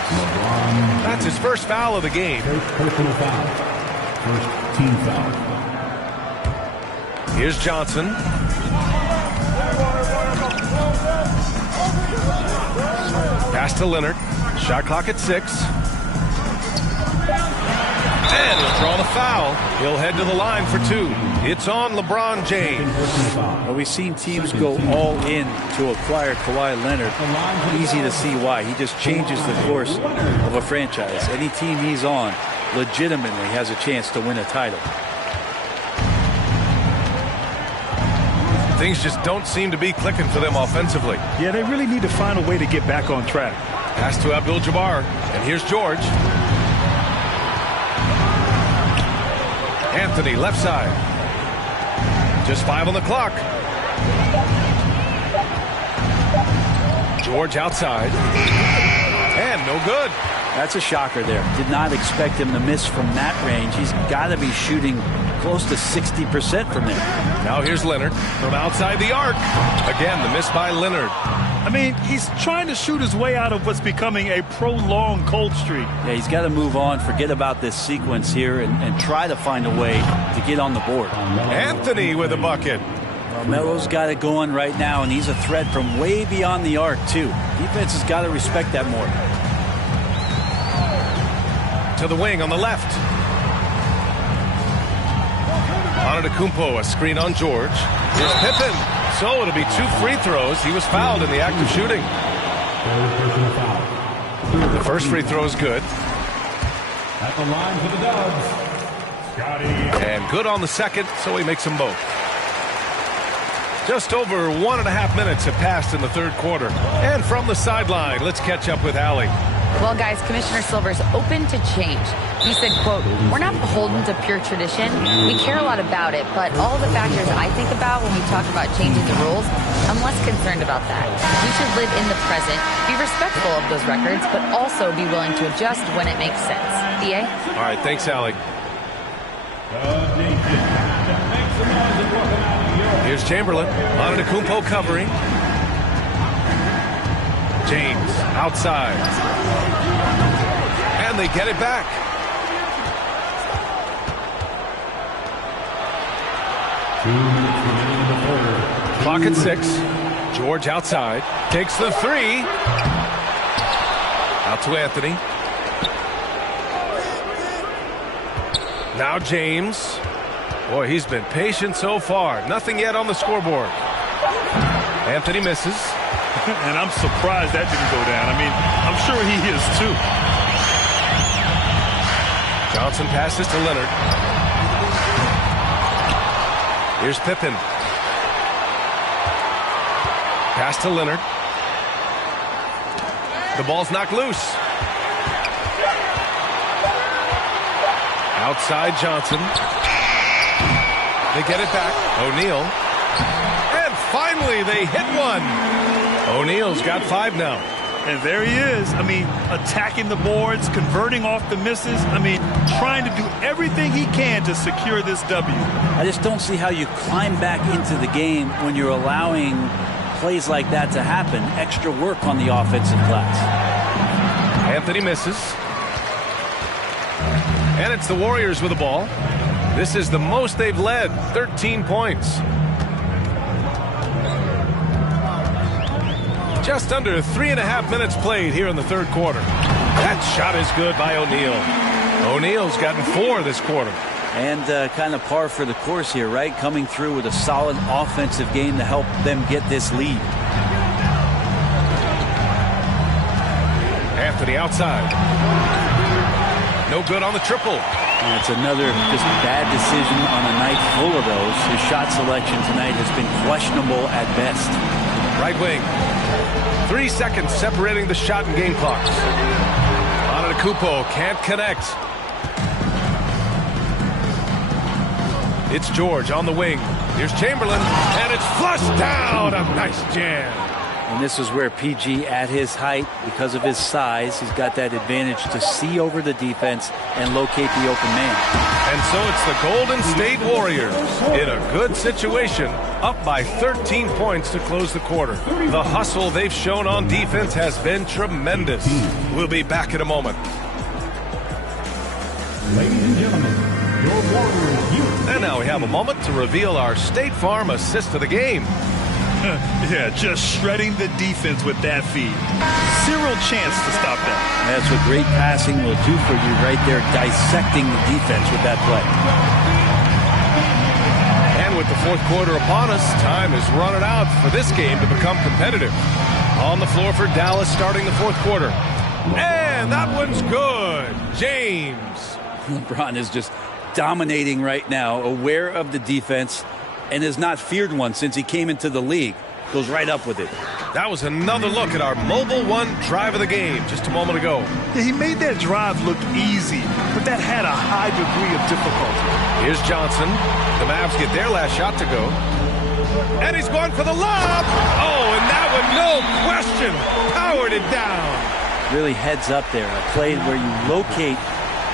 That's his first foul of the game. First personal foul. First team foul. Here's Johnson. Pass to Leonard. Shot clock at 6. And he'll draw the foul. He'll head to the line for 2. It's on LeBron James. Well, we've seen teams go all in to acquire Kawhi Leonard. Easy to see why. He just changes the course of a franchise. Any team he's on legitimately has a chance to win a title. Things just don't seem to be clicking for them offensively. Yeah, they really need to find a way to get back on track. Pass to Abdul-Jabbar. And here's George. Anthony, left side. Just 5 on the clock. George outside. And no good. That's a shocker there. Did not expect him to miss from that range. He's got to be shooting close to 60% from there. Now here's Leonard from outside the arc. Again, the miss by Leonard. I mean, he's trying to shoot his way out of what's becoming a prolonged cold streak. Yeah, he's got to move on, forget about this sequence here, and try to find a way to get on the board. Anthony with a bucket. Well, Melo's got it going right now, and he's a threat from way beyond the arc, too. Defense has got to respect that more. To the wing on the left. Antetokounmpo, a screen on George. Here's Pippen. So it'll be 2 free throws. He was fouled in the act of shooting. The first free throw is good. At the line for the Dubs, Scotty. And good on the second, so he makes them both. Just over 1.5 minutes have passed in the third quarter. And from the sideline, let's catch up with Allie. Well, guys, Commissioner Silver's open to change. He said, quote, "We're not beholden to pure tradition. We care a lot about it, but all the factors I think about when we talk about changing the rules, I'm less concerned about that. We should live in the present, be respectful of those records, but also be willing to adjust when it makes sense." EA? All right, thanks, Allie. Here's Chamberlain. Antetokounmpo covering. James outside. And they get it back. Clock at 6. George outside. Takes the 3. Out to Anthony. Now James. Boy, he's been patient so far. Nothing yet on the scoreboard. Anthony misses. And I'm surprised that didn't go down. I mean, I'm sure he is too. Johnson passes to Leonard. Here's Pippen. Pass to Leonard. The ball's knocked loose. Outside Johnson. They get it back. O'Neal. And finally they hit one. O'Neal's got 5 now. And there he is. I mean, attacking the boards, converting off the misses. I mean, trying to do everything he can to secure this W. I just don't see how you climb back into the game when you're allowing plays like that to happen. Extra work on the offensive glass. Anthony misses. And it's the Warriors with the ball. This is the most they've led, 13 points. Just under 3.5 minutes played here in the third quarter. That shot is good by O'Neal. O'Neal's gotten 4 this quarter. And kind of par for the course here, right? Coming through with a solid offensive game to help them get this lead. Anthony outside. No good on the triple. And it's another just bad decision on a night full of those. His shot selection tonight has been questionable at best. Right wing. 3 seconds separating the shot and game clocks. Antetokounmpo can't connect. It's George on the wing. Here's Chamberlain, and it's flushed down. A nice jam. And this is where PG, at his height, because of his size, he's got that advantage to see over the defense and locate the open man. And so it's the Golden State Warriors in a good situation, up by 13 points to close the quarter. The hustle they've shown on defense has been tremendous. We'll be back in a moment. Ladies and gentlemen, your Warriors. And now we have a moment to reveal our State Farm assist of the game. Yeah, just shredding the defense with that feed. Zero chance to stop that. That's what great passing will do for you right there, dissecting the defense with that play. And with the fourth quarter upon us, time is running out for this game to become competitive. On the floor for Dallas starting the fourth quarter. And that one's good. James. LeBron is just dominating right now, aware of the defense, and has not feared one since he came into the league. Goes right up with it. That was another look at our Mobile One drive of the game just a moment ago. Yeah, he made that drive look easy, but that had a high degree of difficulty. Here's Johnson. The Mavs get their last shot to go. And he's going for the lob. Oh, and that one, no question, powered it down. Really heads up there. A play where you locate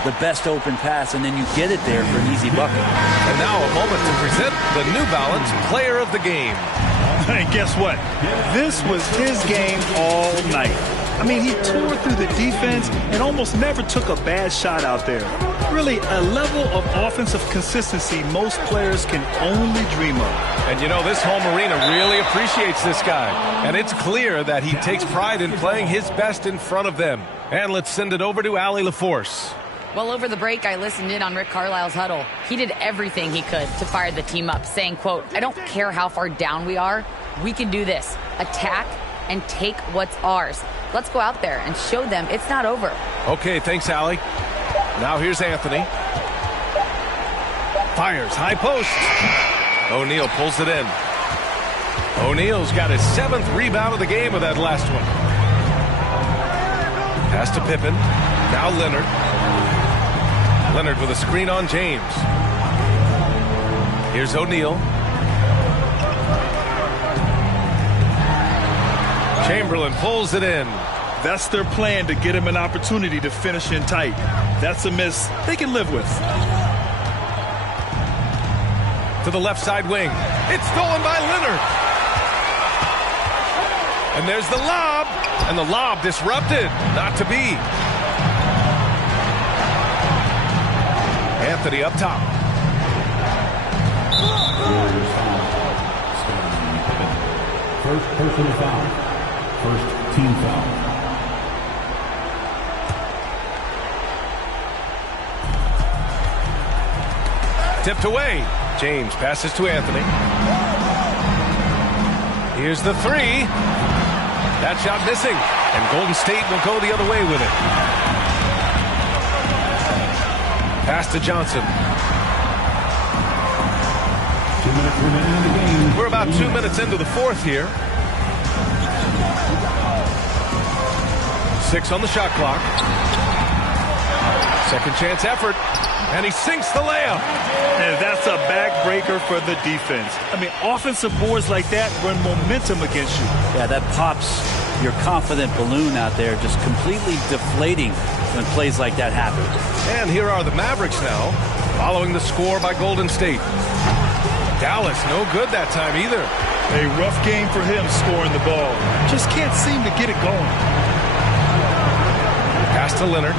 the best open pass, and then you get it there for an easy bucket. And now a moment to present the New Balance Player of the Game. And guess what? This was his game all night. I mean, he tore through the defense and almost never took a bad shot out there. Really, a level of offensive consistency most players can only dream of. And you know, this home arena really appreciates this guy. And it's clear that he takes pride in playing his best in front of them. And let's send it over to Allie LaForce. Well, over the break, I listened in on Rick Carlisle's huddle. He did everything he could to fire the team up, saying, quote, "I don't care how far down we are. We can do this. Attack and take what's ours. Let's go out there and show them it's not over." Okay, thanks, Allie. Now here's Anthony. Fires, high post. O'Neal pulls it in. O'Neal's got his 7th rebound of the game with that last one. Pass to Pippen. Now Leonard. Leonard with a screen on James. Here's O'Neal. Chamberlain pulls it in. That's their plan, to get him an opportunity to finish in tight. That's a miss they can live with. To the left side wing. It's stolen by Leonard. And there's the lob. And the lob disrupted. Not to be. Anthony up top. First personal foul. First team foul. Tipped away. James passes to Anthony. Here's the three. That shot missing. And Golden State will go the other way with it. Pass to Johnson. 2 minutes remaining in the game. We're about 2 minutes into the fourth here. 6 on the shot clock. Second chance effort. And he sinks the layup. And that's a backbreaker for the defense. I mean, offensive boards like that run momentum against you. Yeah, that pops your confident balloon out there, just completely deflating when plays like that happen. And here are the Mavericks now, following the score by Golden State. Dallas, no good that time either. A rough game for him scoring the ball. Just can't seem to get it going. Pass to Leonard.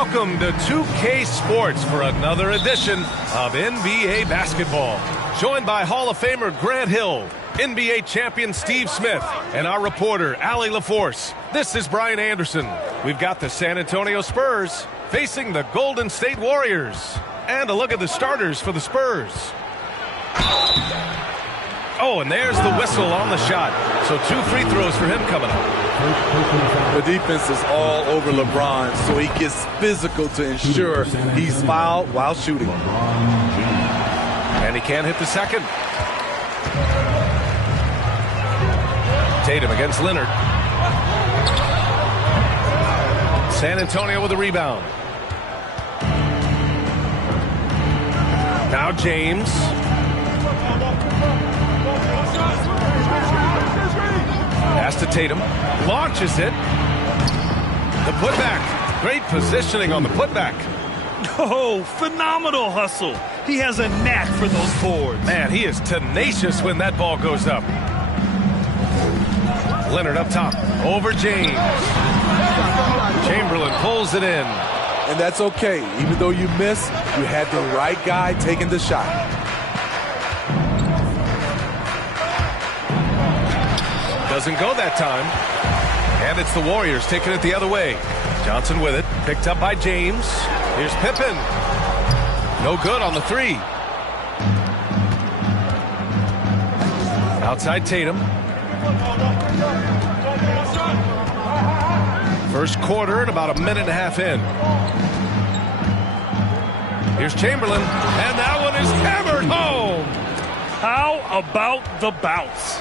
welcome to 2K Sports for another edition of NBA basketball. Joined by Hall of Famer Grant Hill, NBA champion Steve Smith, and our reporter Allie LaForce. This is Brian Anderson. We've got the San Antonio Spurs facing the Golden State Warriors. And a look at the starters for the Spurs. Oh, and there's the whistle on the shot. So 2 free throws for him coming up. The defense is all over LeBron, so he gets physical to ensure he's fouled while shooting. And he can't hit the second. Tatum against Leonard. San Antonio with a rebound. Now James. Pass to Tatum. Launches it. The putback. Great positioning on the putback. Oh, phenomenal hustle. He has a knack for those boards. Man, he is tenacious when that ball goes up. Leonard up top. Over James. Chamberlain pulls it in. And that's okay. Even though you miss, you had the right guy taking the shot. Doesn't go that time. And it's the Warriors taking it the other way. Johnson with it. Picked up by James. Here's Pippen. No good on the 3. Outside Tatum. First quarter and about a minute and a half in. Here's Chamberlain. And that one is hammered home. How about the bounce?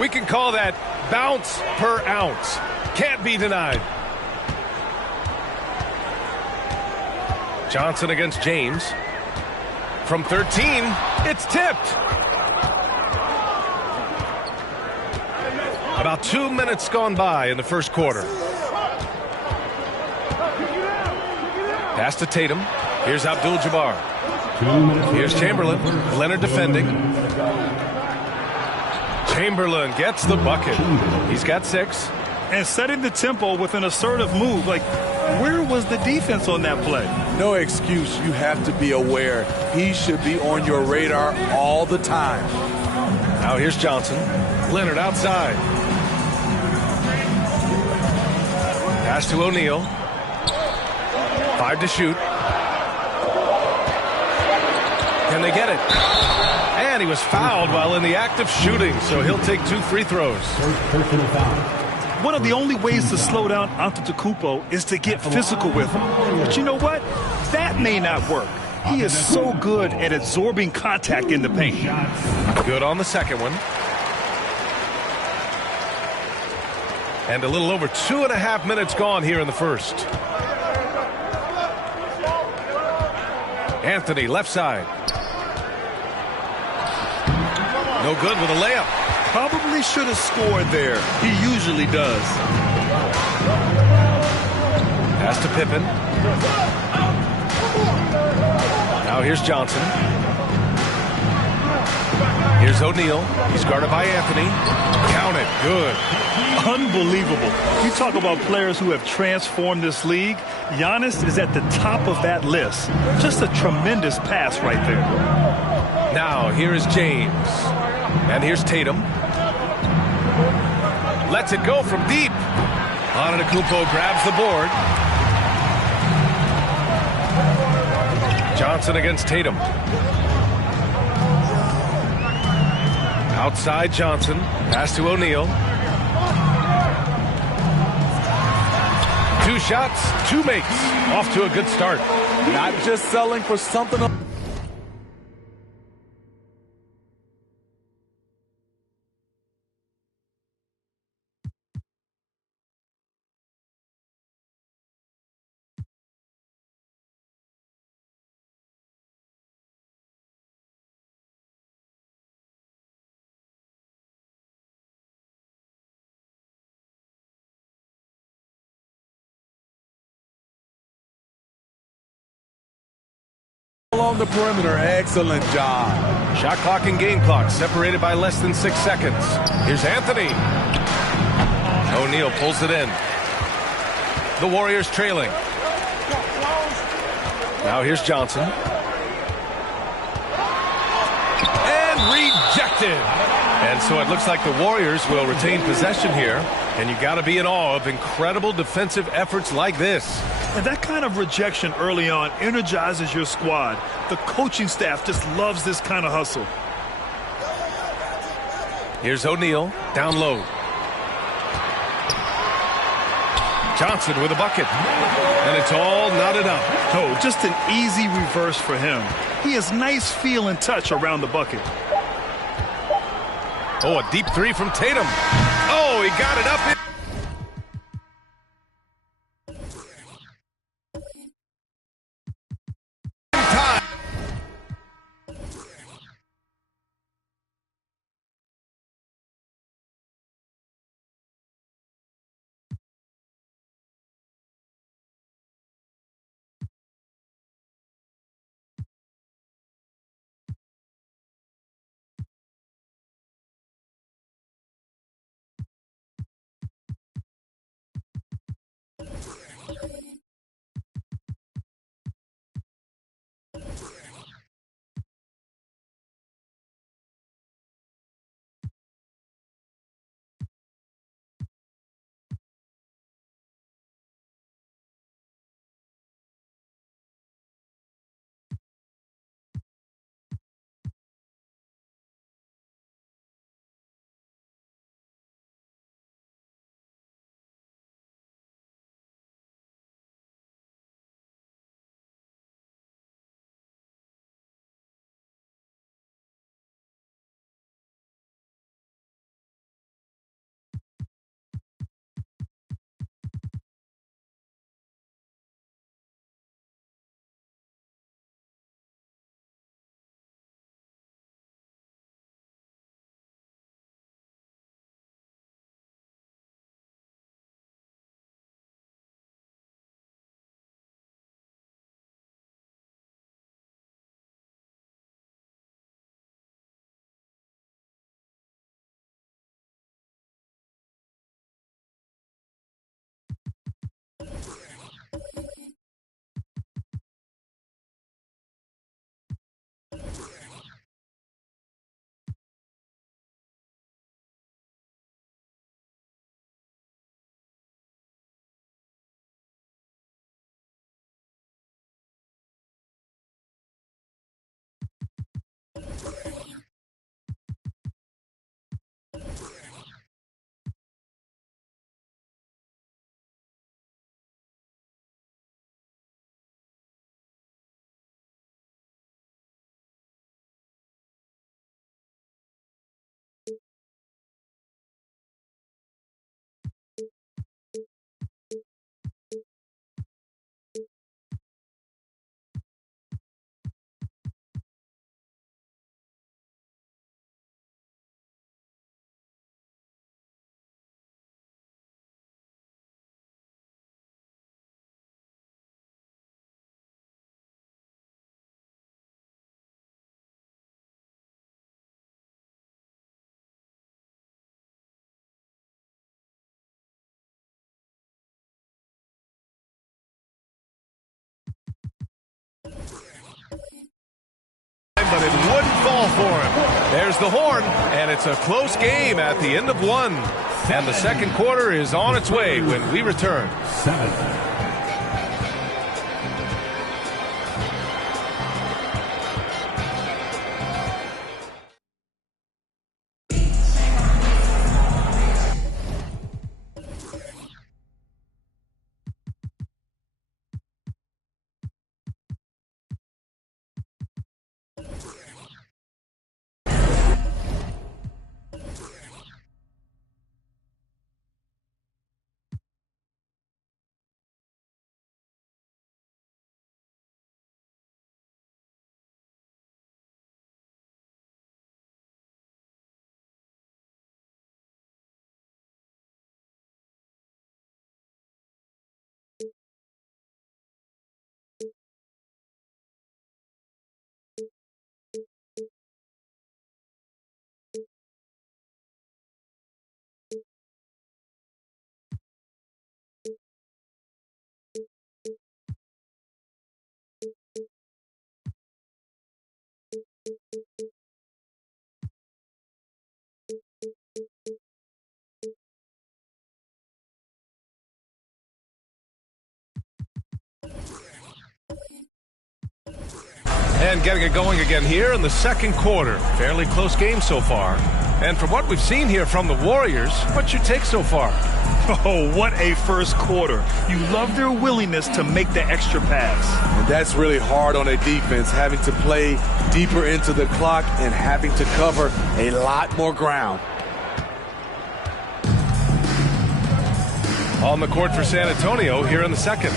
We can call that bounce per ounce. Can't be denied. Johnson against James. From 13, it's tipped. About 2 minutes gone by in the first quarter. Pass to Tatum. Here's Abdul-Jabbar. Here's Chamberlain. Leonard defending. Chamberlain gets the bucket. He's got 6. And setting the tempo with an assertive move. Like, where was the defense on that play? No excuse. You have to be aware. He should be on your radar all the time. Now here's Johnson. Leonard outside. Pass to O'Neal. 5 to shoot. Can they get it? And he was fouled while in the act of shooting, so he'll take 2 free throws. One of the only ways to slow down Antetokounmpo is to get physical with him. But you know what? That may not work. He is so good at absorbing contact in the paint. Good on the second one. And a little over 2.5 minutes gone here in the first. Anthony, left side. No good with a layup. Probably should have scored there. He usually does. Pass to Pippen. Now here's Johnson. Here's O'Neal. He's guarded by Anthony. Count it. Good. Unbelievable. You talk about players who have transformed this league. Giannis is at the top of that list. Just a tremendous pass right there. Now here is James. And here's Tatum. Lets it go from deep. Antetokounmpo grabs the board. Johnson against Tatum. Outside Johnson. Pass to O'Neal. 2 shots, 2 makes. Off to a good start. Not just selling for something else. On the perimeter, excellent job. Shot clock and game clock separated by less than 6 seconds. Here's Anthony. O'Neal pulls it in. The Warriors trailing. Now here's Johnson. And rejected. And so it looks like the Warriors will retain possession here. And you got to be in awe of incredible defensive efforts like this. And that kind of rejection early on energizes your squad. The coaching staff just loves this kind of hustle. Here's O'Neal, down low. Johnson with a bucket. And it's all knotted up. Oh, just an easy reverse for him. He has nice feel and touch around the bucket. Oh, a deep three from Tatum. Oh, he got it up. But it wouldn't fall for him. There's the horn, and it's a close game at the end of one. And the second quarter is on its way when we return. 7. And getting it going again here in the second quarter. Fairly close game so far. And from what we've seen here from the Warriors, what's your take so far? Oh, what a first quarter. You love their willingness to make the extra pass. And that's really hard on a defense, having to play deeper into the clock and having to cover a lot more ground. On the court for San Antonio here in the second.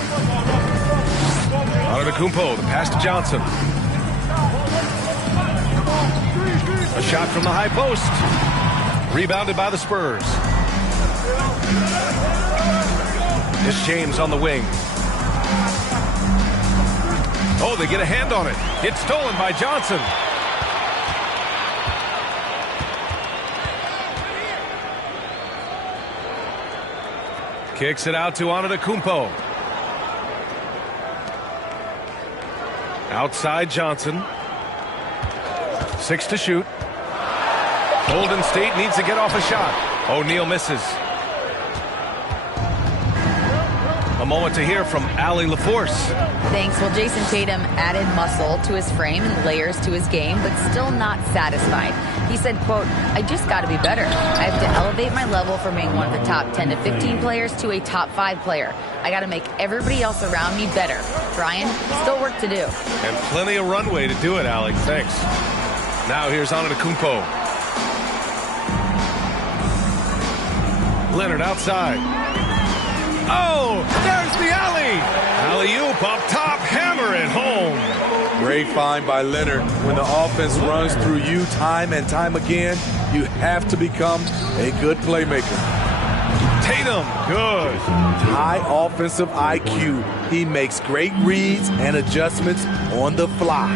Antetokounmpo, the pass to Johnson. A shot from the high post. Rebounded by the Spurs. It's James on the wing. Oh, they get a hand on it. It's stolen by Johnson. Kicks it out to Antetokounmpo. Outside Johnson. 6 to shoot. Golden State needs to get off a shot. O'Neal misses. A moment to hear from Allie LaForce. Thanks. Well, Jason Tatum added muscle to his frame and layers to his game, but still not satisfied. He said, quote, "I just got to be better. I have to elevate my level from being one of the top 10 to 15 players to a top 5 player. I got to make everybody else around me better." Brian, still work to do. And plenty of runway to do it, Allie. Thanks. Now here's Antetokounmpo. Leonard outside. Oh, there's the alley. Alley-oop up top, hammer it home. Great find by Leonard. When the offense runs through you time and time again, you have to become a good playmaker. Tatum, good. High offensive IQ. He makes great reads and adjustments on the fly.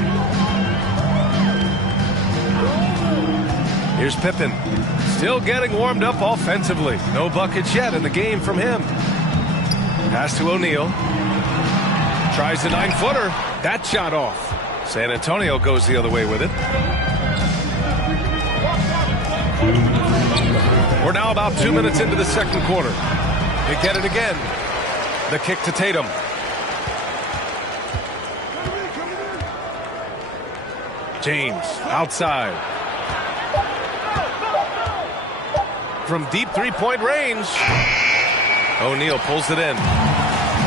Here's Pippen. Still getting warmed up offensively. No buckets yet in the game from him. Pass to O'Neal. Tries the 9-footer. That shot off. San Antonio goes the other way with it. We're now about 2 minutes into the second quarter. They get it again. The kick to Tatum. James outside. From deep three-point range. O'Neal pulls it in.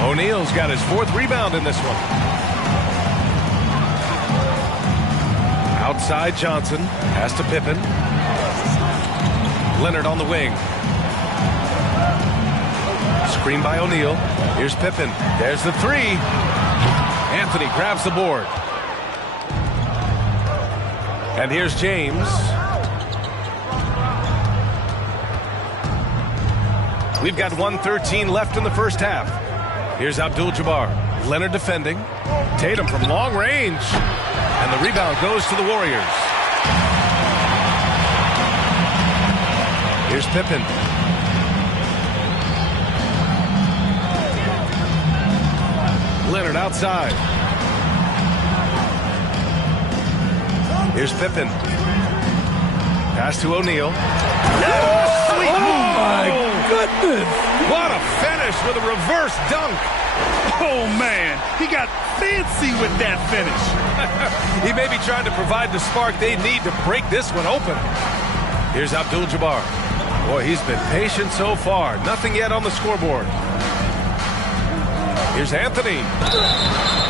O'Neal's got his 4th rebound in this one. Outside Johnson. Pass to Pippen. Leonard on the wing. Screen by O'Neal. Here's Pippen. There's the 3. Anthony grabs the board. And here's James. We've got 1:13 left in the first half. Here's Abdul-Jabbar. Leonard defending. Tatum from long range. And the rebound goes to the Warriors. Here's Pippen. Leonard outside. Here's Pippen. Pass to O'Neal. Oh, my goodness. What a finish with a reverse dunk. Oh, man. He got fancy with that finish. He may be trying to provide the spark they need to break this one open. Here's Abdul-Jabbar. Boy, he's been patient so far. Nothing yet on the scoreboard. Here's Anthony.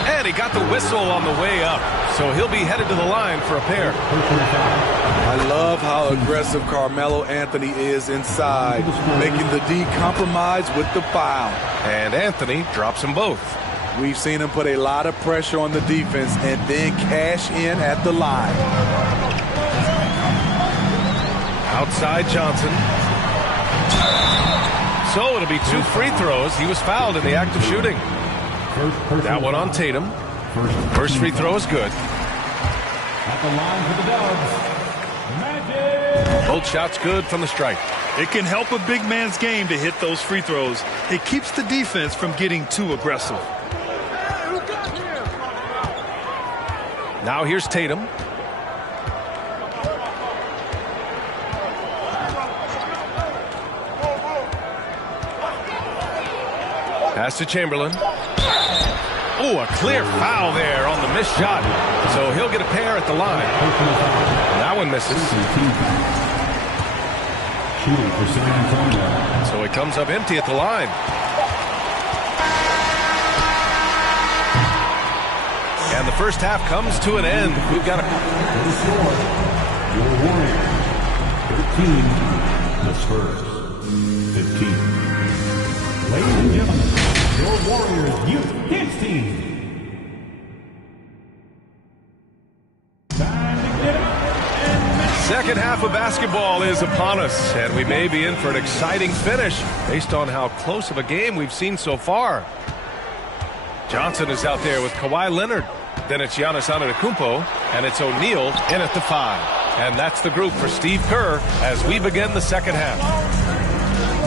And he got the whistle on the way up. So he'll be headed to the line for a pair. I love how aggressive Carmelo Anthony is inside, making the D compromise with the foul. And Anthony drops them both. We've seen him put a lot of pressure on the defense and then cash in at the line. Outside Johnson. So it'll be 2 free throws. He was fouled in the act of shooting. That one on Tatum. First free throw is good. At the line for the Dubs, Magic. Both shots good from the strike. It can help a big man's game to hit those free throws. It keeps the defense from getting too aggressive. Now here's Tatum. Pass to Chamberlain. Oh, a clear foul there on the missed shot. So he'll get a pair at the line. That one misses. Shooting for San Antonio. So it comes up empty at the line. And the first half comes to an end. We've got a... The score, your Warriors 13, the Spurs 15. Ladies and gentlemen, your Warriors Youth Dance Team. Time to get up and Second half of basketball is upon us, and we may be in for an exciting finish based on how close of a game we've seen so far. Johnson is out there with Kawhi Leonard. Then it's Giannis Antetokounmpo, and it's O'Neal in at the 5. And that's the group for Steve Kerr as we begin the second half.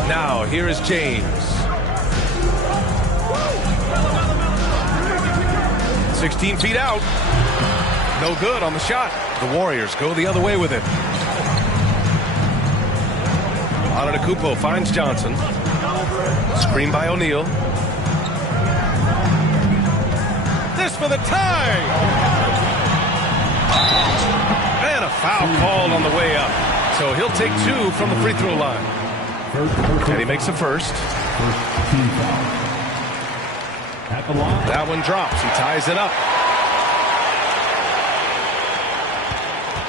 Now, here is James. 16 feet out. No good on the shot. The Warriors go the other way with it. Antetokounmpo finds Johnson. Screen by O'Neal. This for the tie. And a foul called on the way up. So he'll take 2 from the free throw line. And he makes the first. That one drops. He ties it up.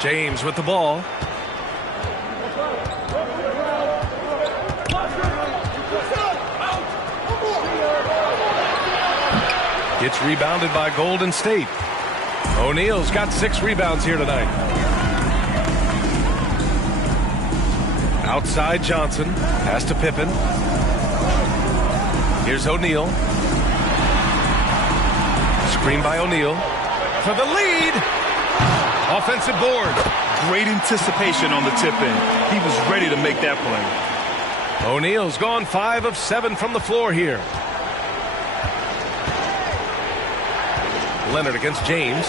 James with the ball. Gets rebounded by Golden State. O'Neal's got 6 rebounds here tonight. Outside Johnson. Pass to Pippen. Here's O'Neal. Screen by O'Neal. For the lead. Offensive board. Great anticipation on the tip-in. He was ready to make that play. O'Neal's gone 5 of 7 from the floor here. Leonard against James.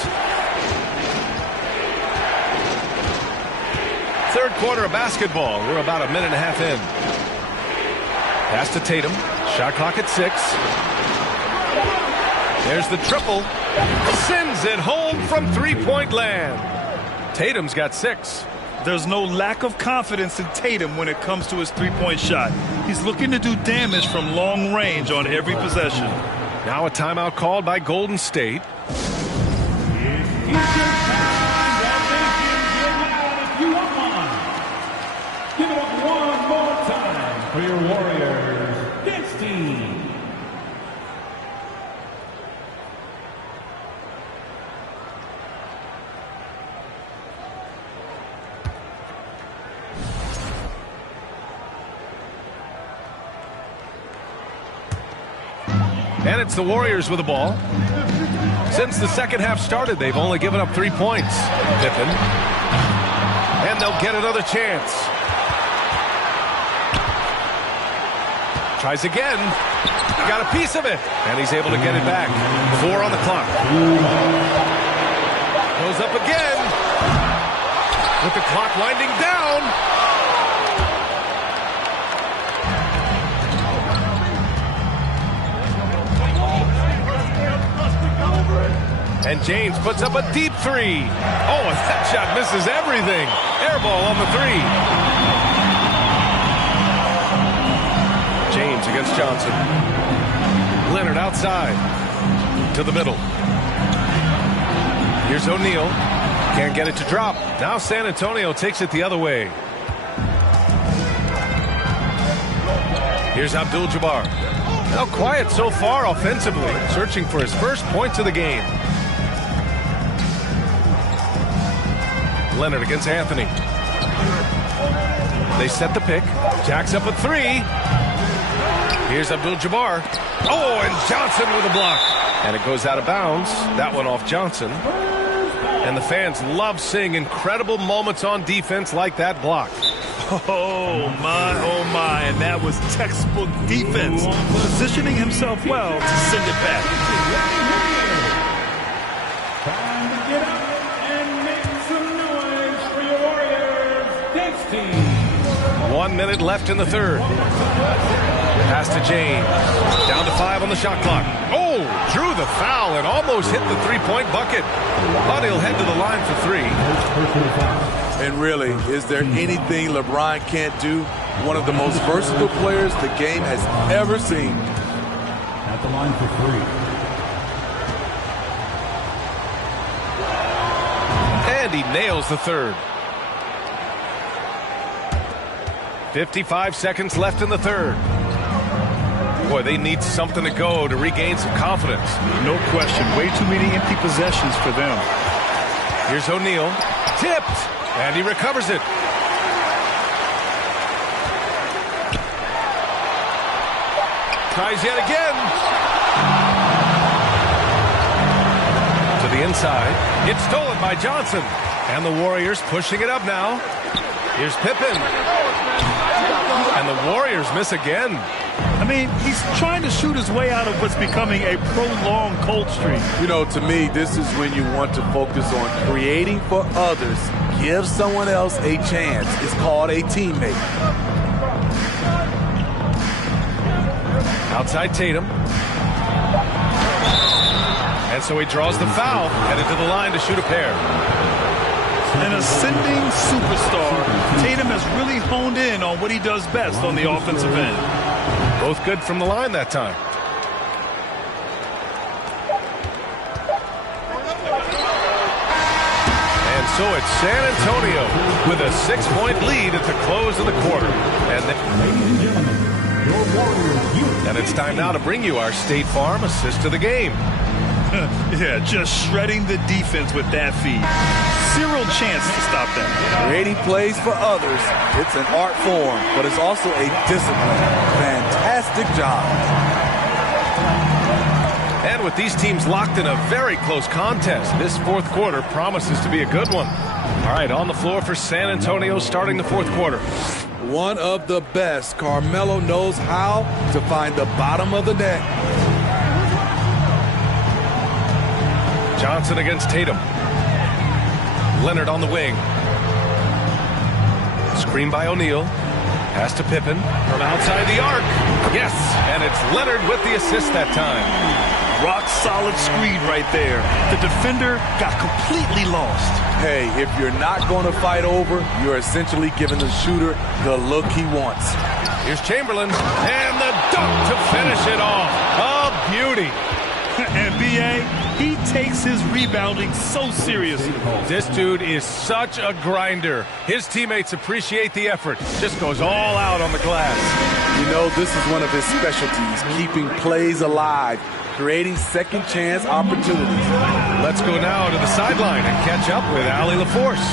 Third quarter of basketball. We're about a minute and a half in. Pass to Tatum. Shot clock at 6. There's the triple. Sends it home from three-point land. Tatum's got 6. There's no lack of confidence in Tatum when it comes to his three-point shot. He's looking to do damage from long range on every possession. Now a timeout called by Golden State. Give it up one more time for your Warriors Dance Team. And it's the Warriors with the ball. Since the second half started, they've only given up 3 points. Pippen. And they'll get another chance. Tries again. Got a piece of it. And he's able to get it back. 4 on the clock. Goes up again. With the clock winding down. And James puts up a deep 3. Oh, and that shot misses everything. Air ball on the 3. James against Johnson. Leonard outside. To the middle. Here's O'Neal. Can't get it to drop. Now San Antonio takes it the other way. Here's Abdul-Jabbar. Now quiet so far offensively. Searching for his first points of the game. Leonard against Anthony. They set the pick. Jacks up a 3. Here's Abdul-Jabbar. Oh, and Johnson with a block. And it goes out of bounds. That one off Johnson. And the fans love seeing incredible moments on defense like that block. Oh, my. And that was textbook defense. Positioning himself well to send it back. Time to get up and make some noise for your Warriors Dance Team. 1 minute left in the third. Pass to James. Down to 5 on the shot clock. Oh, drew the foul and almost hit the three-point bucket. But he'll head to the line for 3. And really, is there anything LeBron can't do? One of the most versatile players the game has ever seen. At the line for 3. And he nails the third. 55 seconds left in the third. Boy, they need something to go to regain some confidence. No question. Way too many empty possessions for them. Here's O'Neal. Tipped. And he recovers it. Tries yet again. To the inside. It's stolen by Johnson. And the Warriors pushing it up now. Here's Pippen. And the Warriors miss again. I mean, he's trying to shoot his way out of what's becoming a prolonged cold streak. You know, to me, this is when you want to focus on creating for others. Give someone else a chance. It's called a teammate. Outside Tatum. And so he draws the foul. Headed to the line to shoot a pair. An ascending superstar, Tatum has really honed in on what he does best on the offensive end. Both good from the line that time. And so it's San Antonio with a 6-point lead at the close of the quarter. And it's time now to bring you our State Farm assist of the game. Yeah, just shredding the defense with that feed. Zero chance to stop that. Creating plays for others, it's an art form, but it's also a discipline. Fantastic job. And with these teams locked in a very close contest, this fourth quarter promises to be a good one. All right, on the floor for San Antonio starting the fourth quarter. One of the best. Carmelo knows how to find the bottom of the net. Johnson against Tatum. Leonard on the wing. Screen by O'Neal. Pass to Pippen from outside the arc. Yes, and it's Leonard with the assist that time. Rock solid screen right there. The defender got completely lost. Hey, if you're not going to fight over, you're essentially giving the shooter the look he wants. Here's Chamberlain, and the dunk to finish it off. A beauty. And B.A., he takes his rebounding so seriously. This dude is such a grinder. His teammates appreciate the effort. Just goes all out on the glass. You know, this is one of his specialties, keeping plays alive, creating second chance opportunities. Let's go now to the sideline and catch up with Allie LaForce.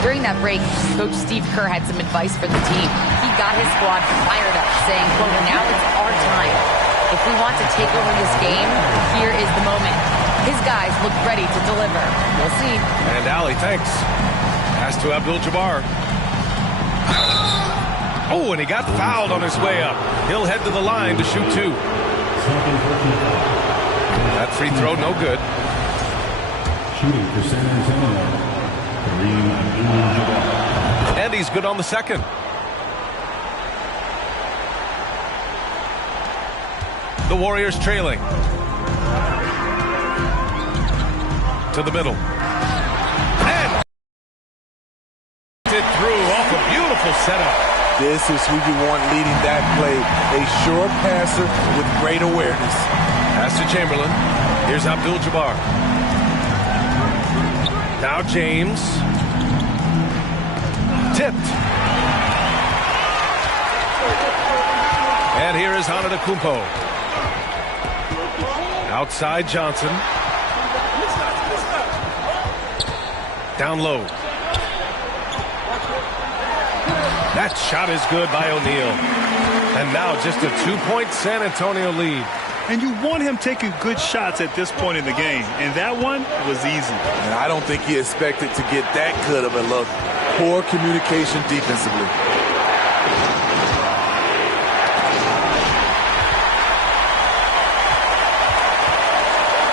During that break, Coach Steve Kerr had some advice for the team. He got his squad fired up, saying, quote, now it's our time. If we want to take over this game, here is the moment. His guys look ready to deliver. We'll see. And Allie, thanks. Pass to Abdul-Jabbar. Oh, and he got fouled on his way up. He'll head to the line to shoot 2. That free throw, no good. Shooting for San Antonio, Kareem Abdul-Jabbar. And he's good on the second. The Warriors trailing. To the middle. And it through off a beautiful setup. This is who you want leading that play. A sure passer with great awareness. Pass to Chamberlain. Here's Abdul-Jabbar. Now James. Tipped. And here is Antetokounmpo. Outside Johnson. Down low. That shot is good by O'Neal. And now just a 2-point San Antonio lead. And you want him taking good shots at this point in the game. And that one was easy. And I don't think he expected to get that good of a look. Poor communication defensively.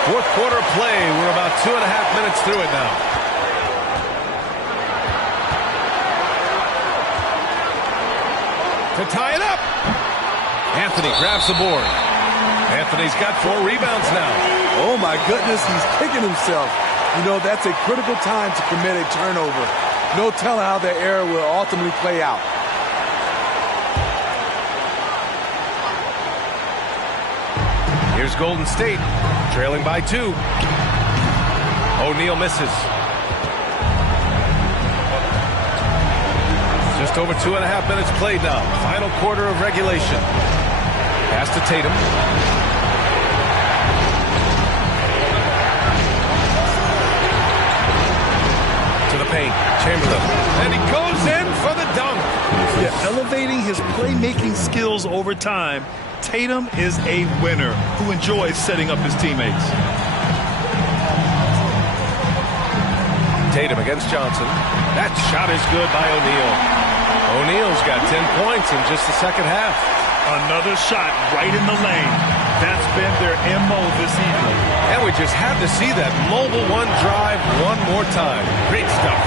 Fourth quarter play. We're about 2.5 minutes through it now. To tie it up. Anthony grabs the board. Anthony's got 4 rebounds now. Oh, my goodness, he's kicking himself. You know, that's a critical time to commit a turnover. No telling how that error will ultimately play out. Here's Golden State, trailing by 2. O'Neal misses. Just over 2.5 minutes played now. Final quarter of regulation. Pass to Tatum. To the paint. Chamberlain. And he goes in for the dunk. Yeah, elevating his playmaking skills over time, Tatum is a winner who enjoys setting up his teammates. Tatum against Johnson. That shot is good by O'Neal. O'Neal's got 10 points in just the second half. Another shot right in the lane. That's been their MO this evening. And we just had to see that mobile one drive one more time. Great stuff.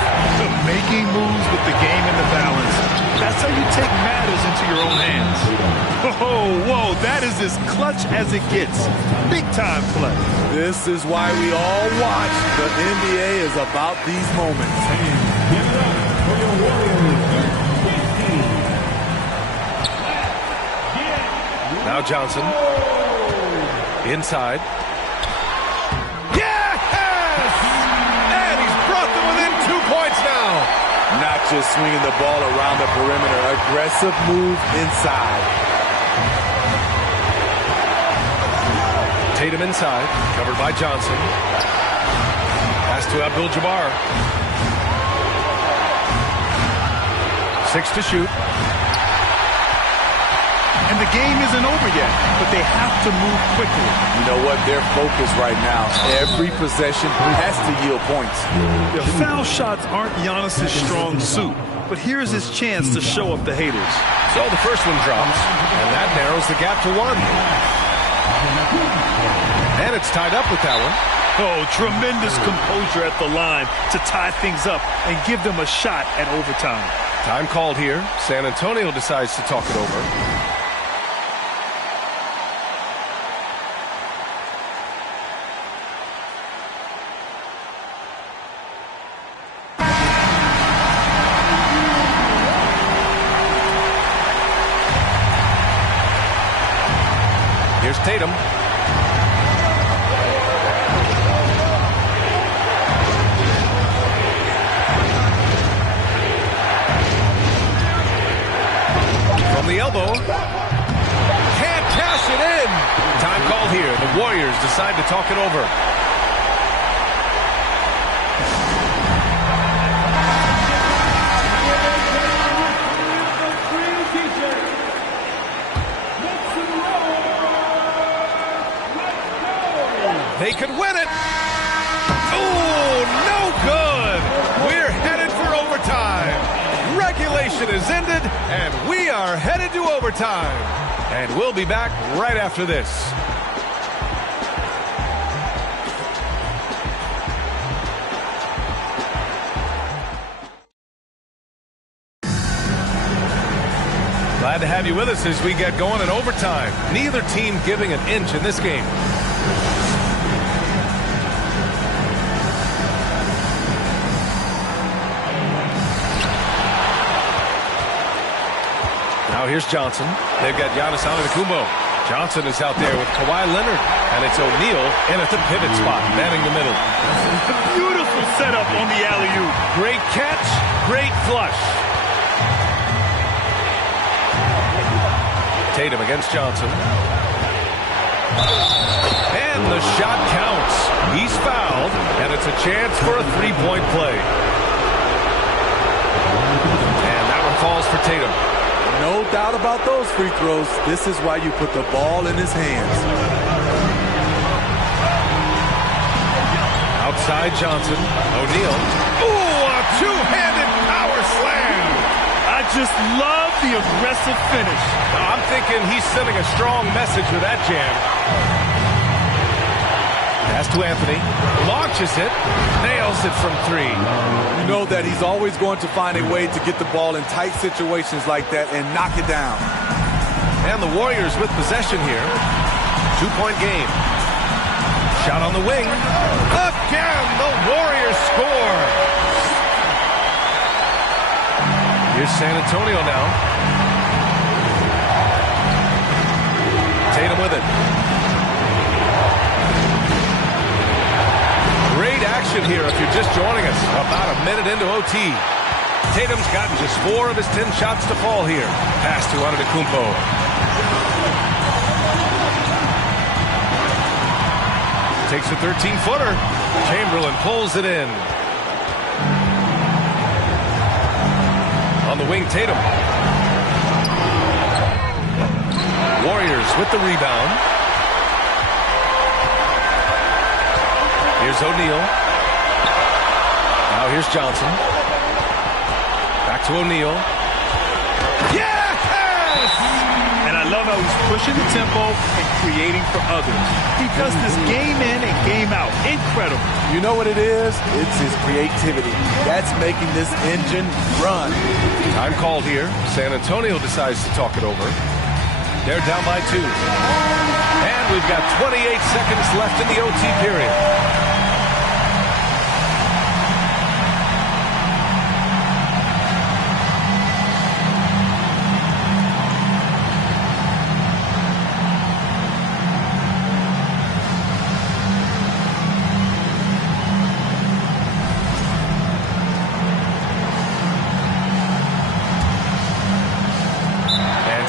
Making moves with the game in the balance. That's how you take matters into your own hands. Whoa, that is as clutch as it gets. Big time play. This is why we all watch. The NBA is about these moments. Give it up for your Warriors. Now Johnson. Inside. Yes! And he's brought them within 2 points now. Not just swinging the ball around the perimeter. Aggressive move inside. Tatum inside. Covered by Johnson. Pass to Abdul-Jabbar. 6 to shoot. And the game isn't over yet, but they have to move quickly. You know what? Their focus right now, every possession has to yield points. The foul shots aren't Giannis's strong suit, but here's his chance to show up the haters. So the first one drops, and that narrows the gap to 1. And it's tied up with that one. Oh, tremendous composure at the line to tie things up and give them a shot at overtime. Time called here. San Antonio decides to talk it over. Here's Tatum. From the elbow. Can't cash it in. Time called here. The Warriors decide to talk it over. They could win it. Oh, no good. We're headed for overtime. Regulation is ended, and we are headed to overtime. And we'll be back right after this. Glad to have you with us as we get going in overtime. Neither team giving an inch in this game. Now here's Johnson. They've got Giannis Antetokounmpo. Johnson is out there with Kawhi Leonard. And it's O'Neal in at the pivot spot, manning the middle. Beautiful setup on the alley-oop. Great catch, great flush. Tatum against Johnson. And the shot counts. He's fouled, and it's a chance for a three-point play. And that one falls for Tatum. No doubt about those free throws. This is why you put the ball in his hands. Outside Johnson. O'Neal. Ooh, a two-handed power slam. I just love the aggressive finish. I'm thinking he's sending a strong message with that jam. Pass to Anthony. Launches it. Nails it from 3. You know that he's always going to find a way to get the ball in tight situations like that and knock it down. And the Warriors with possession here. 2-point game. Shot on the wing. Again, the Warriors score. Here's San Antonio now. Tatum with it. Great action here if you're just joining us. About a minute into OT. Tatum's gotten just 4 of his 10 shots to fall here. Pass to Antetokounmpo. Takes a 13-footer. Chamberlain pulls it in. On the wing, Tatum. Warriors with the rebound. Here's O'Neal. Now here's Johnson. Back to O'Neal. Yes! And I love how he's pushing the tempo and creating for others. He does this game in and game out. Incredible. You know what it is? It's his creativity. That's making this engine run. Time called here. San Antonio decides to talk it over. They're down by 2. And we've got 28 seconds left in the OT period.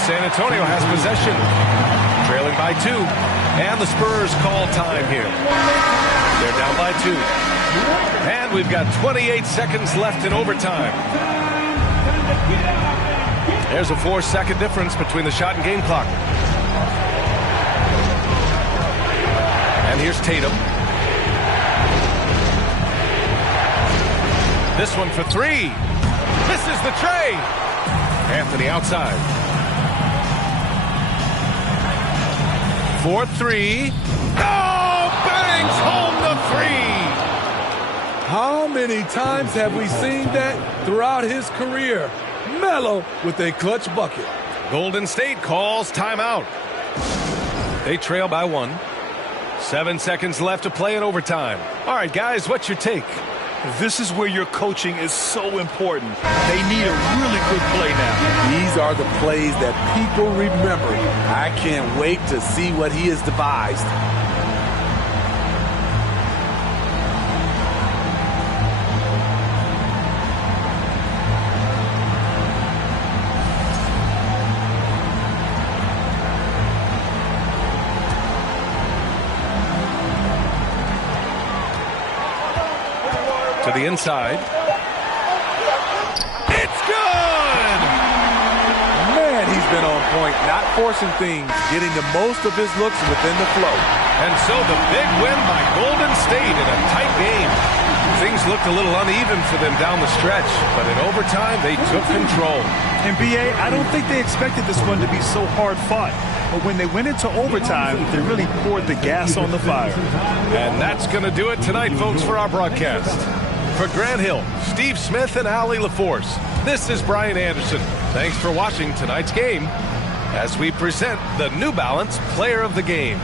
San Antonio has possession, trailing by 2, and the Spurs call time here. They're down by 2, and we've got 28 seconds left in overtime. There's a 4-second difference between the shot and game clock. And here's Tatum. This one for 3. Misses the tray. Anthony outside. 4-3. Oh, bangs home the 3. How many times have we seen that throughout his career? Melo with a clutch bucket. Golden State calls timeout. They trail by 1. 7 seconds left to play in overtime. All right, guys, what's your take? This is where your coaching is so important. They need a really good play now. These are the plays that people remember. I can't wait to see what he has devised. To the inside. It's good! Man, he's been on point, not forcing things, getting the most of his looks within the flow. And so the big win by Golden State in a tight game. Things looked a little uneven for them down the stretch, but in overtime, they took control. And BA, I don't think they expected this one to be so hard fought. But when they went into overtime, they really poured the gas on the fire. And that's going to do it tonight, folks, for our broadcast. For Grant Hill, Steve Smith, and Allie LaForce, this is Brian Anderson. Thanks for watching tonight's game as we present the New Balance Player of the Game.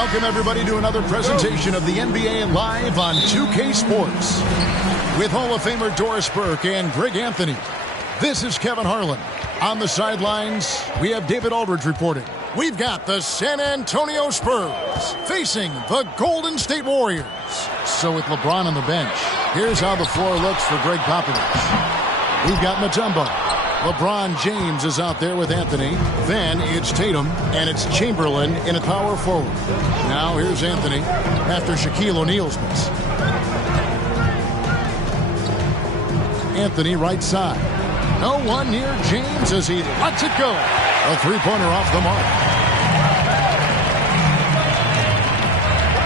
Welcome, everybody, to another presentation of the NBA Live on 2K Sports. With Hall of Famer Doris Burke and Greg Anthony, this is Kevin Harlan. On the sidelines, we have David Aldridge reporting. We've got the San Antonio Spurs facing the Golden State Warriors. So with LeBron on the bench, here's how the floor looks for Greg Popovich. We've got Mutombo. LeBron James is out there with Anthony. Then it's Tatum, and it's Chamberlain in a power forward. Now here's Anthony after Shaquille O'Neal's miss. Anthony right side. No one near James as he lets it go. A three-pointer off the mark.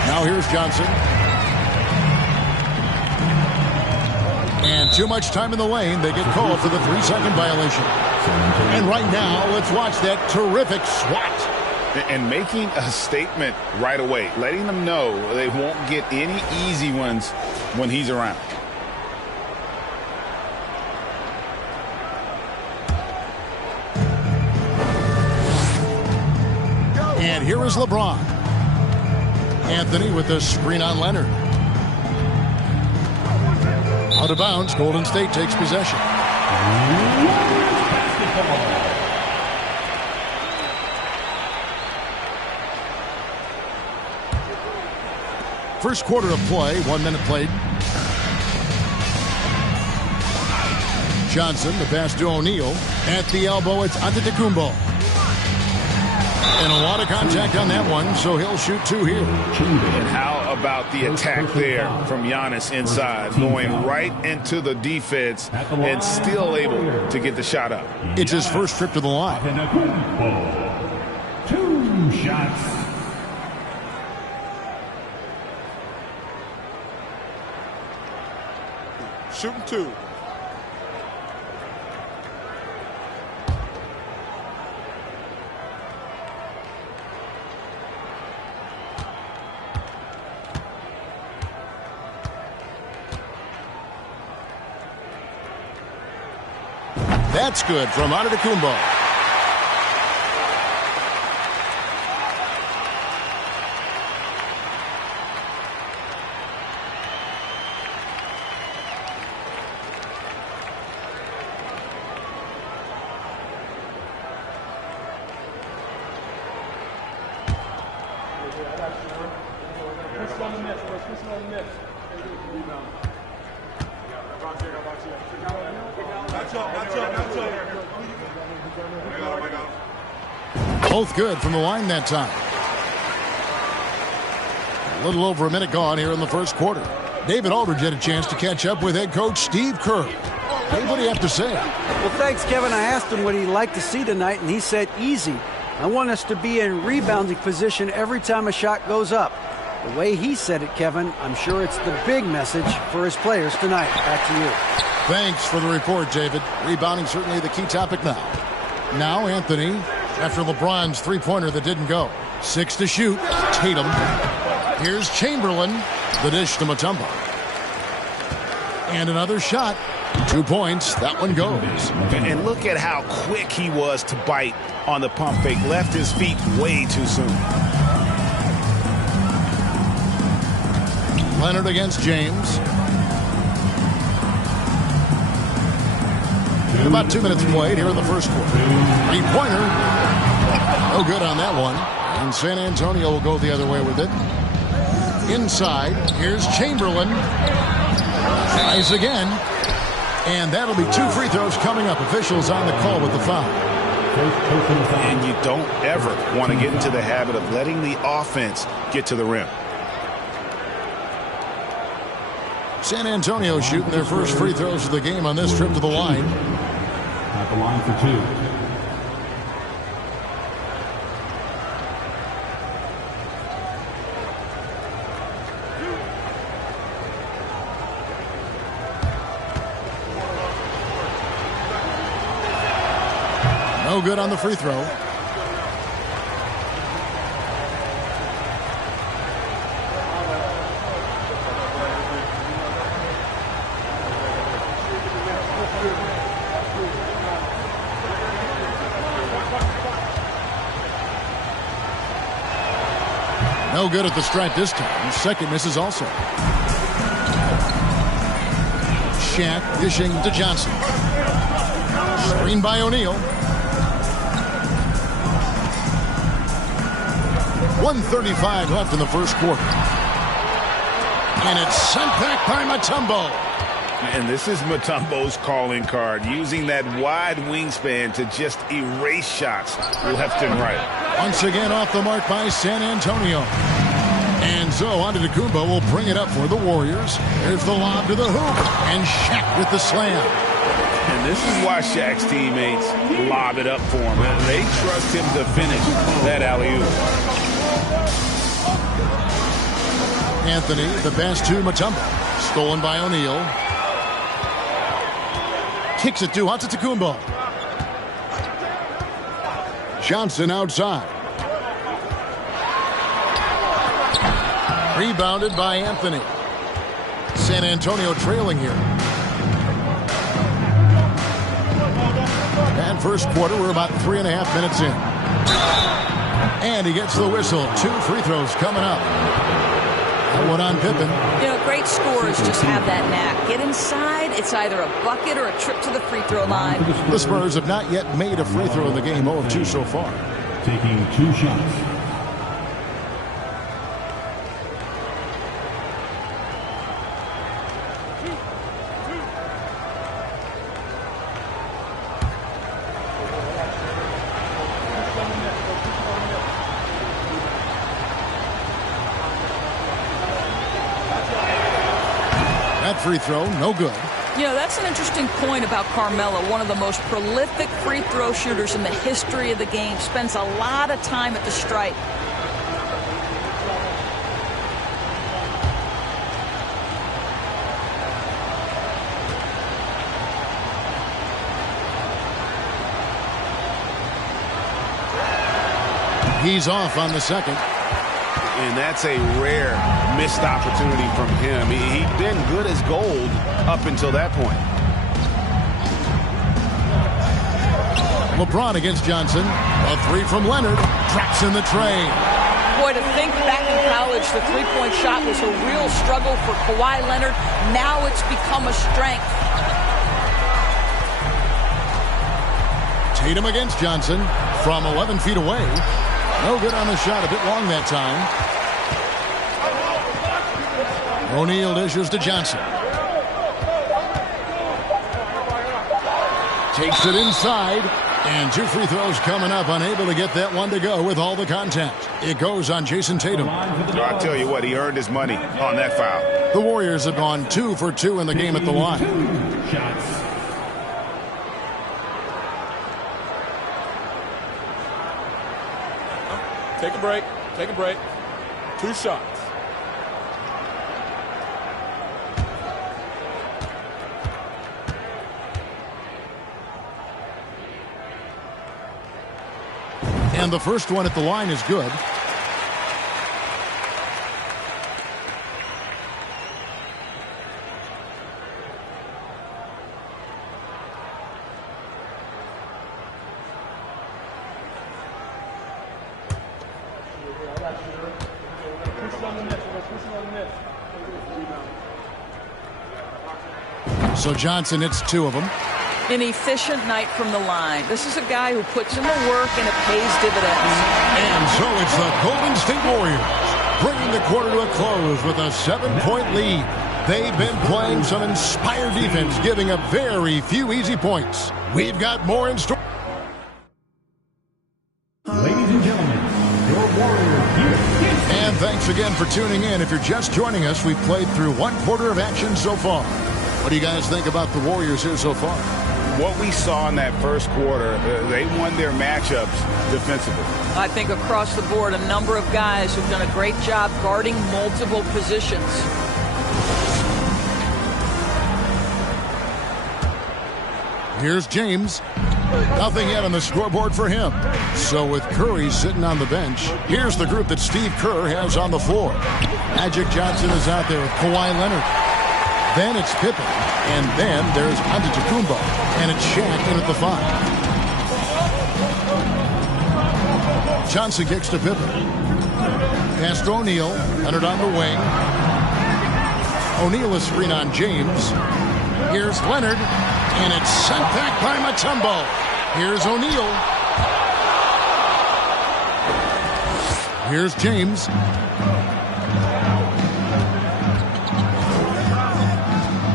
Now here's Johnson. And too much time in the lane. They get called for the 3-second violation. And right now, let's watch that terrific swat. And making a statement right away, letting them know they won't get any easy ones when he's around. And here is LeBron. Anthony with the screen on Leonard. Out of bounds, Golden State takes possession. First quarter of play, 1 minute played. Johnson, the pass to O'Neal. At the elbow, it's Antetokounmpo. And a lot of contact on that one, so he'll shoot two here. And how about the attack there from Giannis inside, going right into the defense and still able to get the shot up. It's his first trip to the line. 2 shots. Shooting 2. That's good from Antetokounmpo. Both good from the line that time. A little over a minute gone here in the first quarter. David Aldridge had a chance to catch up with head coach Steve Kerr. Hey, what do you have to say? Well, thanks, Kevin. I asked him what he'd like to see tonight, and he said easy. I want us to be in rebounding position every time a shot goes up. The way he said it, Kevin, I'm sure it's the big message for his players tonight. Back to you. Thanks for the report, David. Rebounding certainly the key topic now. Now Anthony, after LeBron's three-pointer that didn't go. 6 to shoot. Tatum. Here's Chamberlain. The dish to Mutombo. And another shot. 2 points. That one goes. And look at how quick he was to bite on the pump fake. Left his feet way too soon. Leonard against James. About 2 minutes played here in the first quarter. Three-pointer. No good on that one. And San Antonio will go the other way with it. Inside. Here's Chamberlain. Tries again. And that'll be 2 free throws coming up. Officials on the call with the foul. And you don't ever want to get into the habit of letting the offense get to the rim. San Antonio shooting their first free throws of the game on this trip to the line. At the line for 2. No good on the free throw. No good at the stripe this time. Second misses also. Shaq dishing to Johnson. Screen by O'Neal. 1:35 left in the first quarter. And it's sent back by Mutombo. And this is Mutombo's calling card, using that wide wingspan to just erase shots left and right. Once again off the mark by San Antonio. And so Antetokounmpo will bring it up for the Warriors. There's the lob to the hoop. And Shaq with the slam. And this is why Shaq's teammates lob it up for him. They trust him to finish that alley-oop. Anthony, the pass to Mutombo. Stolen by O'Neal. Kicks it to Antetokounmpo. Johnson outside. Rebounded by Anthony. San Antonio trailing here. And first quarter, we're about 3.5 minutes in. And he gets the whistle. 2 free throws coming up. That one on Pippen. You know, great scorers just have that knack. Get inside, it's either a bucket or a trip to the free throw line. The Spurs have not yet made a free throw in the game, 0 of 2 so far. Taking 2 shots. That free throw, no good. You know, that's an interesting point about Carmelo, one of the most prolific free throw shooters in the history of the game. Spends a lot of time at the stripe. He's off on the second. And that's a rare missed opportunity from him. He'd been good as gold up until that point. LeBron against Johnson. A 3 from Leonard. Traps in the tray. Boy, to think back in college, the three-point shot was a real struggle for Kawhi Leonard. Now it's become a strength. Tatum against Johnson from 11 feet away. No good on the shot. A bit long that time. O'Neal dishes to Johnson. Takes it inside. And 2 free throws coming up. Unable to get that one to go with all the contact. It goes on Jason Tatum. I'll tell you what, he earned his money on that foul. The Warriors have gone 2 for 2 in the game at the line. 2 shots. Take a break. Take a break. 2 shots. And the first one at the line is good. So Johnson hits 2 of them. An efficient night from the line. This is a guy who puts in the work and it pays dividends. And so it's the Golden State Warriors bringing the quarter to a close with a 7-point lead. They've been playing some inspired defense, giving up very few easy points. We've got more in store. Ladies and gentlemen, your Warriors here. And thanks again for tuning in. If you're just joining us, we've played through 1 quarter of action so far. What do you guys think about the Warriors here so far? What we saw in that first quarter, they won their matchups defensively. I think across the board, a number of guys who've done a great job guarding multiple positions. Here's James. Nothing yet on the scoreboard for him. So with Curry sitting on the bench, here's the group that Steve Kerr has on the floor. Magic Johnson is out there with Kawhi Leonard. Then it's Pippen. And then there's Antetokounmpo. And it's Shaq in at the 5. Johnson kicks to Pippen. Pass to O'Neal. Leonard on the wing. O'Neal is screen on James. Here's Leonard. And it's sent back by Mutombo. Here's O'Neal. Here's James.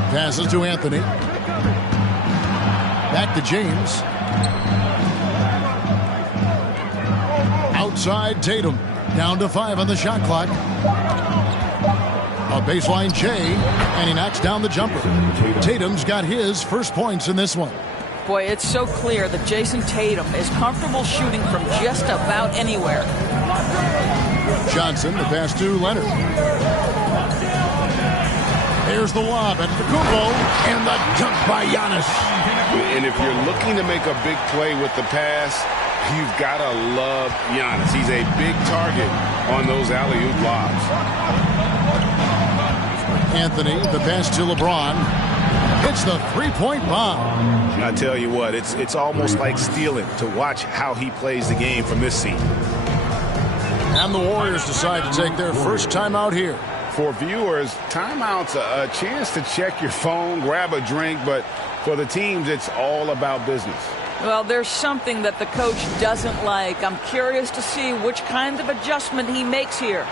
Passes to Anthony. Back to James. Outside Tatum. Down to 5 on the shot clock. A baseline J, and he knocks down the jumper. Tatum's got his first points in this one. Boy, it's so clear that Jason Tatum is comfortable shooting from just about anywhere. Johnson, the pass to Leonard. There's the lob at Kubo, and the dunk by Giannis. And if you're looking to make a big play with the pass, you've got to love Giannis. He's a big target on those alley-oop lobs. Anthony, the pass to LeBron. Hits the three-point bomb. I tell you what, it's almost like stealing to watch how he plays the game from this seat. And the Warriors decide to take their first timeout here. For viewers, timeout's a chance to check your phone, grab a drink, but for the teams, it's all about business. Well, there's something that the coach doesn't like. I'm curious to see which kind of adjustment he makes here.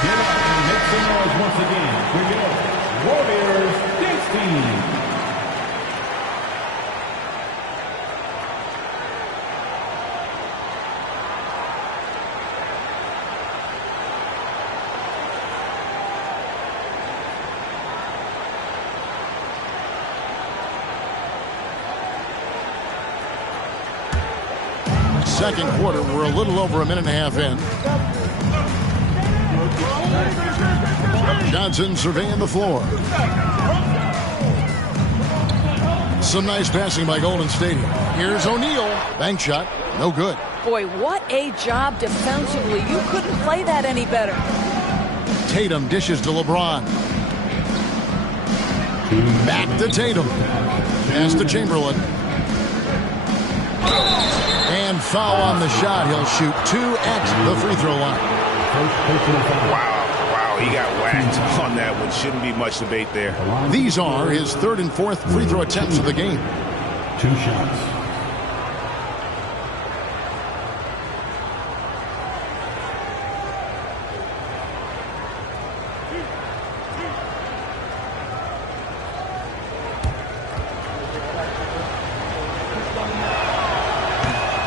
Get up and make some noise once again for your Warriors dance team. Second quarter, we're a little over a minute and a half in. Johnson surveying the floor. Some nice passing by Golden State. Here's O'Neal. Bank shot. No good. Boy, what a job defensively. You couldn't play that any better. Tatum dishes to LeBron. Back to Tatum. Pass to Chamberlain. And foul on the shot. He'll shoot 2 at the free throw line. Wow, he got whacked on that one. Shouldn't be much debate there. These are his 3rd and 4th free throw attempts of the game. 2 shots.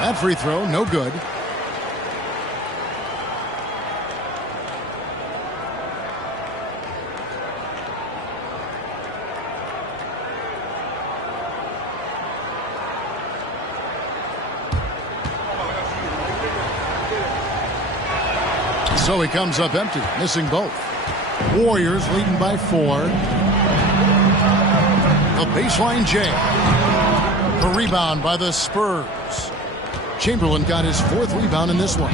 That free throw, no good. So he comes up empty, missing both. Warriors leading by 4. A baseline J. The rebound by the Spurs. Chamberlain got his 4th rebound in this one.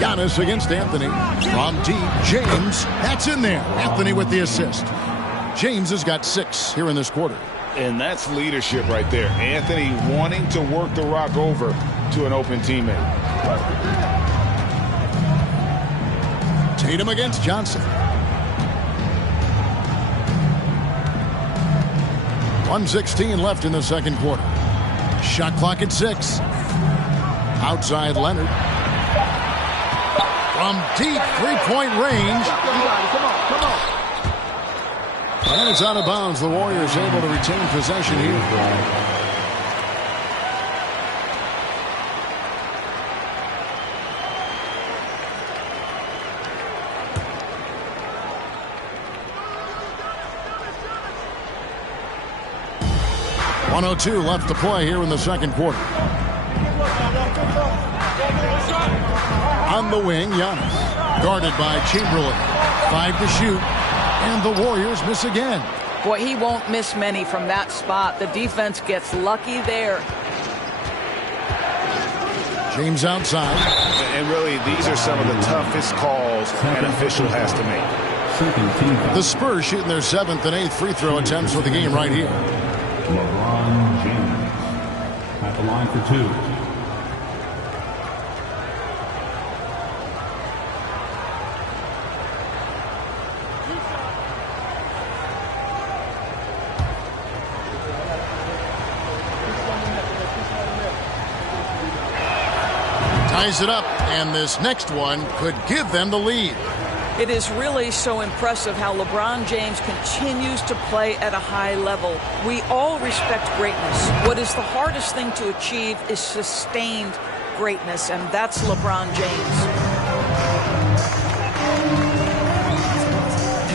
Giannis against Anthony. From deep, James. That's in there. Anthony with the assist. James has got 6 here in this quarter. And that's leadership right there. Anthony wanting to work the rock over to an open teammate. Tatum against Johnson. 1:16 left in the second quarter. Shot clock at 6. Outside Leonard. From deep three-point range. Come on. And it's out of bounds. The Warriors able to retain possession here. .102 left to play here in the second quarter. On the wing, Giannis. Guarded by Chamberlain. 5 to shoot. And the Warriors miss again. Boy, he won't miss many from that spot. The defense gets lucky there. James outside. And really, these are some of the toughest calls an official has to make. The Spurs shooting their 7th and 8th free throw attempts for the game right here. LeBron James at the line for 2. Ties it up, and this next one could give them the lead. It is really so impressive how LeBron James continues to play at a high level. We all respect greatness. What is the hardest thing to achieve is sustained greatness, and that's LeBron James.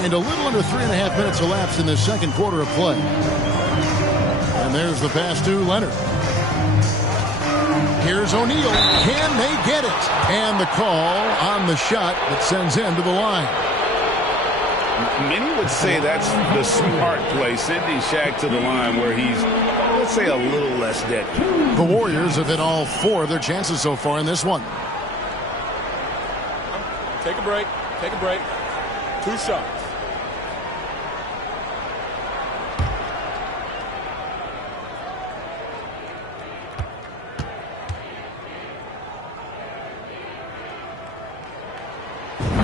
And a little under 3.5 minutes elapsed in the second quarter of play. And there's the pass to Leonard. Here's O'Neal. Can they get it? And the call on the shot that sends him to the line. Many would say that's the smart play. Sending Shaq to the line where he's, let's say, a little less dead. The Warriors have hit all 4 of their chances so far in this one. Take a break. 2 shots.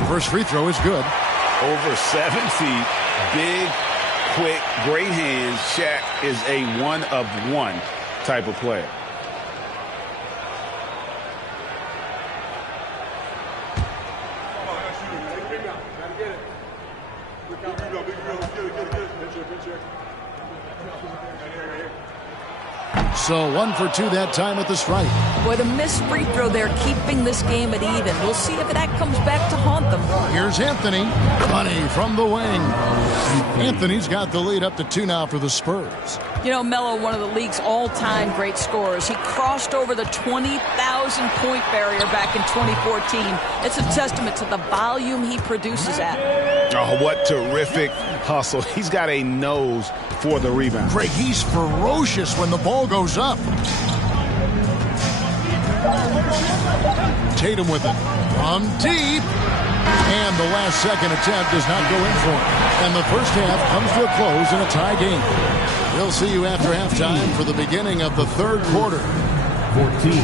First free throw is good. Over 7 feet, big, quick, great hands. Shaq is a one-of-one type of player. So 1 for 2 that time at the stripe. Boy, the missed free throw there, keeping this game at even. We'll see if that comes back to haunt them. Here's Anthony. Money from the wing. Anthony's got the lead up to 2 now for the Spurs. You know, Melo, one of the league's all-time great scorers. He crossed over the 20,000-point barrier back in 2014. It's a testament to the volume he produces at. Oh, what terrific hustle. He's got a nose for the rebound. Greg, he's ferocious when the ball goes up. Tatum with it. From deep. And the last second attempt does not go in for him. And the first half comes to a close in a tie game. We'll see you after halftime for the beginning of the third quarter. 14.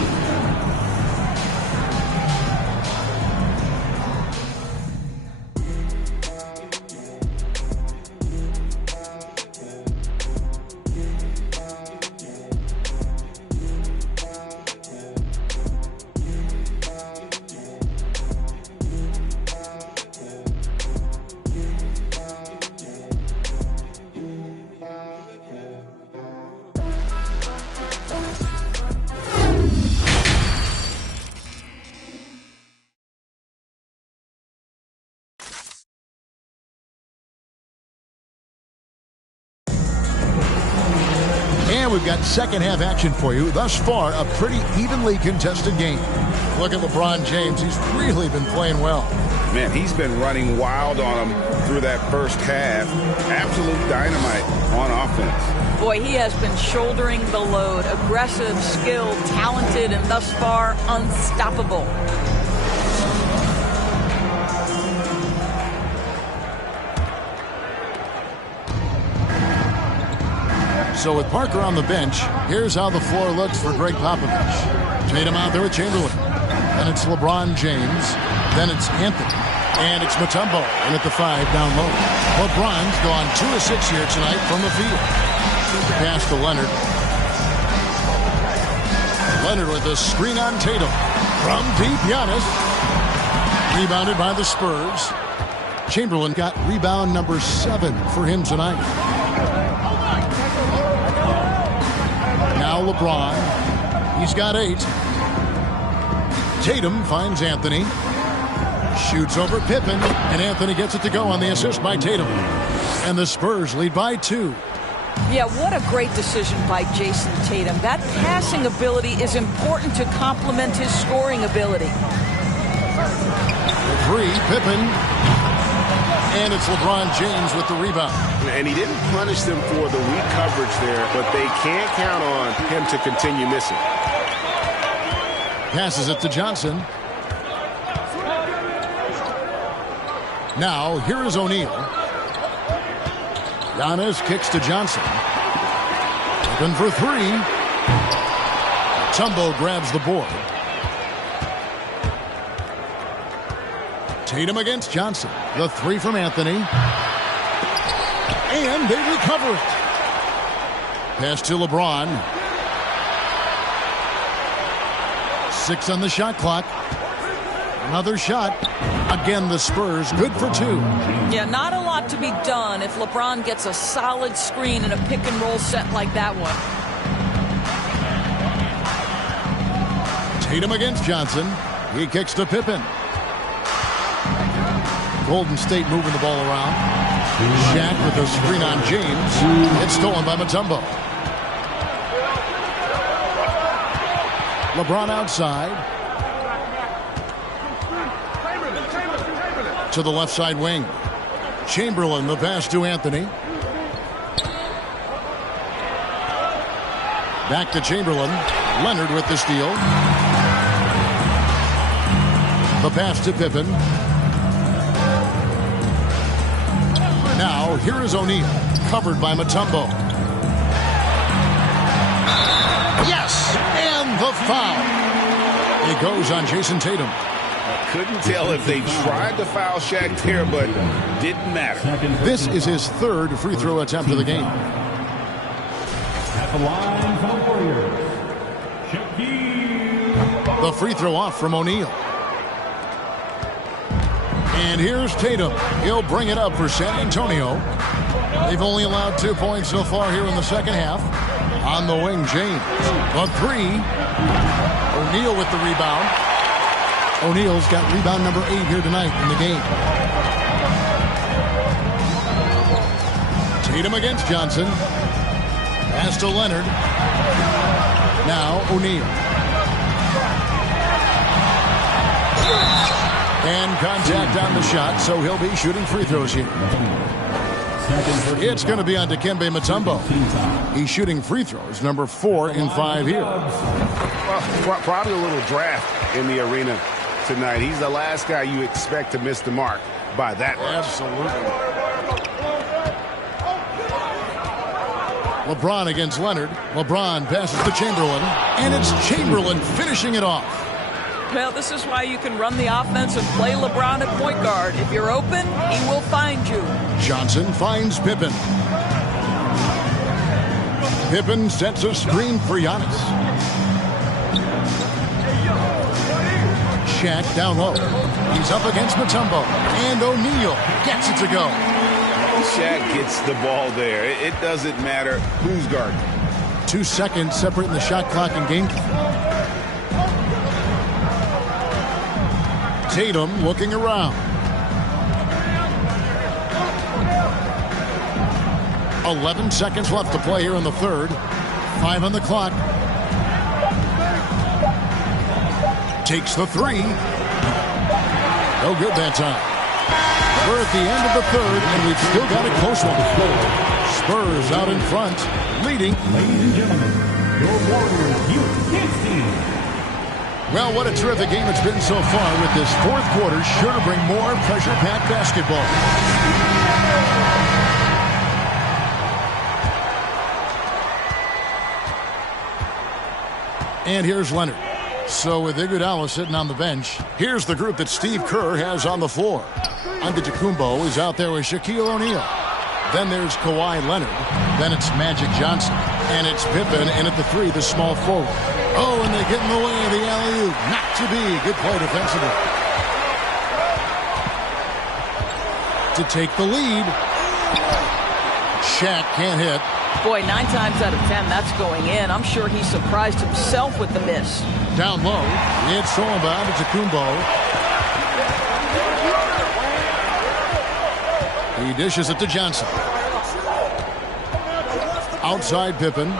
We've got second half action for you. Thus far, a pretty evenly contested game. Look at LeBron James. He's really been playing well. Man, he's been running wild on him through that first half. Absolute dynamite on offense. Boy, he has been shouldering the load. Aggressive, skilled, talented, and thus far unstoppable. So with Parker on the bench, here's how the floor looks for Greg Popovich. Tatum out there with Chamberlain. Then it's LeBron James. Then it's Anthony. And it's Mutombo in at the 5 down low. LeBron's gone 2 of 6 here tonight from the field. Pass to Leonard. Leonard with a screen on Tatum. From deep, Giannis. Rebounded by the Spurs. Chamberlain got rebound number 7 for him tonight. Now LeBron. He's got 8. Tatum finds Anthony. Shoots over Pippen. And Anthony gets it to go on the assist by Tatum. And the Spurs lead by 2. Yeah, what a great decision by Jason Tatum. That passing ability is important to complement his scoring ability. 3, Pippen. And it's LeBron James with the rebound. And he didn't punish them for the weak coverage there, but they can't count on him to continue missing. Passes it to Johnson. Now, here is O'Neal. Giannis kicks to Johnson. Open for 3. Mutombo grabs the board. Tatum against Johnson. The 3 from Anthony. And they recover it. Pass to LeBron. 6 on the shot clock. Another shot. Again, the Spurs good for 2. Yeah, not a lot to be done if LeBron gets a solid screen in a pick and roll set like that one. Tatum against Johnson. He kicks to Pippen. Golden State moving the ball around. Shaq with a screen on James. It's stolen by Mutombo. LeBron outside. To the left side wing. Chamberlain, the pass to Anthony. Back to Chamberlain. Leonard with the steal. The pass to Pippen. Now, here is O'Neal. Covered by Mutombo. Yes! And the foul. It goes on Jason Tatum. Couldn't tell if they tried to foul Shaq there, but didn't matter. This is his 3rd free throw attempt of the game. At the line for the Warriors, Shaquille. The free throw off from O'Neal. And here's Tatum. He'll bring it up for San Antonio. They've only allowed 2 points so far here in the second half. On the wing, James. A 3. O'Neal with the rebound. O'Neal's got rebound number 8 here tonight in the game. Tatum against Johnson. Pass to Leonard. Now O'Neal. And contact on the shot, so he'll be shooting free throws here. It's going to be on Dikembe Mutombo. He's shooting free throws, number 4 in 5 here. Well, probably a little draft in the arena tonight. He's the last guy you expect to miss the mark by that much. Absolutely. LeBron against Leonard. LeBron passes to Chamberlain, and it's Chamberlain finishing it off. Well, this is why you can run the offense and play LeBron at point guard. If you're open, he will find you. Johnson finds Pippen. Pippen sets a screen for Giannis. Shaq down low. He's up against Mutombo. And O'Neal gets it to go. Shaq gets the ball there. It doesn't matter who's guarding. 2 seconds separating the shot clock and game clock. Tatum looking around. 11 seconds left to play here in the 3rd. 5 on the clock. Takes the 3. No good that time. We're at the end of the 3rd, and we've still got a close one. Spurs out in front, leading. Ladies and gentlemen, your Warriors Youth Dance Team. Well, what a terrific game it's been so far, with this 4th quarter sure to bring more pressure-packed basketball. And here's Leonard. So with Iguodala sitting on the bench, here's the group that Steve Kerr has on the floor. Antetokounmpo is out there with Shaquille O'Neal. Then there's Kawhi Leonard. Then it's Magic Johnson. And it's Pippen in at the 3, the small forward. Oh, and they get in the way of the alley-oop. Not to be. Good play defensively. To take the lead. Shaq can't hit. Boy, 9 times out of 10, that's going in. I'm sure he surprised himself with the miss. Down low, it's thrown by Antetokounmpo. He dishes it to Johnson. Outside Pippen.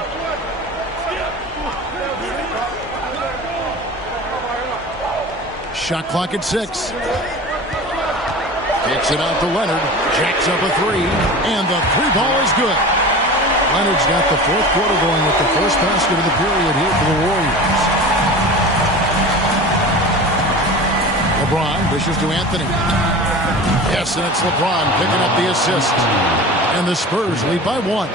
Shot clock at 6. Kicks it out to Leonard. Jacks up a 3. And the 3-ball is good. Leonard's got the 4th quarter going with the first basket of the period here for the Warriors. LeBron dishes to Anthony. Yes, and it's LeBron picking up the assist. And the Spurs lead by 1.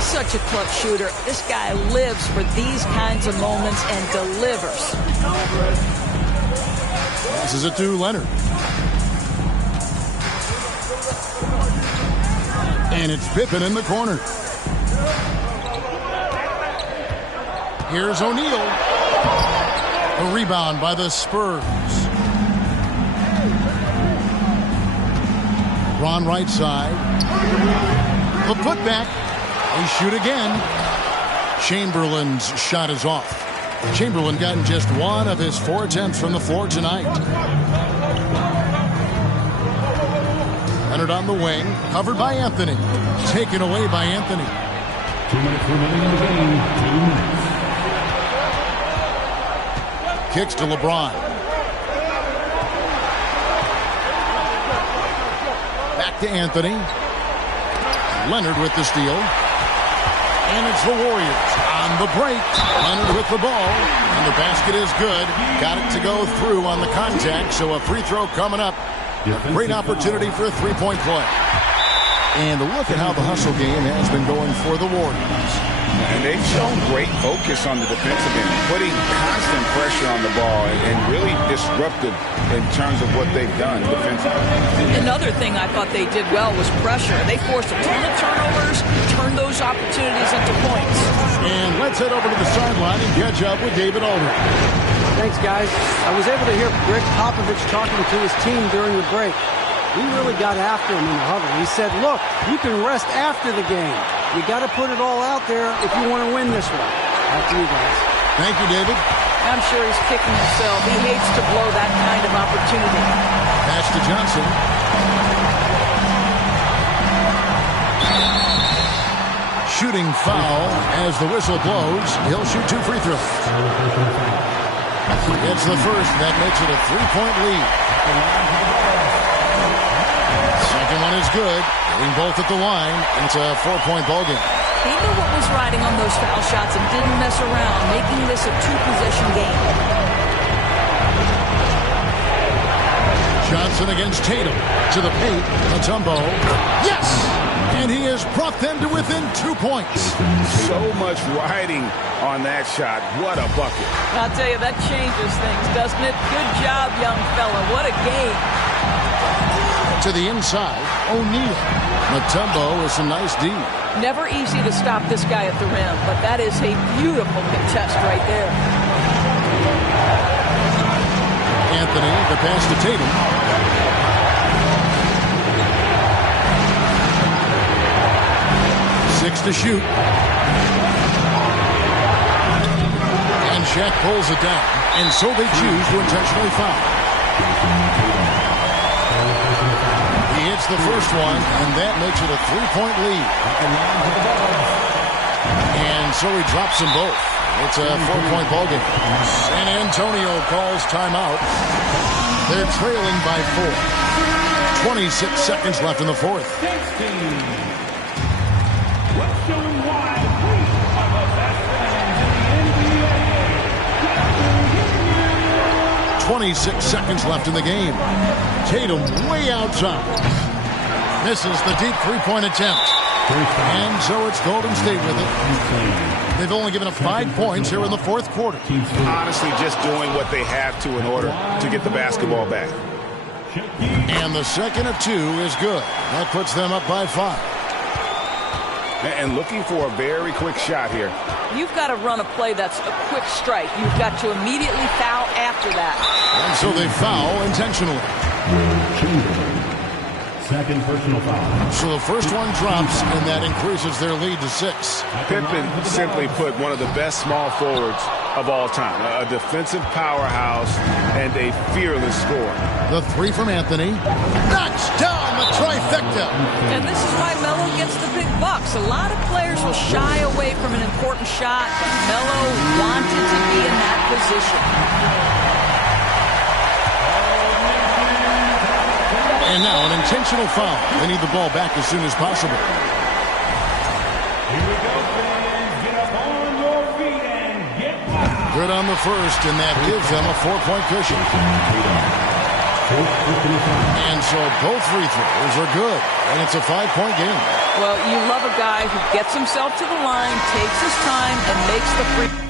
Such a clutch shooter. This guy lives for these kinds of moments and delivers. Passes it to Leonard. And it's Pippen in the corner. Here's O'Neal. A rebound by the Spurs. Ron right side. The putback. They shoot again. Chamberlain's shot is off. Chamberlain gotten just 1 of his 4 attempts from the floor tonight. Leonard on the wing. Covered by Anthony. Taken away by Anthony. 2 minutes remaining in the game. 2 minutes. Kicks to LeBron. Back to Anthony. Leonard with the steal. And it's the Warriors on the break. Leonard with the ball. And the basket is good. Got it to go through on the contact. So a free throw coming up. A great opportunity for a 3-point play. And look at how the hustle game has been going for the Warriors. And they've shown great focus on the defensive end, putting constant pressure on the ball and really disruptive in terms of what they've done defensively. Another thing I thought they did well was pressure. They forced a ton of turnovers, turned those opportunities into points. And let's head over to the sideline and catch up with David Aldridge. Thanks, guys. I was able to hear Greg Popovich talking to his team during the break. He really got after him in the huddle. He said, look, you can rest after the game. You got to put it all out there if you want to win this one. After you guys. Thank you, David. I'm sure he's kicking himself. He hates to blow that kind of opportunity. Pass to Johnson. Shooting foul as the whistle blows. He'll shoot 2 free throws. It's the first. That makes it a 3-point lead. Second one is good. Getting both at the line. It's a 4-point ball game. He knew what was riding on those foul shots and didn't mess around, making this a 2-possession game. Johnson against Tatum. To the paint. Mutombo. Yes! And he has brought them to within 2 points. So much riding on that shot. What a bucket. I'll tell you, that changes things, doesn't it? Good job, young fella. What a game. To the inside, O'Neal. Mutombo with some nice D. Never easy to stop this guy at the rim, but that is a beautiful contest right there. Anthony, the pass to Tatum. 6 to shoot. And Shaq pulls it down. And so they choose to intentionally foul. He hits the first one, and that makes it a 3-point lead. And so he drops them both. It's a 4-point ball game. San Antonio calls timeout. They're trailing by 4. 26 seconds left in the fourth. 26 seconds left in the game. Tatum way outside. Misses the deep 3-point attempt. And so it's Golden State with it. They've only given up 5 points here in the fourth quarter. Honestly, just doing what they have to in order to get the basketball back. And the second of 2 is good. That puts them up by 5. And looking for a very quick shot here. You've got to run a play that's a quick strike. You've got to immediately foul after that. And so they foul intentionally. Second personal foul. So the first one drops, and that increases their lead to 6. Pippen simply put one of the best small forwards of all time. A defensive powerhouse and a fearless scorer. The 3 from Anthony. Knocks down the trifecta. And this is why Melo gets the big bucks. A lot of players will shy away from an important shot. Melo wanted to be in that position. And now an intentional foul. They need the ball back as soon as possible. Here we go, fans. Get up on your feet and get wild. Good on the first, and that gives them a 4-point cushion. And so both free throws are good, and it's a 5-point game. Well, you love a guy who gets himself to the line, takes his time, and makes the free